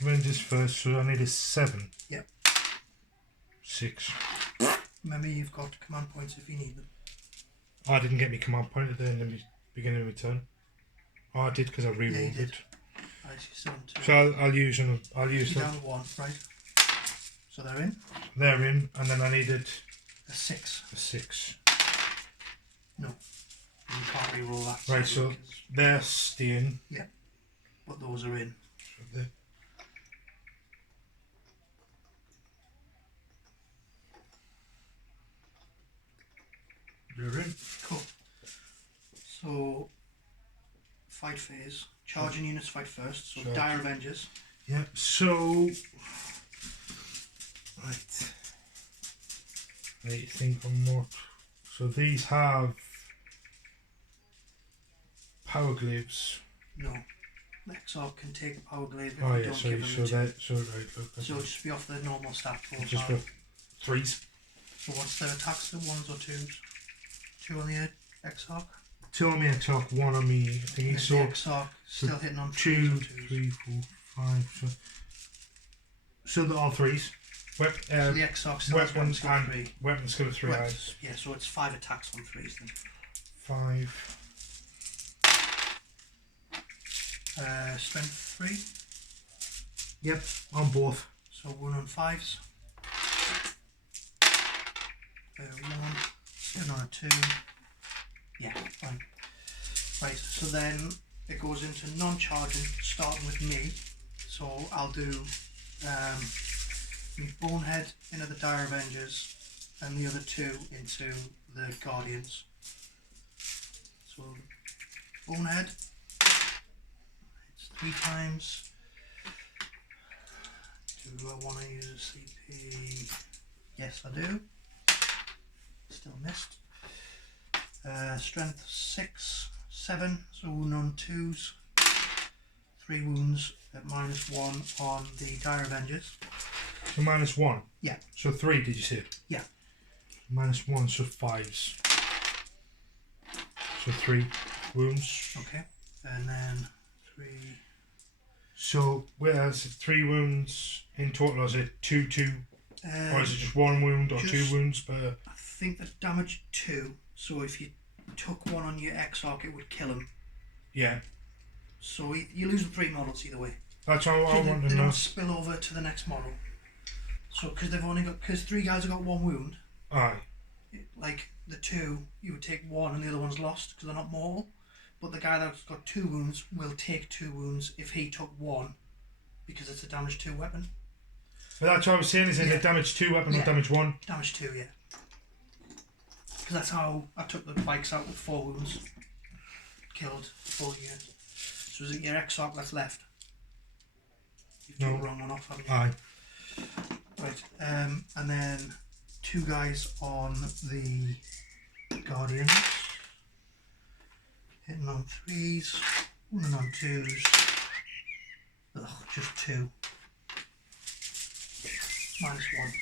Avengers first, so I need a 7. Yep. 6. Remember, you've got command points if you need them. I didn't get me command point at the end of the beginning of the turn. Oh, I did because I rerolled you did. it. I see 7 too. So I'll use them. I'll use You're them. down to 1, right? So they're in. They're in, and then I needed A 6. a 6. No. You can't re-roll that. Right, so they're staying. Yeah. But those are in. So they're in. Cool. So, fight phase. Charging units fight first. So, Charge. Dire Avengers. Yep, so. Right. I think I'm more. So these have power glaives. No. Exarch can take a power glaive if Oh you yeah, don't so give so them a 2. that so right. Okay. So just be off the normal stat just profile. for 3s. So what's their attacks? The 1s or 2s? 2 on the Exarch. 2 on me attack, 1 on me thingy. And So the Exarch still hitting on 3s 2, or 2s. 3, 4, 5. So they're all 3s. So the Exarch still has 1 weapons skill and 3. weapons skill of 3 eyes. Weapons, yeah, so it's 5 attacks on 3s then. 5. Strength 3. Yep, on both. So 1 on 5s. 1. 7 on a 2. Yeah, fine. Right, so then it goes into non-charging, starting with me. So I'll do me Bonehead into the Dire Avengers and the other 2 into the Guardians. So Bonehead, it's 3 times. Do I want to use a CP? Yes, I do. Still missed. Strength 6, 7, so wound on 2s. 3 wounds at -1 on the Dire Avengers. So -1. Yeah. So 3, did you say? Yeah. -1, so 5s. So 3 wounds. Okay. And then 3. So whereas 3 wounds in total, is it 2, 2, or is it just 1 wound or 2 wounds per? I think the damage 2. So if you took 1 on your Exarch, it would kill him. Yeah. So you're losing 3 models either way. That's all I want to They know. don't spill over to the next model. So because 3 guys have got 1 wound. Aye. Like the 2, you would take 1 and the other one's lost because they're not mortal. But the guy that's got 2 wounds will take 2 wounds if he took 1 because it's a damage 2 weapon. But that's what I was saying, is it a damage 2 weapon or damage 1? Damage 2, yeah. Because that's how I took the bikes out with 4 wounds. Killed 4 units. So is it your Exarch that's left? You've took the wrong one off, haven't you? Aye. Right. And then 2 guys on the guardians, hitting on 3s, running on 2s. Ugh, just 2. -1.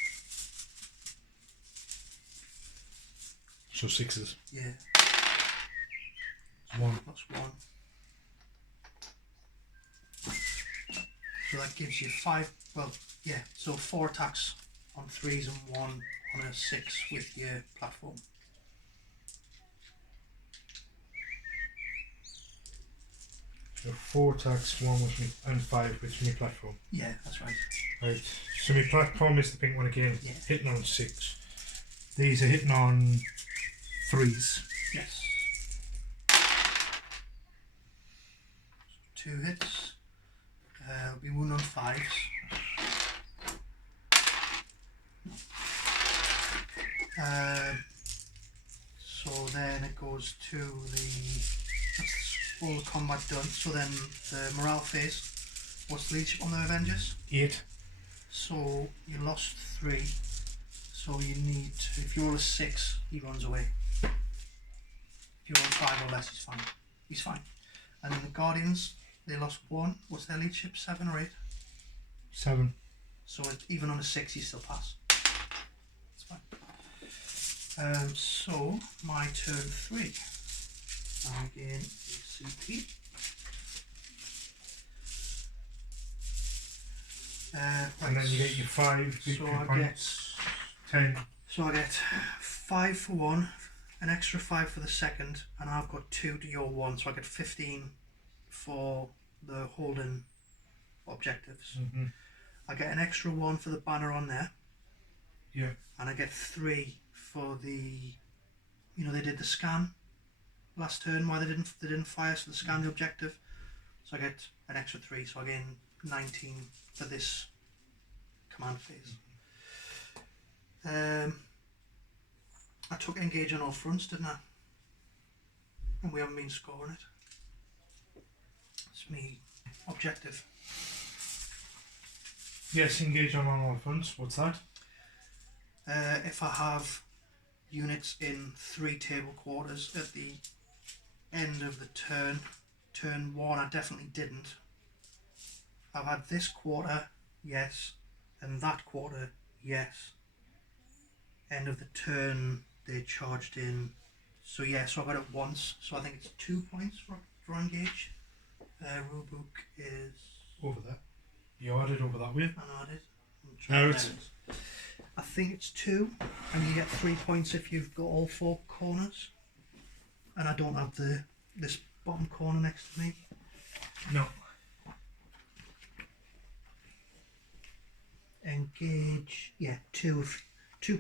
So 6s. Yeah. 1. +1. So that gives you 5. Well, yeah. So 4 attacks on 3s and 1 on a 6 with your platform. So 4 attacks, 1 with me, and 5 with me platform. Yeah, that's right. Right. So my platform is the pink one again. Yeah. Hitting on 6. These are hitting on 3s. Yes. 2 hits. We won on 5s. So then it goes to that's all the combat done. So then the morale phase. What's the leadership on the Avengers? 8. So you lost 3. So you need to, if you roll a 6, he runs away. If you roll 5 or less, he's fine. He's fine. And then the Guardians, they lost 1. What's their leadership? 7 or 8? 7. So even on a 6, you still pass. That's fine. So my turn 3. Again, CP. Right. And then you get your 5 victory So I points. 10. So I get 5 for 1, an extra 5 for the second, and I've got 2 to your 1, so I get 15 for the holding objectives. Mm-hmm. I get an extra 1 for the banner on there. Yeah. And I get 3 for the, they did the scan last turn. Why they didn't fire, so they scanned the objective. So I get an extra 3, so I gain 19 for this command phase. I took engage on all fronts, didn't I? And we haven't been scoring it. It's me objective. Yes, engage on all fronts. What's that? If I have units in 3 table quarters at the end of the turn 1 I definitely didn't. I've had this quarter, yes, and that quarter, yes. End of the turn they charged in, so yeah, so I got it once, so I think it's 2 points for engage. Rulebook is Over there. You added over that way. I added. No, it's... I think it's 2, and you get 3 points if you've got all 4 corners. And I don't have this bottom corner next to me. No. Engage, yeah, 2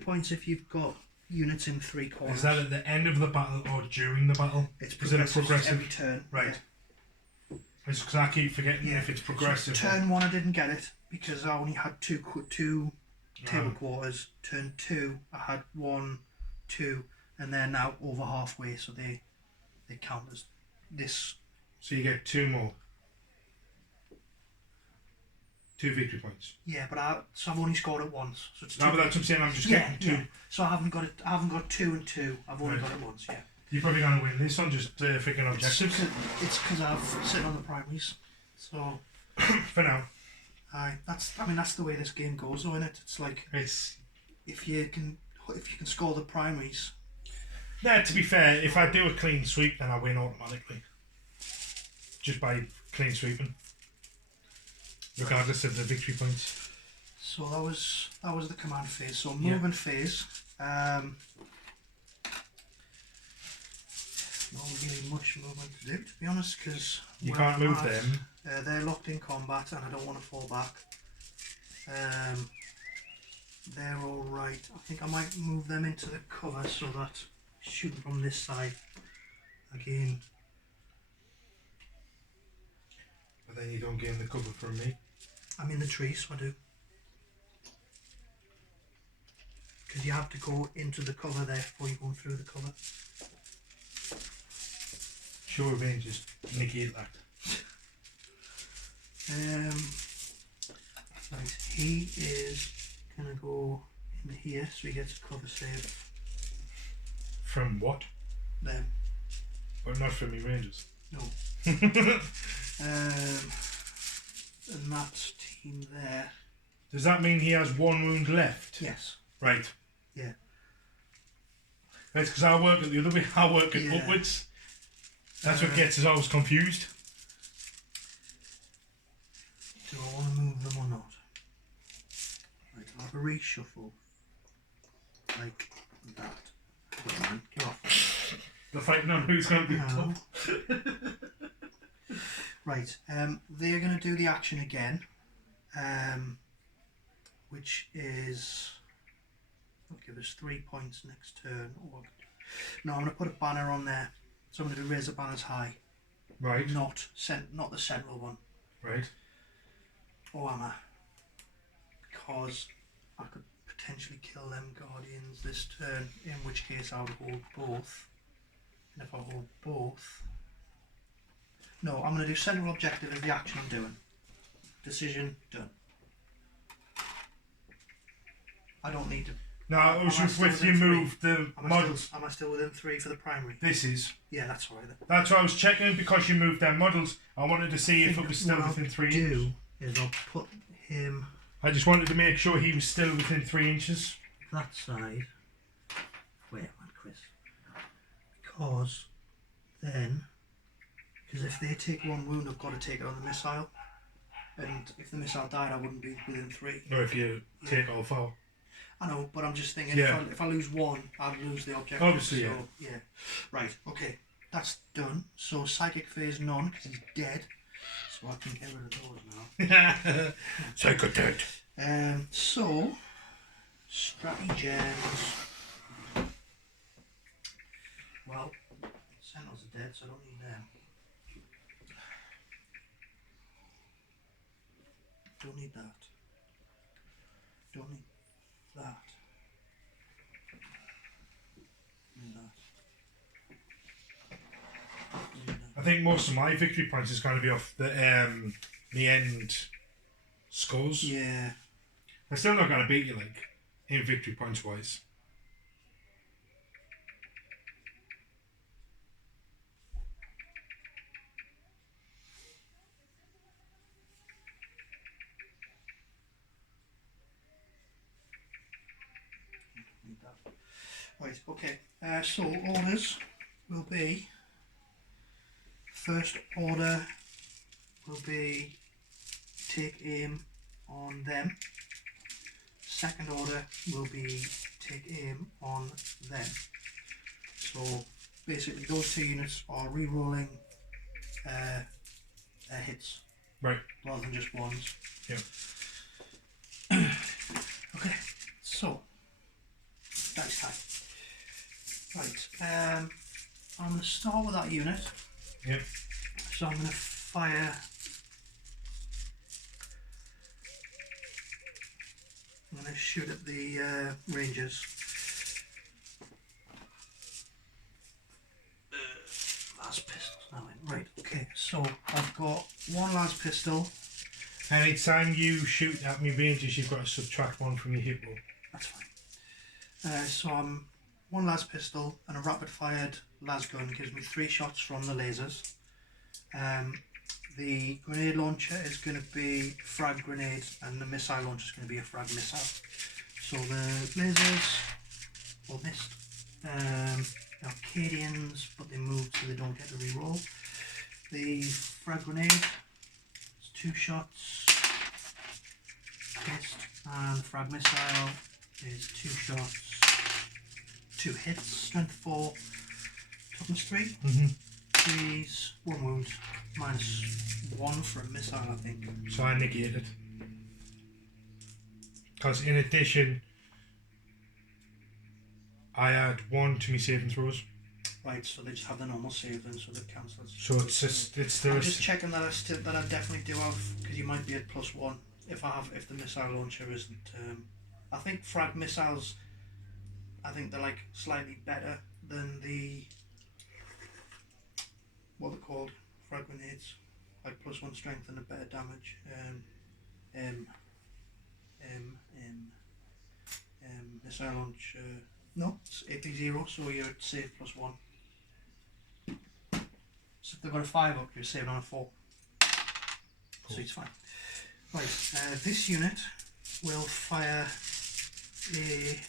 points if you've got units in 3 corners. Is that at the end of the battle or during the battle? It's Is it a progressive? every turn. Right. Yeah. It's because I keep forgetting if it's progressive. So turn 1 I didn't get it because I only had 2 table quarters. Turn 2 I had 1, 2, and they're now over halfway, so they count as this. So you get 2 more. 2 victory points. Yeah, but I've only scored it once, so it's 2. No, but that's what I'm saying. I'm just getting 2. Yeah. So I haven't got it. I haven't got 2 and 2. I've only got it once. Yeah. You're probably going to win this on just freaking objectives. It's because I've sit on the primaries. So for now. that's the way this game goes, though, isn't it? It's like if you can score the primaries. Yeah, to be fair, if I do a clean sweep, then I win automatically. Just by clean sweeping, regardless of the victory points. So that was the command phase. So movement phase. Not really much movement to do, to be honest, because you can't move them. They're locked in combat, and I don't want to fall back. They're all right. I think I might move them into the cover so that shooting from this side again. But then you don't gain the cover from me. I'm in the tree, so I do. Because you have to go into the cover there before you go through the cover. Sure ranges negate that. Right, he is gonna go in here, so he gets a cover save. From what? Them. But not from me rangers. No. And that team there. Does that mean he has 1 wound left? Yes. Right. Yeah. That's because I work at the other way. I work at Yeah. upwards. That's what gets us always confused. Do I want to move them or not? Right, I'll have a reshuffle. Like that. Come on, get off. They're fighting on who's going to be No. top. Right, they're going to do the action again, which is, will give us 3 points next turn. No, I'm going to put a banner on there, so I'm going to raise the banners high. Right. Not the sentinel one. Right. Warhammer, because I could potentially kill them guardians this turn, in which case I would hold both. And if I hold both, no, I'm going to do sentinel objective as the action I'm doing. Decision done. I don't need to. No, I was Am I just still with you within move the Am models. I still within 3 for the primary? This is. Yeah, that's alright then. That's what I was checking because you moved them models. I wanted to see if it was still what within I'll 3 inches. do is I'll put him I just wanted to make sure he was still within 3 inches. that side. Wait, man, Chris. Because then, if they take 1 wound, I've got to take it on the missile. And if the missile died, I wouldn't be within 3. Or if you take all 4. I know, but I'm just thinking Yeah. if I lose 1, I'd lose the objective. Obviously, so, yeah. Right, okay. That's done. So psychic phase none, because he's dead. So I can get rid of those now. Psycho dead. So, stratagems. Well, sentinels are dead, so I don't need them. Don't need that. Don't need that. Need that. Need that. I think most of my victory points is going to be off the end scores. Yeah. I'm still not going to beat you, like, in victory points wise. Need that. Right, okay. So orders will be, first order will be take aim on them. Second order will be take aim on them. So basically those 2 units are re-rolling hits. Right. Rather than just ones. Yeah. Okay, so dice time. Right, I'm going to start with that unit. Yep. So I'm going to fire. I'm going to shoot at the rangers. Last pistols now in. Right, okay, so I've got 1 last pistol. Anytime you shoot at me ranges, you've got to subtract 1 from your hit roll. That's fine. So I'm 1 las pistol and a rapid fired las gun gives me 3 shots from the lasers. The grenade launcher is going to be frag grenade and the missile launcher is going to be a frag missile. So the lasers were missed. Arcadians, but they moved so they don't get a reroll. The frag grenade is 2 shots. Missed. And the frag missile is 2 shots, 2 hits, strength 4, toughness 3. Mm-hmm. These 1 wound, -1 for a missile, I think. So I negated. Because in addition, I add 1 to my saving throws. Right, so they just have the normal save then, so they're cancelled. So it's still. I'm just checking that I definitely do have, because you might be at +1 if the missile launcher isn't. I think frag missiles, I think they're like slightly better than the, what they're called, frag grenades, like +1 strength and a better damage. missile launch. No, it's AP0, so you're at save +1. So if they've got a 5 up, you're saving on a 4. Cool. So it's fine. Right, this unit will fire a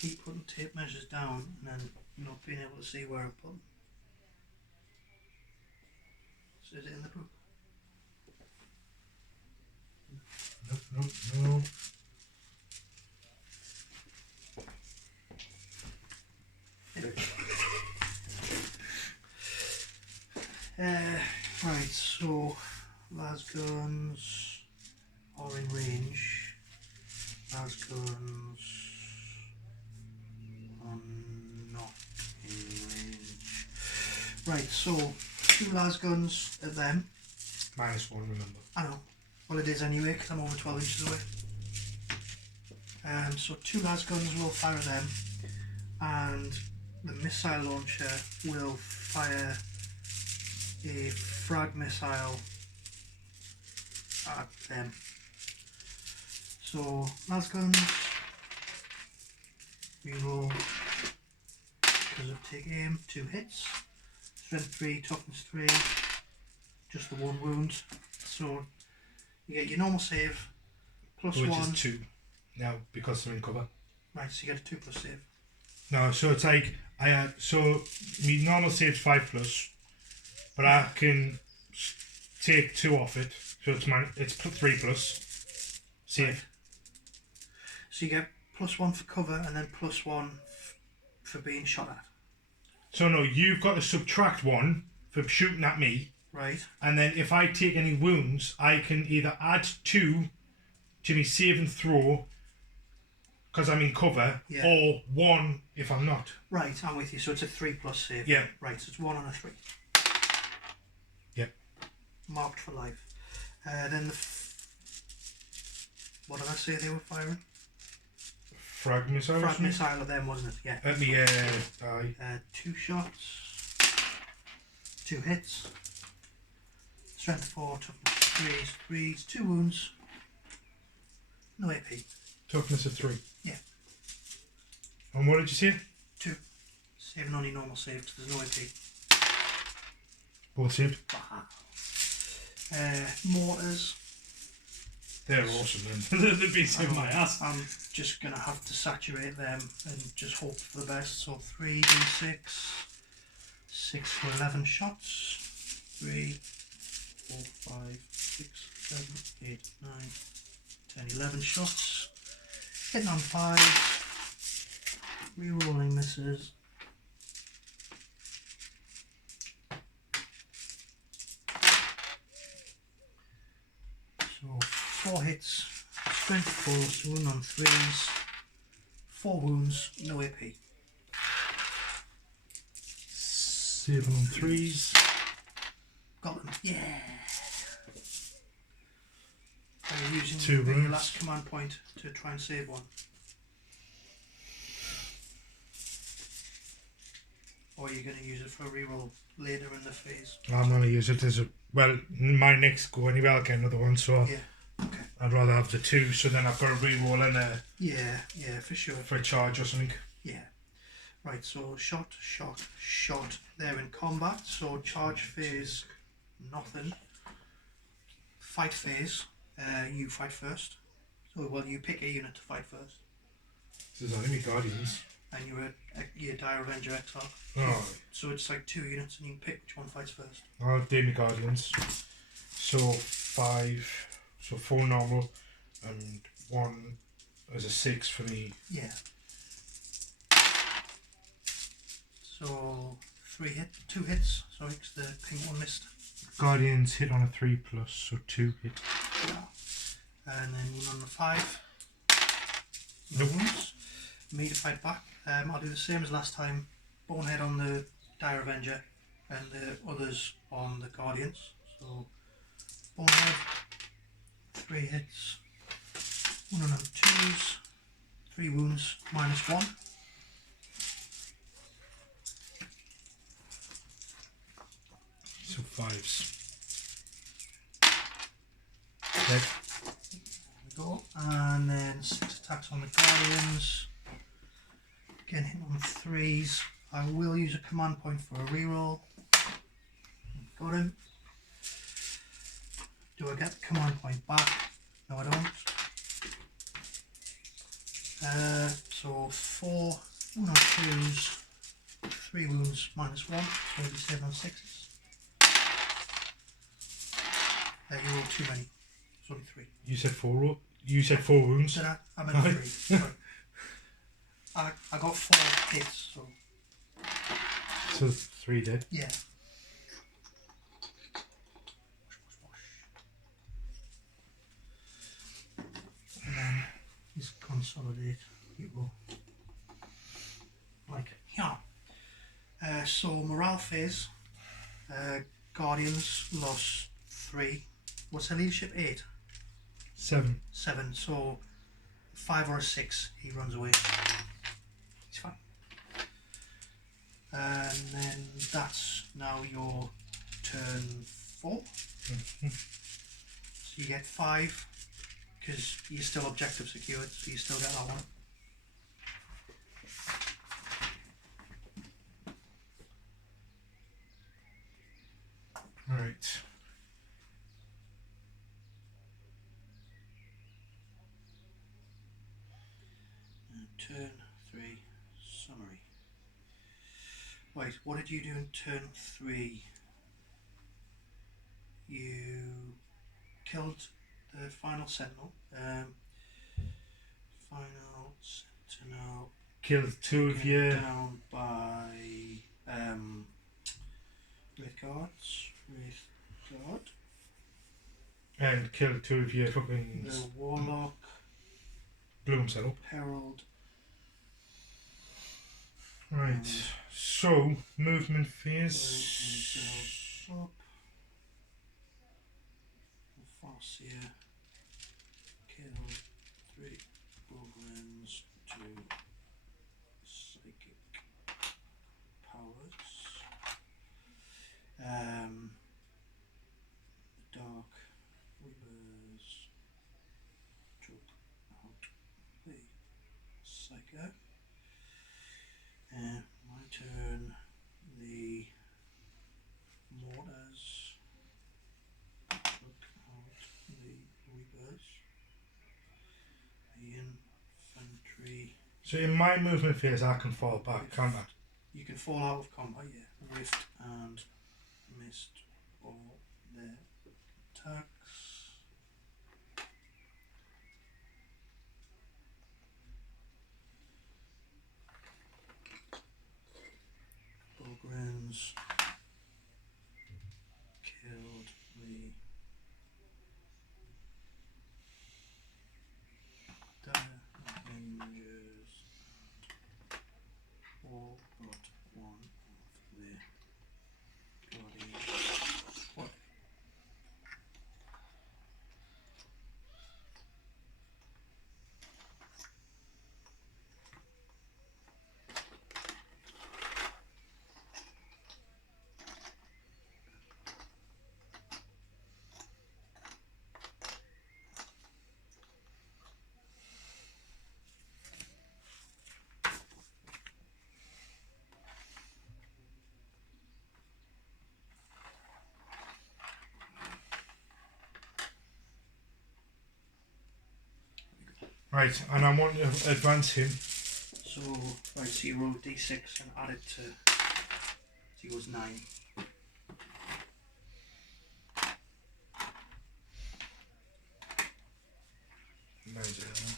keep putting tape measures down and then not being able to see where I'm putting. So is it in the book? No. Right, so las guns are in range. Las guns are not in range. Right, so 2 las guns at them. -1, remember. I know. Well, it is anyway because I'm over 12 inches away. So 2 las guns will fire at them, and the missile launcher will fire a frag missile at them. So las guns, reroll because of take aim, 2 hits, strength 3, toughness 3, just the 1 wound. So you get your normal save plus which 1. is 2 now because they're in cover. Right, so you get a 2+ save. No, so it's like so my normal save's 5+, but I can take 2 off it, so it's 3+ save. Right. So you get +1 for cover and then +1 for being shot at. So no, you've got to subtract 1 for shooting at me. Right. And then if I take any wounds, I can either add 2 to my save and throw because I'm in cover, yeah, or 1 if I'm not. Right, I'm with you. So it's a 3+ save. Yeah. Right, so it's 1 and a 3. Yep. Marked for life. Then what did I say they were firing? Frag missile. Frag missile at them, wasn't it? Yeah. At me, aye. 2 shots, 2 hits, strength 4, toughness 3s, 2 wounds, no AP. Toughness of 3. Yeah. And what did you say? 2. Saving on your normal save because there's no AP. Both saved. Mortars. They're awesome then. They've been saving my ass. I'm just going to have to saturate them and just hope for the best. So 3d6, 6 for 11 shots. 3, 4, 5, 6, 7, 8, 9, 10, 11 shots. Hitting on 5. Rerolling misses. So 4 hits, strength 4, so 1 on 3s, 4 wounds, no AP. 7 on 3s. Got them. Yeah. Are you using 2 the wounds. last command point to try and save 1? Or are you going to use it for a reroll later in the phase? I'm going to use it as a... Well, my next go anyway, I'll get another one, so Yeah. Okay. I'd rather have the 2, so then I've got a reroll and Yeah, for sure. for a charge or something. Yeah. Right, so shot. They're in combat, so charge phase, nothing. Fight phase, you fight first. So, well, you pick a unit to fight first. This is only Guardians. And you're Dire Avenger Exile. Oh. So it's like 2 units and you can pick which one fights first. I'll do my Guardians. So 5, so 4 normal and 1 as a 6 for me. Yeah. So 2 hits, sorry, because the pink one missed. Guardians hit on a 3+, so 2 hit. Yeah. And then 1 on the 5. No wounds. Me to fight back. I'll do the same as last time. Bonehead on the Dire Avenger and the others on the Guardians. So Bonehead, 3 hits, 1 on 2s, 3 wounds, -1. So 5s. dead. There we go. And then 6 attacks on the Guardians. Again, hit on 3s. I will use a command point for a reroll. Got him. Do I get the command point back? No, I don't. So 4 wound on 2s, 3 wounds minus 1, so it'll be 7 on 6s. You rolled too many. It's only 3. You said 4. You said 4 wounds. Did I? I meant 3. Sorry. I got 4 hits, so. So 3 dead. Yeah. And then just consolidate. You go. Like, yeah. So morale phase. Guardians lost 3. What's their leadership? 8. 7. 7. So 5 or a 6, he runs away. He's fine. And then that's now your turn 4. Mm-hmm. So you get 5 because you're still objective secured, so you still get that one. Right. And turn 3 summary. Right, what did you do in turn 3? You killed the final sentinel. Final sentinel. Killed 2 of you. Down by Wraith Guards. Wraith Guard. And killed 2 of your fucking. The warlock. Blew himself up. Herald. Right. So, movement phase. Up. Farseer. Kill 3 bullgryns, 2 psychic powers. The dark weavers took out the psycho. And my turn, the mortars took out the reapers. The infantry. So, in my movement phase, I can fall back, can't I? You can fall out of combat, yeah. Rift and missed all their attacks. Bullgryns killed the Avengers and all but one of the Guardians. What? Right, and I want to advance him. So, right, so you roll d6 and add it to. So he goes 9.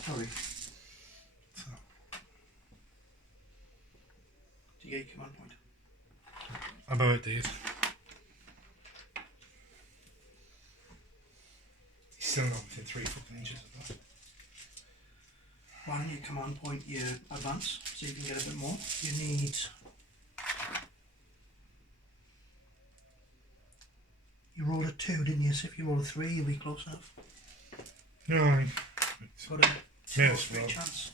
Sorry. Do you get your command point? About it. He's still not within 3 fucking inches of that. Why don't you command point your advance so you can get a bit more? You need. You rolled a 2, didn't you? So if you roll a 3, you'll be close enough. No, Got a 2 or yes, 3 well. chance.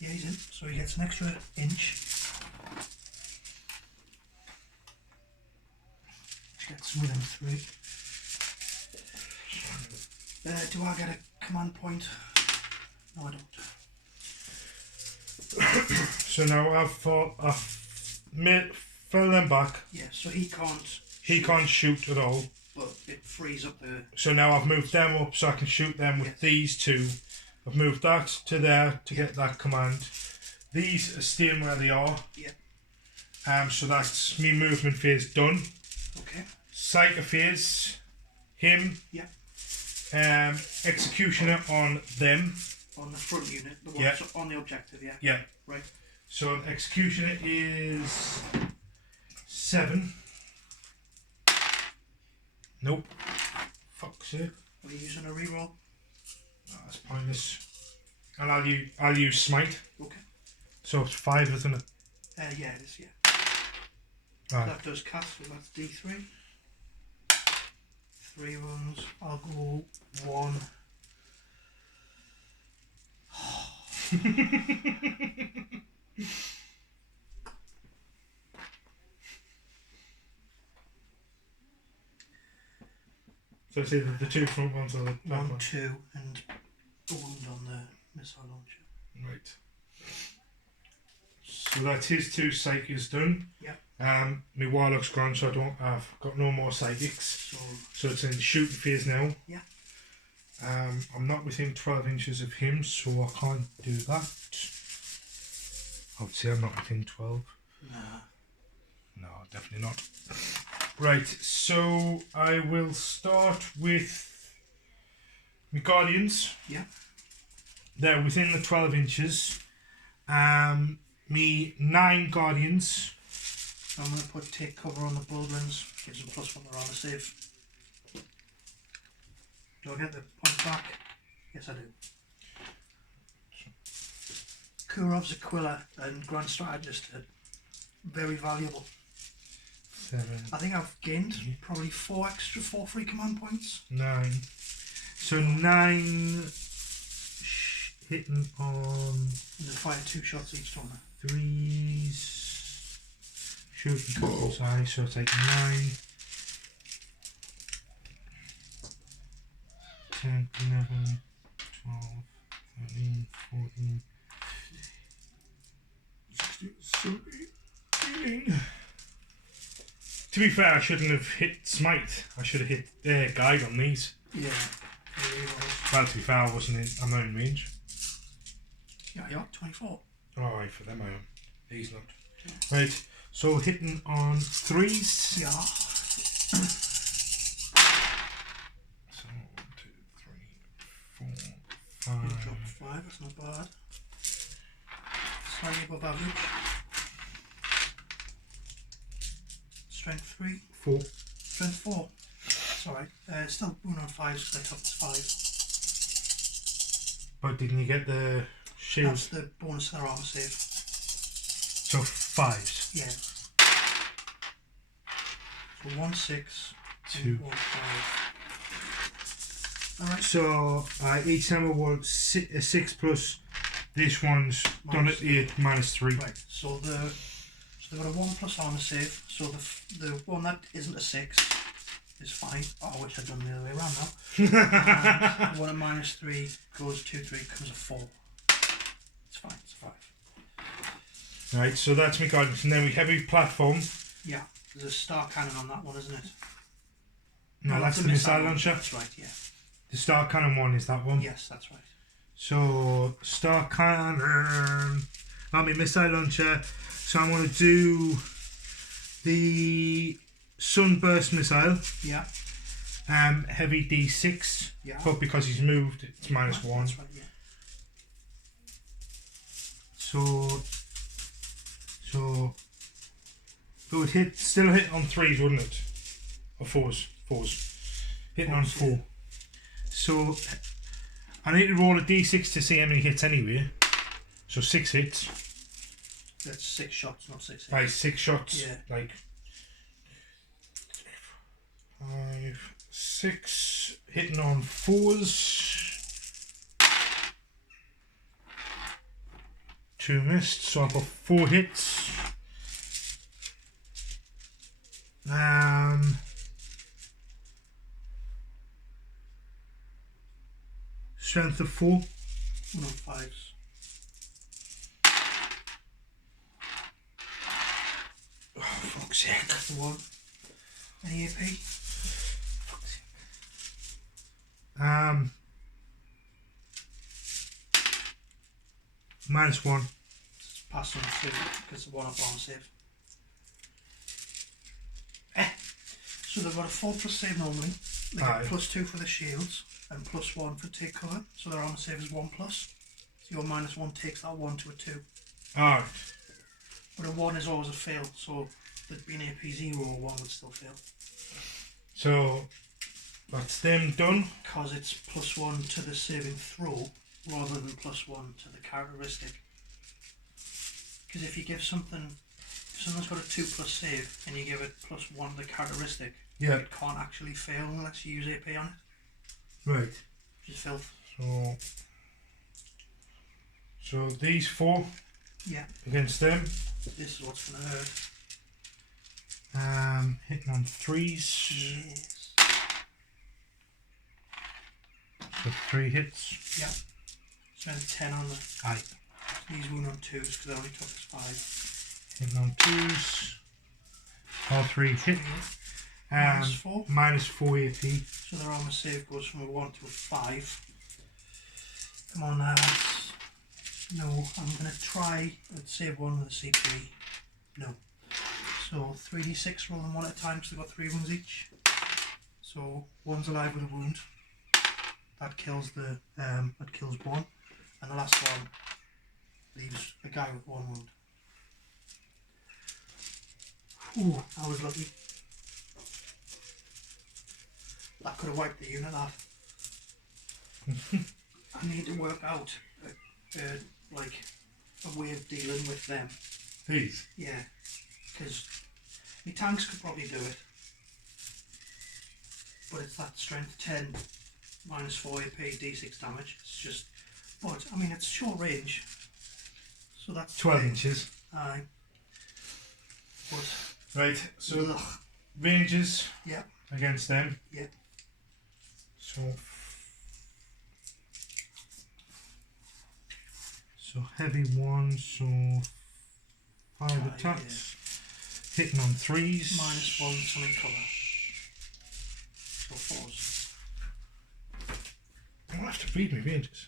Yeah, he's in. So he gets an extra inch. Which gets within 3. Do I get a command point? No, I don't. So now I've fell them back. Yeah, so he can't. He can't shoot at all. But it frees up the. So now I've moved them up so I can shoot them with these two. I've moved that to there to get that command. These are staying where they are. Yeah. So that's me movement phase done. Okay. Psyker phase, him. Yeah. Executioner on them. On the front unit, the one on the objective, yeah. Yeah. Right. So executioner is 7. Nope. Fuck's sake. Are you using a reroll? Oh, that's pointless. And I'll use smite. Okay. So it's 5, isn't it? Yeah, it is, yeah. Right. That does cast, so that's D3. 3 runs. I'll go 1. So it's either the 2 front ones or the back 1, one. 2, and a wound on the missile launcher. Right. So that's his 2 psychics done. Yeah. My warlock's gone, so I've got no more psychics. So it's in the shooting phase now. Yeah. I'm not within 12 inches of him, so I can't do that. I would say I'm not within 12. Nah. No, definitely not. Right, so I will start with my guardians. Yeah. They're within the 12 inches. Me 9 guardians. I'm going to take cover on the bullgryns. Gives them +1 armor save. Do I get the point back? Yes, I do. Kurov's Aquila and Grand Strategist are very valuable. 7. I think I've gained probably 4 free command points. 9. So 9 hitting on. And they fire 2 shots each turn. 3s. Shooting couples high, so it's like 9. 10, 11, 12, 13, 14, 16, 17, 18. To be fair, I shouldn't have hit smite. I should have hit guide on these. Yeah. Well, to be fair, I'm not in range. Yeah, you're 24. Alright, for them I am. He's not. Right, so hitting on 3s. Yeah. So 1, 2, 3, 4, 5. You dropped 5, that's not bad. Slightly above average. Strength 3. 4. Strength 4. It's alright. Still wound on 5, so they're toughness 5. But didn't you get the shield? That's the bonus to their armor save. So 5s. Yeah. So 1, 6, 2. 1, 5. Alright. So each time I roll a 6 plus, this one's done at 8 minus 3. Right. So they've got a 1 plus armor save. So the one that isn't a 6 is fine. Oh, I wish I'd done the other way around now. And the one at minus 3 goes 2, 3, becomes a 4. It's fine. It's a 5. Right, so that's my guidance. And then we heavy platform. Yeah. There's a star cannon on that one, isn't it? No, that's the missile one. launcher. That's right. Yeah. The star cannon one is that one. Yes, that's right. So star cannon on my missile launcher. So I'm going to do the sunburst missile. Yeah. Heavy D6. Yeah. But because he's moved, it's minus 1. That's right. Yeah. So it would still hit on 3s, wouldn't it? Or 4s. Hitting on 4. Yeah. So I need to roll a D6 to see how many hits anyway. So 6 hits. That's 6 shots, not 6 hits. Right, 6 shots. Yeah. Like 5, 6 hitting on 4s. 2 missed, so I've got 4 hits. Strength of 4. 1 on 5s. Oh, fuck's sake. That's the 1. Any AP? -1. Pass on 2 because the 1 up arm save. So they've got a 4+ save normally. They get +2 for the shields and +1 for take cover. So their armor save is 1+. So your -1 takes that 1 to a 2. Alright. But a 1 is always a fail, so there'd be an AP 0 or 1 would still fail. So that's them done. Because it's +1 to the saving throw rather than +1 to the characteristic. Because if you give something, if someone's got a 2+ save and you give it +1 to the characteristic, it can't actually fail unless you use AP on it. Right. Which is filth. So these 4 against them. This is what's going to hurt. Hitting on 3s. Yes. So 3 hits. Yeah. Strength 10 on the. Aye. These wound on 2s because they only took us 5. Hitting on 2s. All 3 hit. -4. -4 AP. So their armor save goes from a 1 to a 5. Come on now. No, I'm going to try and save 1 with a CP. No. So 3d6, roll them 1 at a time, so they've got 3 wounds each. So 1's alive with a wound. That kills the that kills 1. And the last one leaves a guy with 1 wound. Ooh, I was lucky. That could have wiped the unit, that. I need to work out like a way of dealing with them. These? Yeah, because my tanks could probably do it, but it's that strength 10 -4 AP d6 damage. It's just, but I mean it's short range, so that's 12 inches. Aye. But right. So ranges. Yeah. Against them. Yeah. So heavy 1, so 5 attacks. Yeah. Hitting on 3s. -1 something cover. So 4s. I'll have to read my ranges.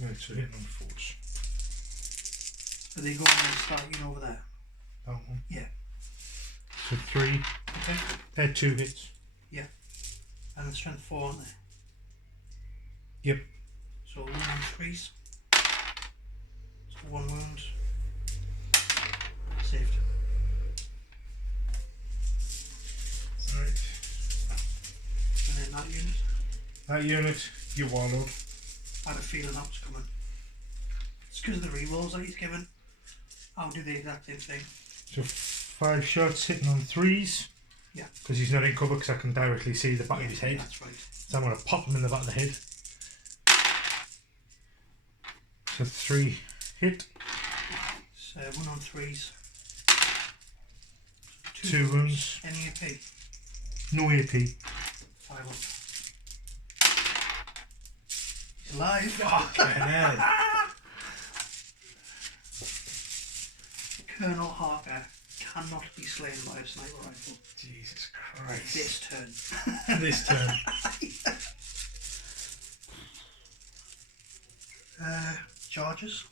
Right, so hitting on 4s. Are they going to start you over there? That one? Yeah. So 3. Okay. They're 2 hits. Yeah. And the strength 4, aren't they? Yep. So 1 on 3s. So 1 wound. Saved. Right. And then that unit. That unit, your warlord. I had a feeling that was coming. It's because of the rerolls that he's given. I'll do the exact same thing. So 5 shots hitting on 3s. Yeah. Because he's not in cover because I can directly see the back of his head. That's right. So I'm going to pop him in the back of the head. So 3 hit. So 1 on 3s. 2 wounds. Any AP? No AP. 5 up. He's alive. Fucking hell. Colonel Harker cannot be slain by a sniper rifle. Jesus Christ. This turn. This turn. Charges.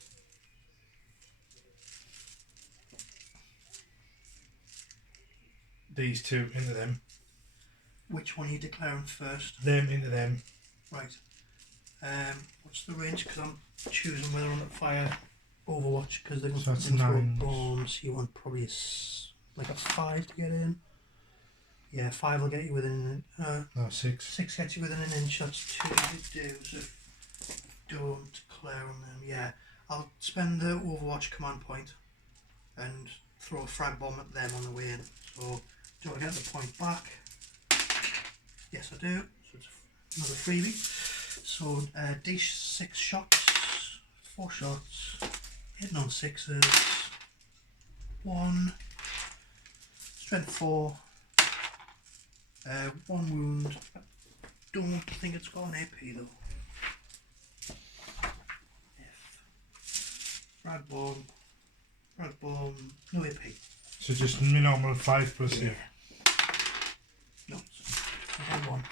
These 2 into them. Which one are you declaring first? Them into them. Right. What's the range? Because I'm choosing whether or not to fire Overwatch because they're going So that's to throw 9. bombs. You want probably like a 5 to get in. Yeah, 5 will get you within. 6. 6 gets you within an inch. That's 2 to do. So don't declare on them. Yeah, I'll spend the Overwatch command point and throw a frag bomb at them on the way in. So, do I get the point back? Yes, I do. So it's another freebie. So, D6 shots, 4 shots, hitting on 6s, 1, strength 4, 1 wound. I don't think it's got an AP though. Frag bomb, no AP. So just normal 5 plus, yeah. No, I got 1.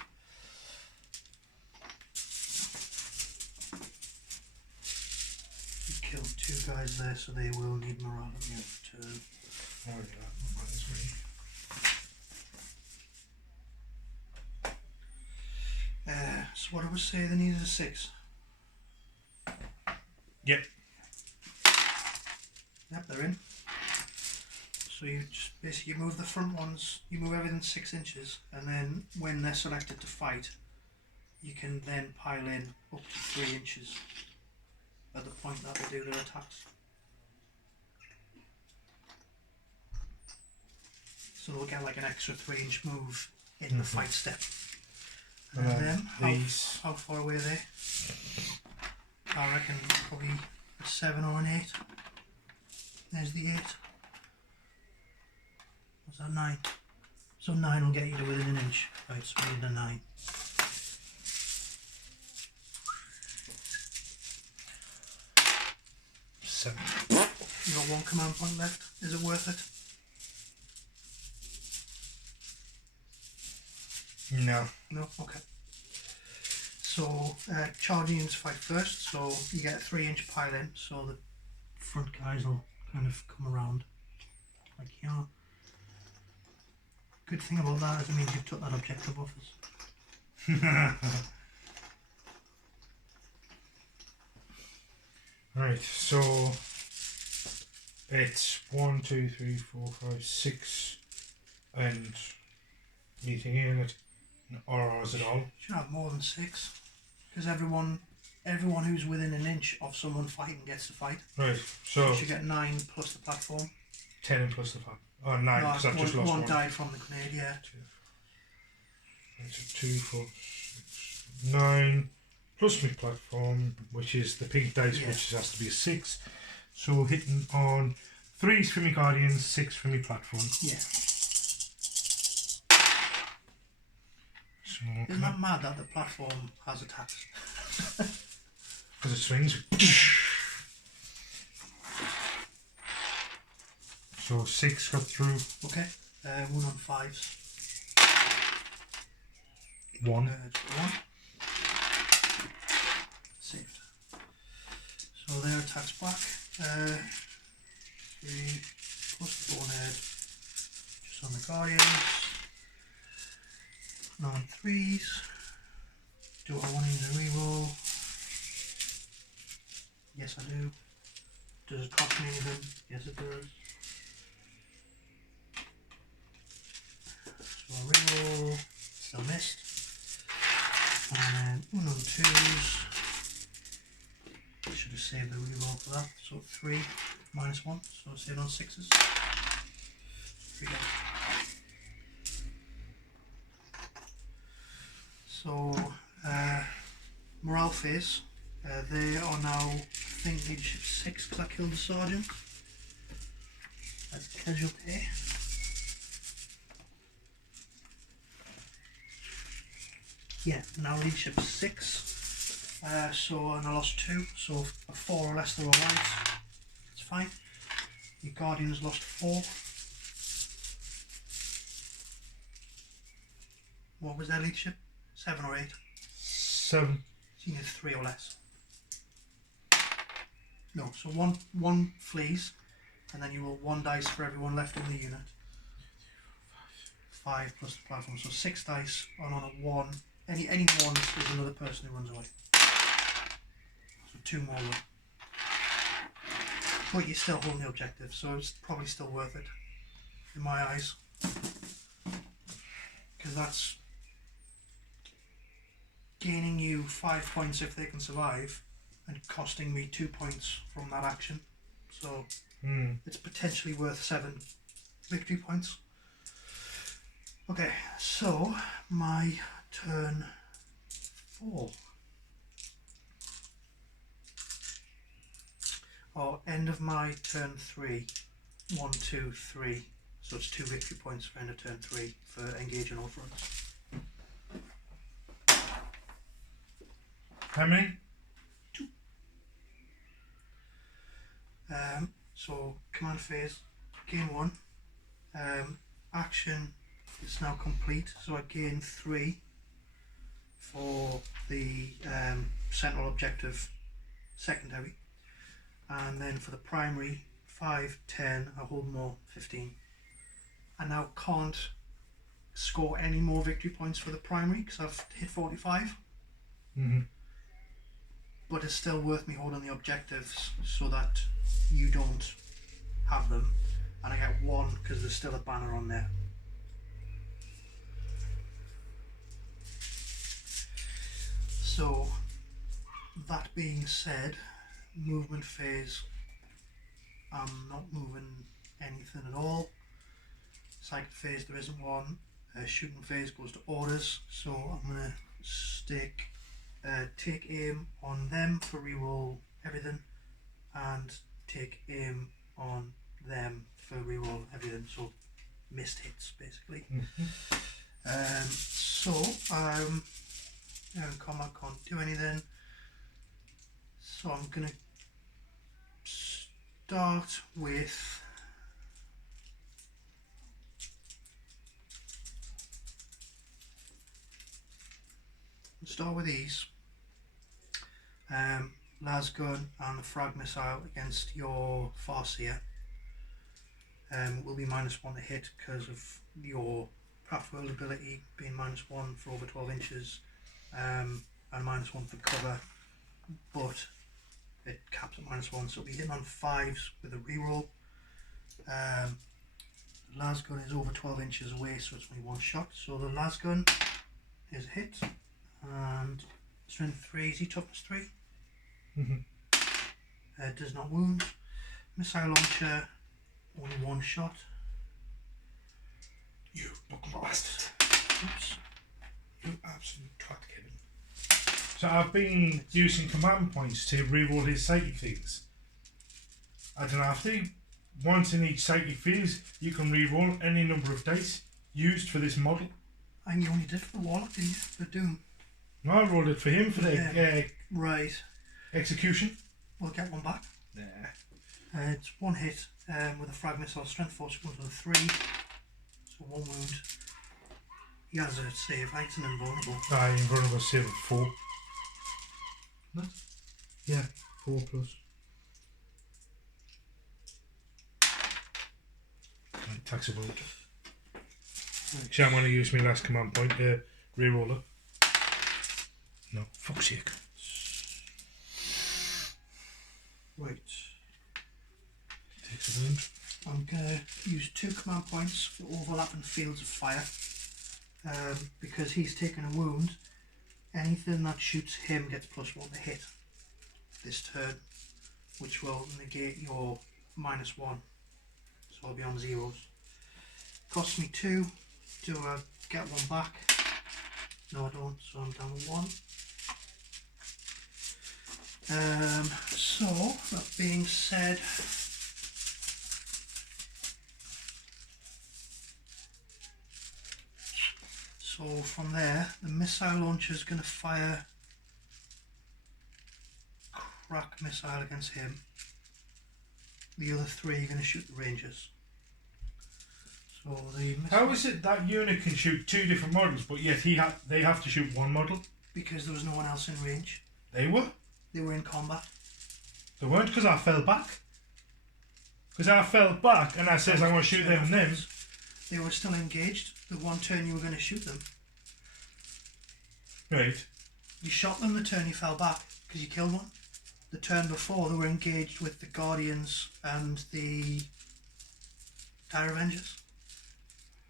You killed 2 guys there, so they will need morale on your turn. Oh yeah, that is me. So what I would say, they needed a 6. Yep. Yep, they're in. So you just basically move the front ones, you move everything 6 inches, and then when they're selected to fight, you can then pile in up to 3 inches at the point that they do their attacks. So they'll get like an extra 3-inch move in the fight step. And then how far away are they? I reckon probably a 7 or an 8. There's the 8. What's that, 9? So 9 will get you to within an inch. Right, so we need a 9. Seven. You got 1 command point left. Is it worth it? No. No? Okay. So, charging units fight first, so you get a 3-inch pile in, so the front guys will kind of come around like yarn. Good thing about that is it means you've took that objective off us. Right, so it's 1, 2, 3, 4, 5, 6, and anything in it, or is it all? Should have more than 6, because everyone who's within an inch of someone fighting gets to fight. Right, so You should get 9 plus the platform. 10 and plus the 5. Oh, 9, because I've just lost 1 one. died from the grenade, yeah. Right, so 2, 4, 6, 9, plus my platform, which is the pink dice, Yeah. which has to be a 6. So hitting on 3s for my guardians, 6 for my platform. Yeah. So, Isn't that mad that the platform has attacks? because it swings. So 6 got through. Okay. 1 on 5s. 1. 1. Saved. So their attacks back. 3 plus the bonehead. Just on the guardians. 9 3s. Do I want to use a reroll? Yes, I do. Does it cost me anything? Yes, it does. So I reroll. Still missed. And then 1 on 2s. I should have saved the reroll for that. So 3 minus 1. So saved on 6s. 3 down. So, morale phase. They are now, I think, leadership 6 because I killed the sergeant. That's casual pay. Yeah, now leadership 6. And I lost 2, so a 4 or less they're alright. It's fine. Your guardians lost 4. What was their leadership? 7 or 8? 7. So you need 3 or less. No, so one flees, and then you roll 1 dice for everyone left in the unit. 5 plus the platform, so 6 dice, and on a 1, any 1s is another person who runs away. So 2 more will. But you're still holding the objective, so it's probably still worth it, in my eyes. Because that's gaining you 5 points if they can survive, and costing me 2 points from that action. So Mm. it's potentially worth 7 victory points. Okay, so my turn 4. Or end of my turn 3. 1, 2, 3. So it's 2 victory points for end of turn 3 for engaging all fronts. How many? 2. So command phase, gain 1. Action is now complete, so I gain 3 for the sentinel objective secondary, and then for the primary 5, 10, I hold more, 15. I now can't score any more victory points for the primary because I've hit 45. Mm-hmm. But it's still worth me holding the objectives so that you don't have them, and I get 1 because there's still a banner on there. So that being said, movement phase, I'm not moving anything at all. Cycle phase, there isn't one. Shooting phase goes to orders, so I'm going to take aim on them for reroll everything, and take aim on them for reroll everything, so missed hits basically. Mm-hmm. So combat can't do anything, so I'm going to start with these. Lasgun and the frag missile against your Farseer will be -1 to hit because of your craft world ability being -1 for over 12 inches and -1 for cover, but it caps at -1, so we'll be hitting on 5s with a reroll. Lasgun is over 12 inches away, so it's only 1 shot, so the Lasgun is a hit, and strength 3, easy, toughness 3. Mm-hmm. Does not wound. Missile launcher, only 1 shot. You fucking bastard. Oops. You absolute twat, Kevin. So I've been using command points to reroll his psychic things. I don't have to. Once in each psychic phase, you can reroll any number of dice used for this model. And you only did for the warlock, didn't you? For Doom. No, I rolled it for him for the Right. execution. We'll get 1 back. Nah. It's 1 hit with a frag missile, strength 4, so goes with a 3. So 1 wound. He has a save, right? It's an invulnerable. Invulnerable save of 4. What? Yeah, 4 plus. Right, taxable. Actually, I'm going to use my last command point, reroller. No, fuck's sake. Right. Takes a wound. I'm going to use 2 command points for overlapping fields of fire. Because he's taken a wound, anything that shoots him gets +1 to hit this turn, which will negate your -1. So I'll be on 0s. Costs me 2. Do I get 1 back? No, I don't, so I'm down to 1. So, that being said, so from there, the missile launcher is going to fire crack missile against him. The other 3 are going to shoot the rangers. So the How is it that unit can shoot 2 different models, but yet they have to shoot 1 model? Because there was no one else in range. They were. They were in combat. They weren't, because I fell back. Because I fell back and I says I'm going to shoot them and them. They were still engaged. The 1 turn you were going to shoot them. Right. You shot them the turn you fell back because you killed 1. The turn before they were engaged with the Guardians and the Dire Avengers.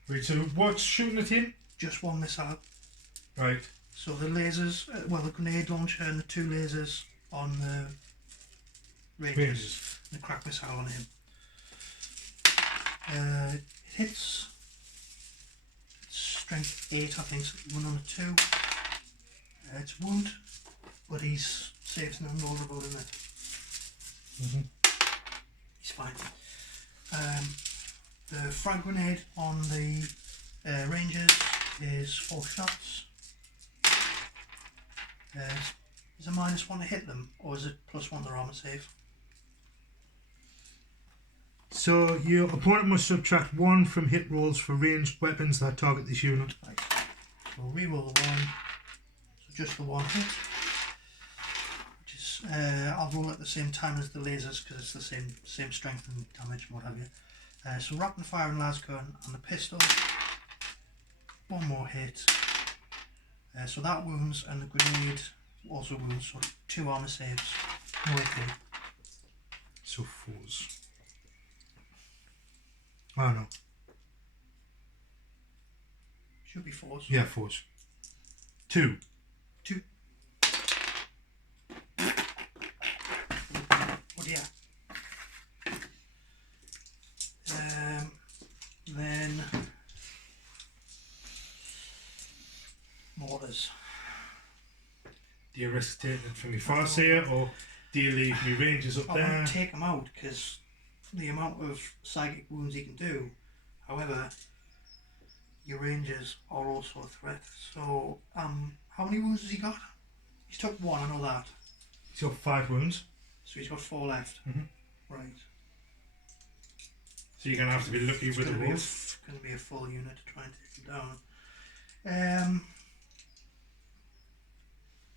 Right, so what's shooting at him? Just 1 missile. Right. So the lasers, the grenade launcher and the 2 lasers on the Rangers. The crack missile on him. It hits. Strength 8, I think, so 1 on a 2. It's wound, but he's safe and invulnerable, isn't it? He's fine. The frag grenade on the Rangers is 4 shots. Is a -1 to hit them, or is it +1 their armor save? So your opponent must subtract 1 from hit rolls for ranged weapons that target this unit. Right. So reroll the 1. So just the 1 hit. Which is I'll roll at the same time as the lasers because it's the same strength and damage and what have you. So rapid fire and lasgun and the pistol. 1 more hit. So that wounds, and the grenade also wounds. So 2 armor saves. No AP. So 4s. Oh no. Should be 4s. Yeah, 4s. 2. 2. Oh dear. Then mortars. Do you risk taking it from your Farseer, or do you leave me Rangers up I there? want to take them out because the amount of psychic wounds he can do. However, your Rangers are also a threat. So, how many wounds has he got? He's took 1, I know that. He's got 5 wounds. So he's got 4 left. Right. So you're going to have to be lucky with the rolls. It's going to be a full unit to try and take him down.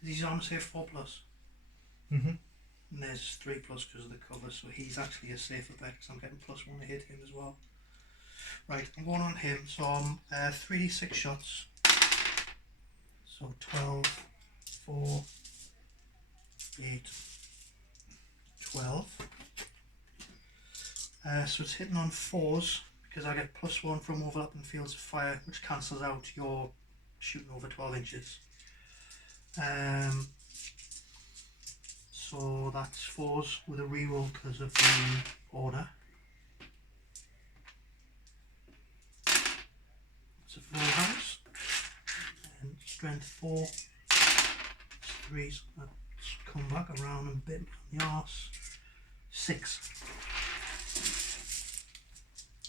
Is his armor save 4+? And there's 3+ because of the cover, so he's actually a safer bet because I'm getting +1 to hit him as well. Right, I'm going on him, so I'm 3d6 shots. So 12, 4, 8, 12. So it's hitting on 4s because I get +1 from overlapping fields of fire, which cancels out your shooting over 12 inches. So that's 4s with a reroll because of the order. It's a full house. And strength 4. 3s. That's come back around and bit on the arse. 6.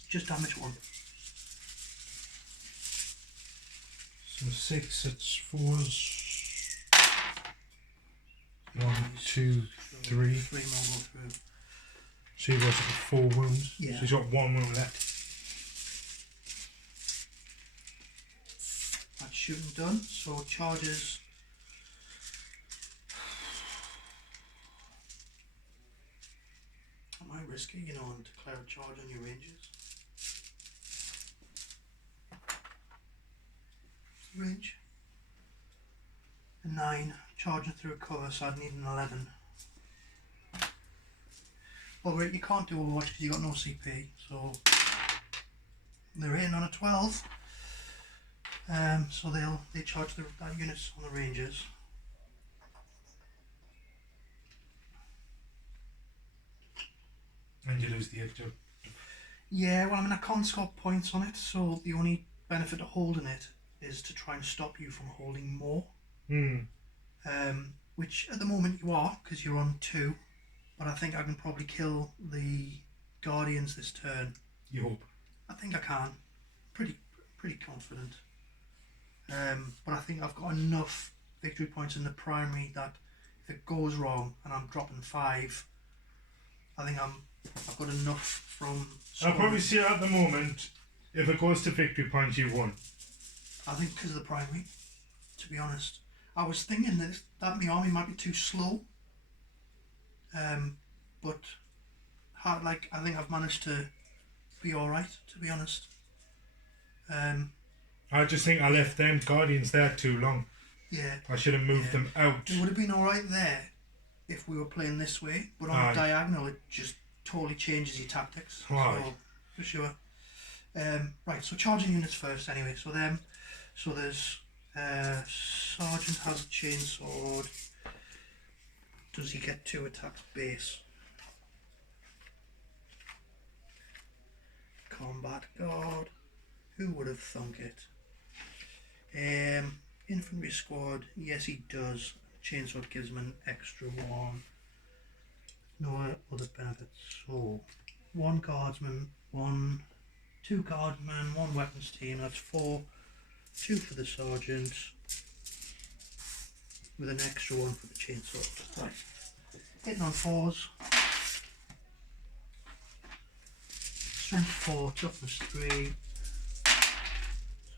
Just damage 1. So 6, it's 4s. 1, 2, 3. 3 more go through. So you've got 4 wounds. Yeah. So he's got 1 wound left. That's shooting done. So charges. Am I risky, and declare a charge on your Rangers? Range. A 9. Charging through cover, so I'd need an 11. Well, you can't do Overwatch because you got no CP, so they're hitting on a 12. So they charge that units on the Rangers. And you lose the edge up. Yeah, well, I can't score points on it, so the only benefit of holding it is to try and stop you from holding more. Which at the moment you are, because you're on 2, but I think I can probably kill the Guardians this turn. You hope. I think I can. Pretty confident. But I think I've got enough victory points in the primary that if it goes wrong and I'm dropping 5, I think I've got enough from I'll probably see at the moment, if it goes to victory points, you won. I think because of the primary, to be honest. I was thinking that my army might be too slow. But I think I've managed to be alright, to be honest. I just think I left them Guardians there too long. Yeah. I should have moved them out. It would have been alright there if we were playing this way, but on the diagonal it just totally changes your tactics. Right. So, for sure. Right, so charging units first anyway. So there's Sergeant has a chainsword. Does he get 2 attacks base? Combat guard. Who would have thunk it? Infantry squad. Yes, he does. Chainsword gives him an extra 1. No other benefits. So 1 guardsman, 2 guardsmen, 1 weapons team. That's 4. 2 for the sergeant, with an extra 1 for the chainsword. Right. Hitting on 4s. Strength 4, toughness 3.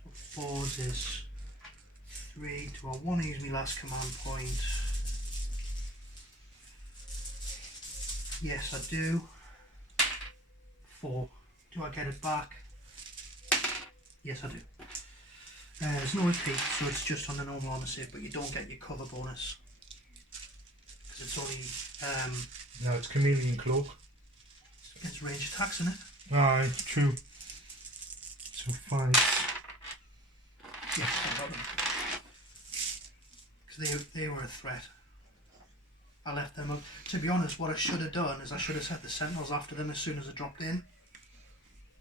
So 4s is 3 to a 1. Use my last command point. Yes, I do. 4. Do I get it back? Yes, I do. There's no repeat, so it's just on the normal armor save, but you don't get your cover bonus because it's only No, it's chameleon cloak. it's range attacks in it. Aye, true. So 5. Yes, I got them because they were a threat. I left them up. To be honest, what I should have done is I should have set the sentinels after them as soon as I dropped in,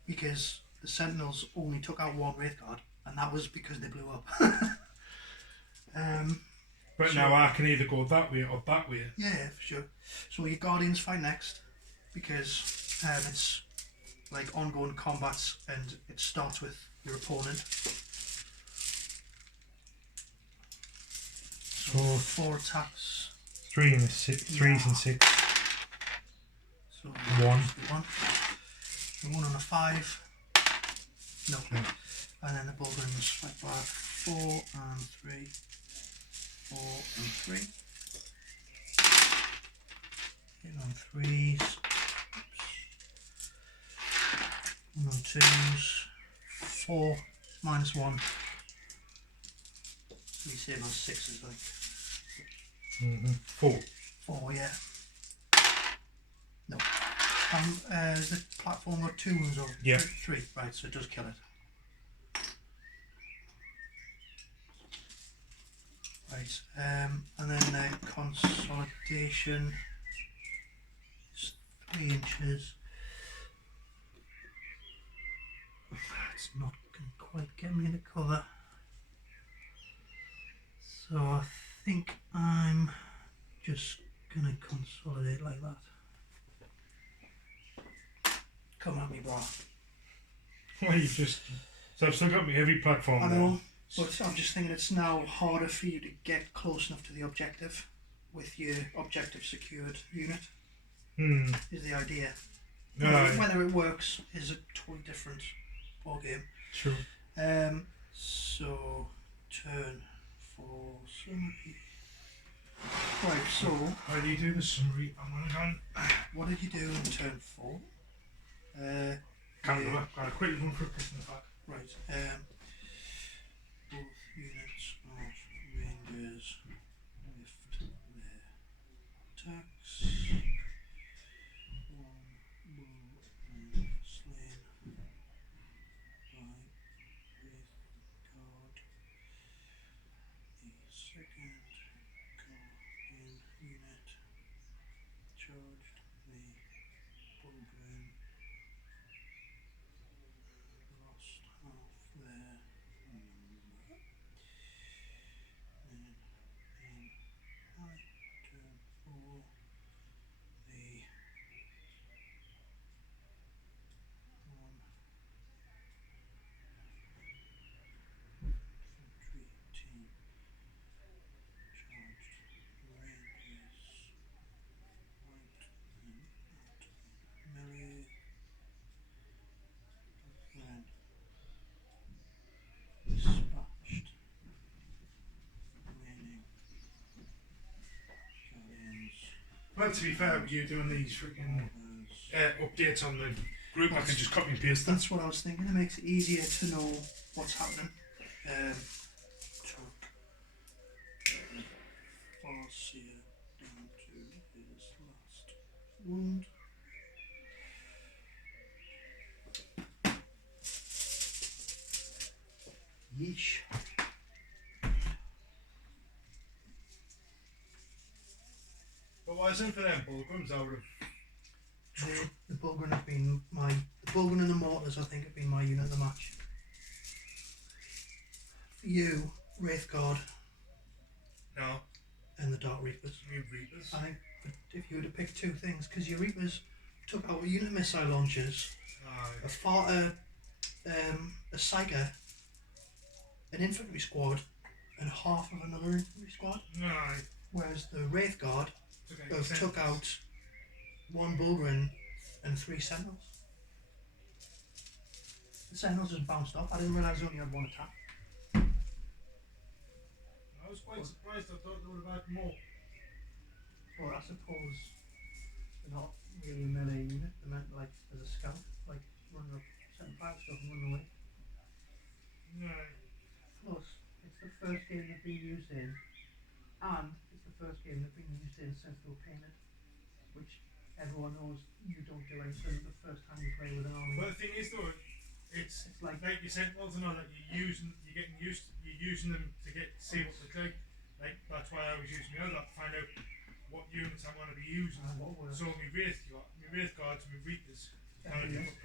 because the sentinels only took out 1 Wraith Guard, and that was because they blew up. But so, now I can either go that way or that way. Yeah, for sure. So your Guardians fight next, because it's like ongoing combats and it starts with your opponent. So 4 attacks. 3 and a 6. 3s and 6. So 1. 1. So 1 and a 5. No. And then the bullgryns fight back. 4 and 3. 4 and 3. Hit on 3s. 1 on 2s. 4 minus 1. So you save on 6s, like. 4. 4, yeah. No. Has the platform got 2 wounds or yeah. 3? Right, so it does kill it. Right, and then the consolidation is 3 inches. It's not going to quite get me into cover. So I think I'm just going to consolidate like that. Come at me, bro. Well, you just... So I've still got my heavy platform I there. know, but I'm just thinking it's now harder for you to get close enough to the objective with your objective secured unit, is the idea. Whether it works is a totally different ballgame. True. So, turn for summary. Right, so... How do you do the summary? What did you do in turn 4? Can't remember. Got a quick run for a piss in the back. Right, both units of rangers lift their attacks. 1 bull and slain by Wraith Guard. The second Guardian unit charged the bullgryn. Lost half their number. Then in my turn 4, the 1 infantry team charged rangers, wiped them out melee. Then dispatched remaining guardians. Well, to be fair, you doing these freaking updates on the group, I can just copy and paste them. That's what I was thinking. It makes it easier to know what's happening. Took Farseer down to his last wound. Yeesh. wasn't for them bullgryns, I would have. The bullgryn have been the bullgryn and the mortars, I think, have been my unit of the match. For you, Wraith Guard. No. And the Dark Reapers. You Reapers. I think if you were to pick two things, because your Reapers took out a unit of missile launchers, a Psyker, an infantry squad, and half of another infantry squad. Aye. Whereas the Wraith Guard took out one bullgryn and 3 sentinels. The sentinels just bounced off. I didn't realise they only had one attack. I was quite surprised. I thought they would have had more. Well, I suppose they're not really a melee unit. They're meant like as a scout, like running up, setting fire stuff and running away. No. Plus, it's the first game they've been used in, and it's the first game they've been used in since they were painted, which everyone knows you don't do anything the first time you play with an army. But the thing is though, it's like your sentinels and all that you're using them to see what they take. Like that's why I was using my Eldar to find out what units I want to be using. So my Wraith Guards, my Reapers. Every list.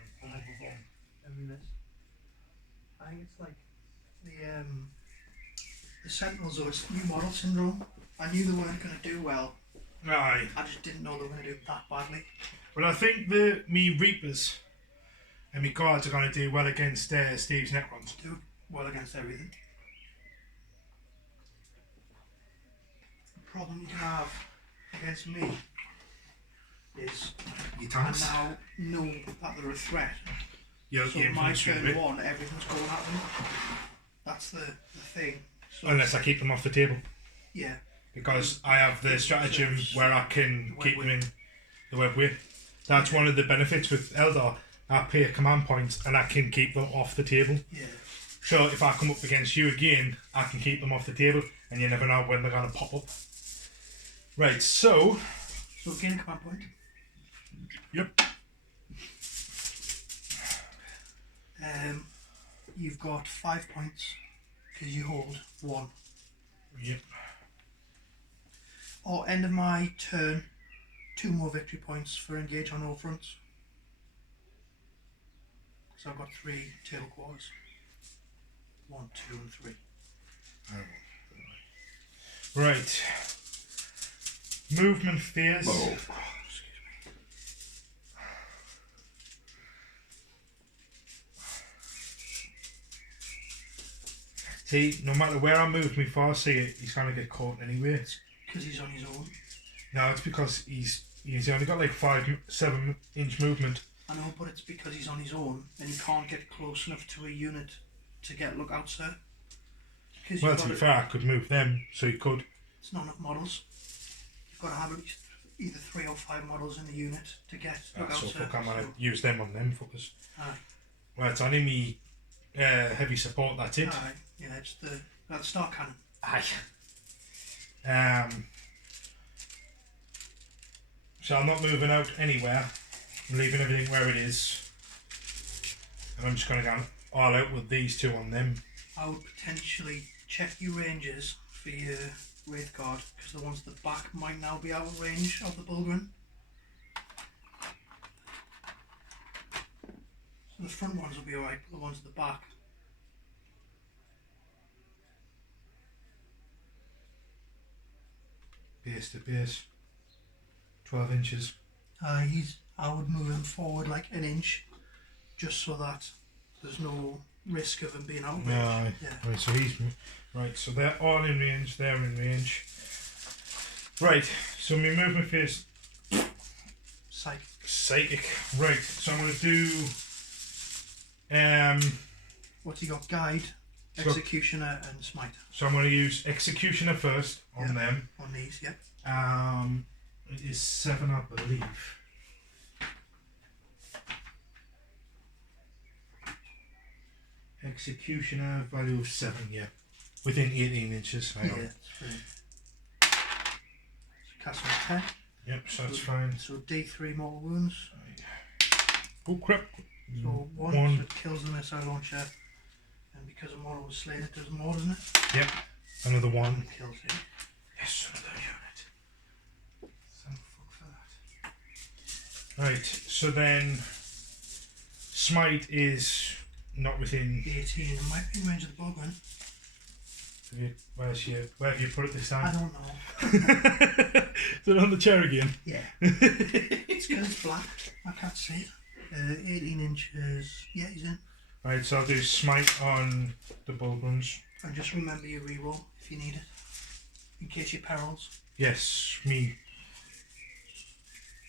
I think it's like the sentinels, though, it's new model syndrome. I knew they weren't going to do well. Aye. I just didn't know they were going to do that badly. But I think me Reapers and me Guards are going to do well against Steve's Necrons. Do well against everything. The problem you can have against me is Your tanks. I now know that they're a threat. So my turn 1, everything's going at them. That's the thing. So unless I keep them off the table. Yeah. Because I have the stratagem where I can keep them in the web way. That's one of the benefits with Eldar. I pay a command point and I can keep them off the table. Yeah. So if I come up against you again, I can keep them off the table and you never know when they're going to pop up. Right, so gain a command point. Yep. You've got 5 points because you hold 1. Yep. Or end of my turn, 2 more victory points for engage on all fronts. So I've got 3 table quarters. 1, 2 and 3. Right. Movement phase. Excuse me. See, no matter where I move me force, he's going to get caught anyway. Because he's on his own. No, it's because he's only got like 7 inch movement. I know, but it's because he's on his own and he can't get close enough to a unit to get lookouts there. Well, to be fair, I could move them, so he could. It's not enough models. You've got to have at least either 3 or 5 models in the unit to get lookouts So there. fuck, I might use them on them fuckers. Aye. Well, it's only me heavy support, that's it. Aye. Yeah, it's the star cannon. Aye. So I'm not moving out anywhere. I'm leaving everything where it is. And I'm just going to go all out with these 2 on them. I would potentially check your ranges for your Wraith Guard, because the ones at the back might now be out of range of the bullgryns. So the front ones will be alright, but the ones at the back. Base to base. 12 inches. I would move him forward like an inch, just so that there's no risk of him being out of range. Right. Yeah. Right, so right, so they're all in range, they're in range. Right, so my movement phase. Psychic. Right, so I'm going to do what's he got? Guide, Executioner and Smite. So I'm going to use Executioner first on them. On these, yep. It is 7, I believe. Executioner value of 7, yeah. Within 18 inches. Yeah, that's brilliant. So cast on 10. Yep, so that's fine. So D3 mortal wounds. Oh crap. So one. So it kills the missile launcher. And because a mortal was slain, it does more, doesn't it? Yep. Another 1. Kills him. Yes, another unit. So Right, so then smite is not within. 18. It might be in range of the bullgryns. Where have you put it this time? I don't know. Is it on the chair again? Yeah. It's because it's black. I can't see it. 18 inches. Yeah, he's in. Right, so I'll do smite on the bullgryns. And just remember your reroll if you need it. In case you perils. Yes, me.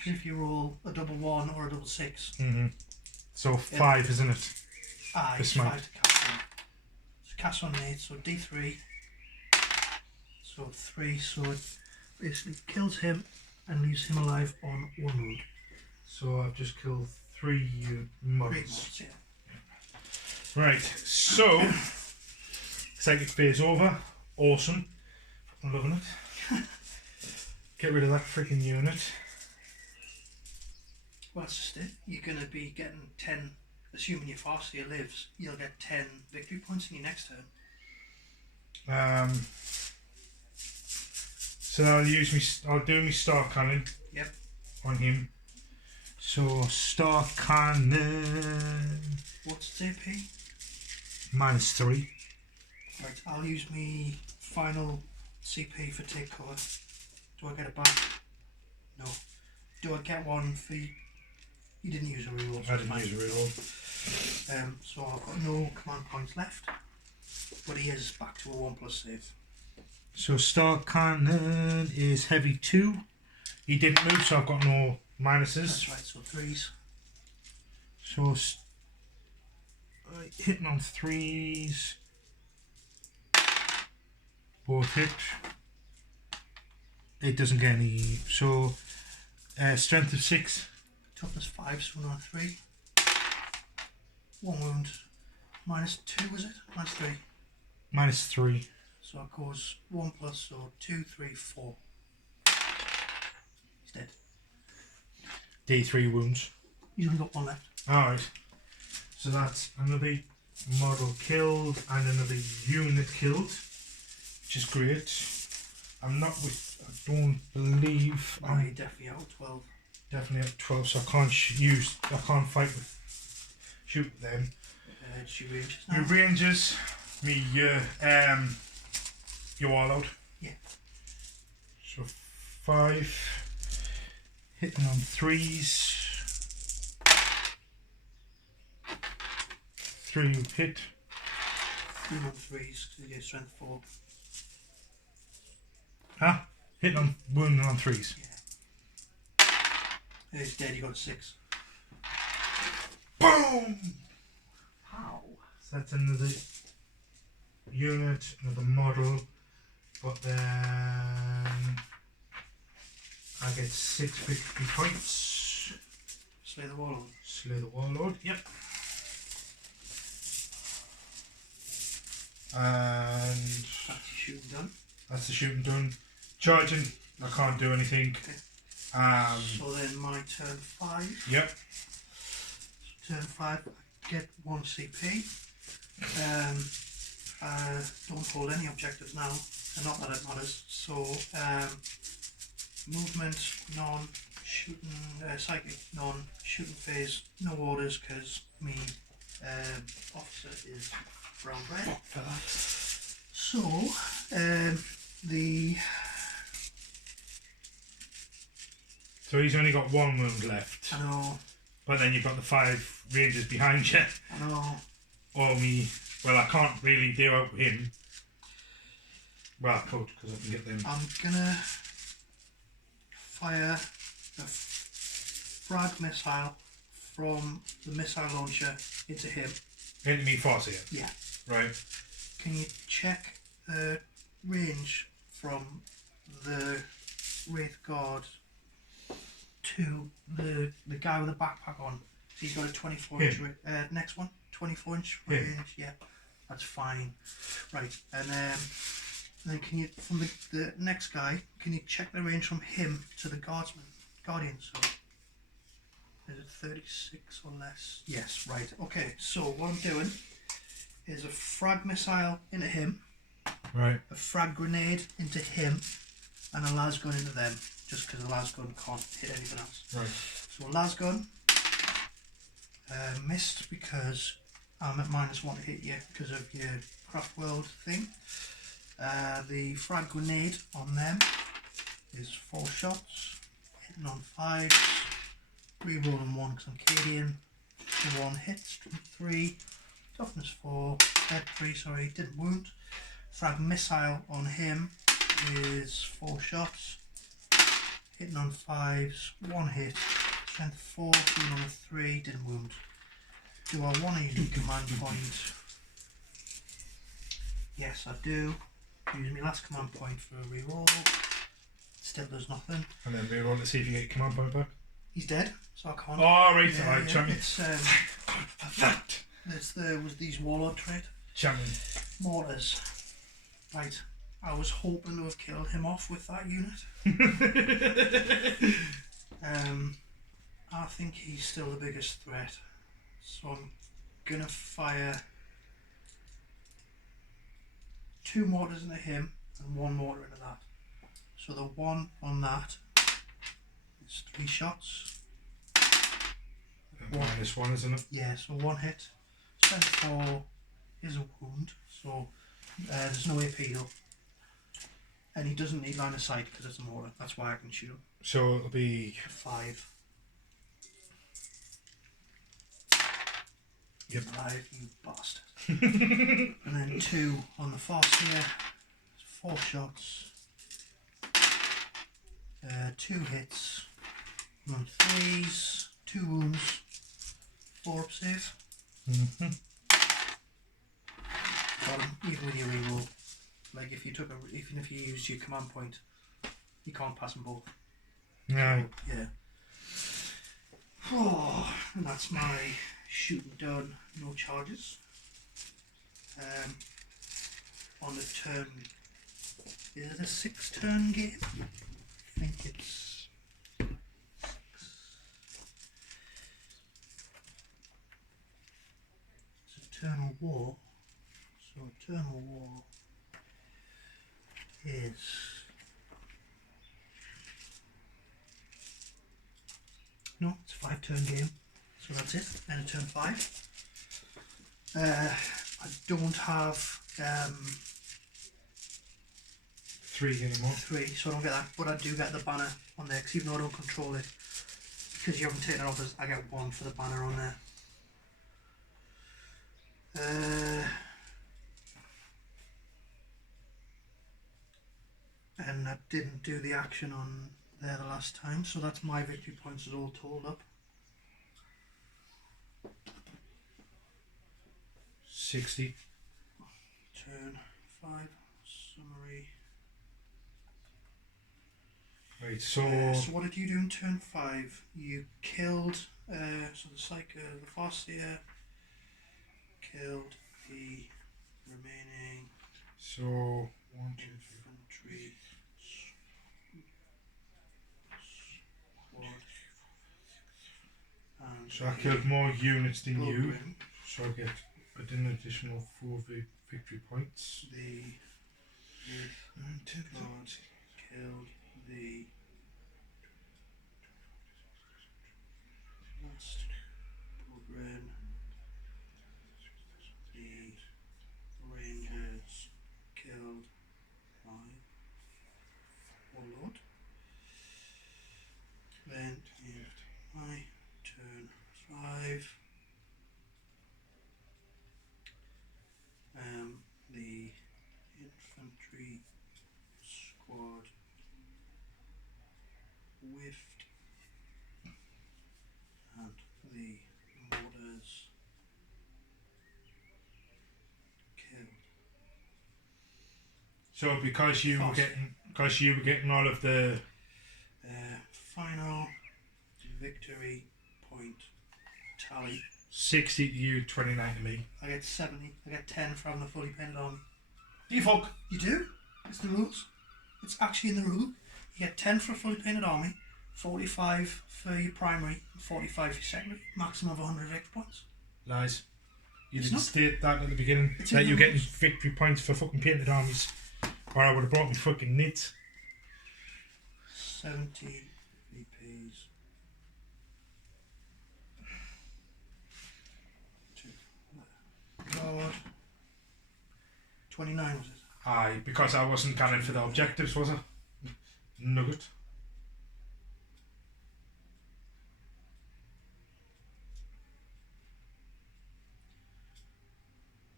If you roll a double 1 or a double 6. So 5, isn't it? Aye, The smite. 5 to cast on. So cast on 8, so D3. So 3, so it basically kills him and leaves him alive on 1 wound. So I've just killed 3 Great mortars. mods, yeah. Right, so psychic phase over. Awesome. I'm loving it. Get rid of that freaking unit. Well, that's just it. You're going to be getting 10, assuming your Farseer lives, you'll get 10 victory points in your next turn. So I'll do my star cannon. Yep. On him. So star cannon. What's its AP? -3. Right, I'll use me final CP for take cover. Do I get it back? No. Do I get one for you? You didn't use a reroll. I didn't use a reroll. So I've got no command points left, but he is back to a 1+ save. So star cannon is heavy 2. He didn't move, so I've got no minuses. That's right, so 3s. So hitting on 3s. Both hit. It doesn't get any. So strength of 6. Toughness 5, so another 3. 1 wound. -2, was it? -3. -3. So it goes 1+, so 2, 3, 4. He's dead. D3 wounds. He's only got 1 left. Alright. So that's another model killed and another unit killed, which is great. I don't believe No, you're definitely out of 12. Definitely at 12, so I can't fight with shoot them. She ranges Your now. rangers, your warlord. Yeah. So 5, hitting on 3s. 3 hit. 3 on 3s, because you get strength 4. Huh? Hitting on wounding on 3s. Yeah. He's dead, you got a 6. Boom! How? So that's another unit, another model, but then I get 6 victory points. Slay the warlord. Slay the warlord, yep. And That's your shooting done. that's the shooting done. Charging, I can't do anything. Okay. So So then my turn 5. yep. Turn 5, I get 1 CP. I don't hold any objectives now, and not that it matters. So movement, none, shooting, psychic, none, shooting phase, no orders because me officer is brown red. So So he's only got 1 wound left. I know, But then you've got the 5 rangers behind you. I know. Or me. Well, I can't really deal out with him. Well, I could, because I can get them. I'm gonna fire a frag missile from the missile launcher into him. Into me Farseer. Yeah. Right. Can you check the range from the Wraith Guard to the guy with the backpack on? So he's got a 24 inch next one, 24 inch range. Yeah, that's fine. Right, and then can you from the next guy? Can you check the range from him to the guardian? So is it 36 or less? Yes. Right. Okay. So what I'm doing is a frag missile into him, Right. a frag grenade into him, and a las gun into them. Just because the las gun can't hit anything else. Right. So lasgun missed because I'm at -1 to hit you because of your craft world thing. The frag grenade on them is 4 shots, hitting on 5s, rerolling 1 because I'm Cadian, 1 hit, strength 3, toughness 4, dead 3, sorry, didn't wound. Frag missile on him is 4 shots, hitting on 5s, 1 hit, strength 4, shooting on a 3, didn't wound. Do I want to use command point? Yes, I do. Use my last command point for a reroll. Still does nothing. And then reroll to see if you get command point back. He's dead, so I can't. Oh, right, yeah, alright, yeah. champion. It's was these warlord trait. Champion. Mortars. Right. I was hoping to have killed him off with that unit. I think he's still the biggest threat. So I'm gonna fire 2 mortars into him and 1 mortar into that. So the 1 on that is 3 shots. -1, isn't it? Yeah, so 1 hit. Strength 4 is a wound, so there's no AP though. And he doesn't need line of sight because it's a mortar. That's why I can shoot him. So it'll be 5. Yep. 5, you bastard. And then 2 on the force here. 4 shots. 2 hits. 1 3s. 2 wounds. 4 up save. Got him, even with your reroll. Like if you took even if you used your command point, you can't pass them both. No. Yeah. Oh, and that's my shooting done. No charges. On the turn, is it a 6-turn game? I think it's 6. It's Eternal War. So Eternal War is no, it's a 5-turn game. So that's it. Then turn 5. I don't have 3 anymore. 3, so I don't get that. But I do get the banner on there because even though I don't control it, because you haven't taken it off, I get 1 for the banner on there. And I didn't do the action on there the last time, so that's my victory points is all totaled up. 60. Turn 5, summary. Right, so So what did you do in turn 5? You killed, so the Farseer killed the remaining so 1, 2, 3. infantry squad. And So I killed more units than you. bullgryn, So I get an additional 4 victory points. the Wraith Guards killed the last bullgryn. The Rangers killed my warlord. Then in my turn 5, the infantry squad whiffed and the mortars killed. So because you were getting all of the Final victory point tally. 60 to you, 29 to me. I get 70. I get 10 from the fully painted army. You fuck. You do? It's the rules. It's actually in the rule. You get 10 for a fully painted army, 45 for your primary, and 45 for your secondary. Maximum of 100 victory points. Lies. You It's didn't not. state that at the beginning. It's That in you're the getting rules. victory points for fucking painted armies. Or I would have brought me fucking knits. 70 VPs. Lord. 29 was it? Aye, because I wasn't gunning for the objectives, was I? Nugget.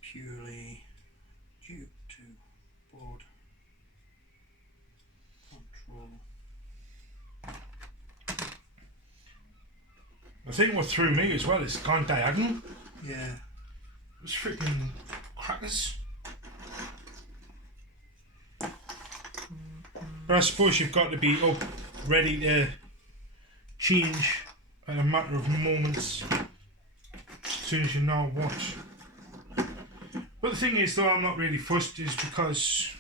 Purely due to board control. I think what threw me as well is it's gone diagonal. Yeah. It was freaking crackers. But I suppose you've got to be up, ready to change in a matter of moments as soon as you know what. But the thing is, though, I'm not really fussed, is because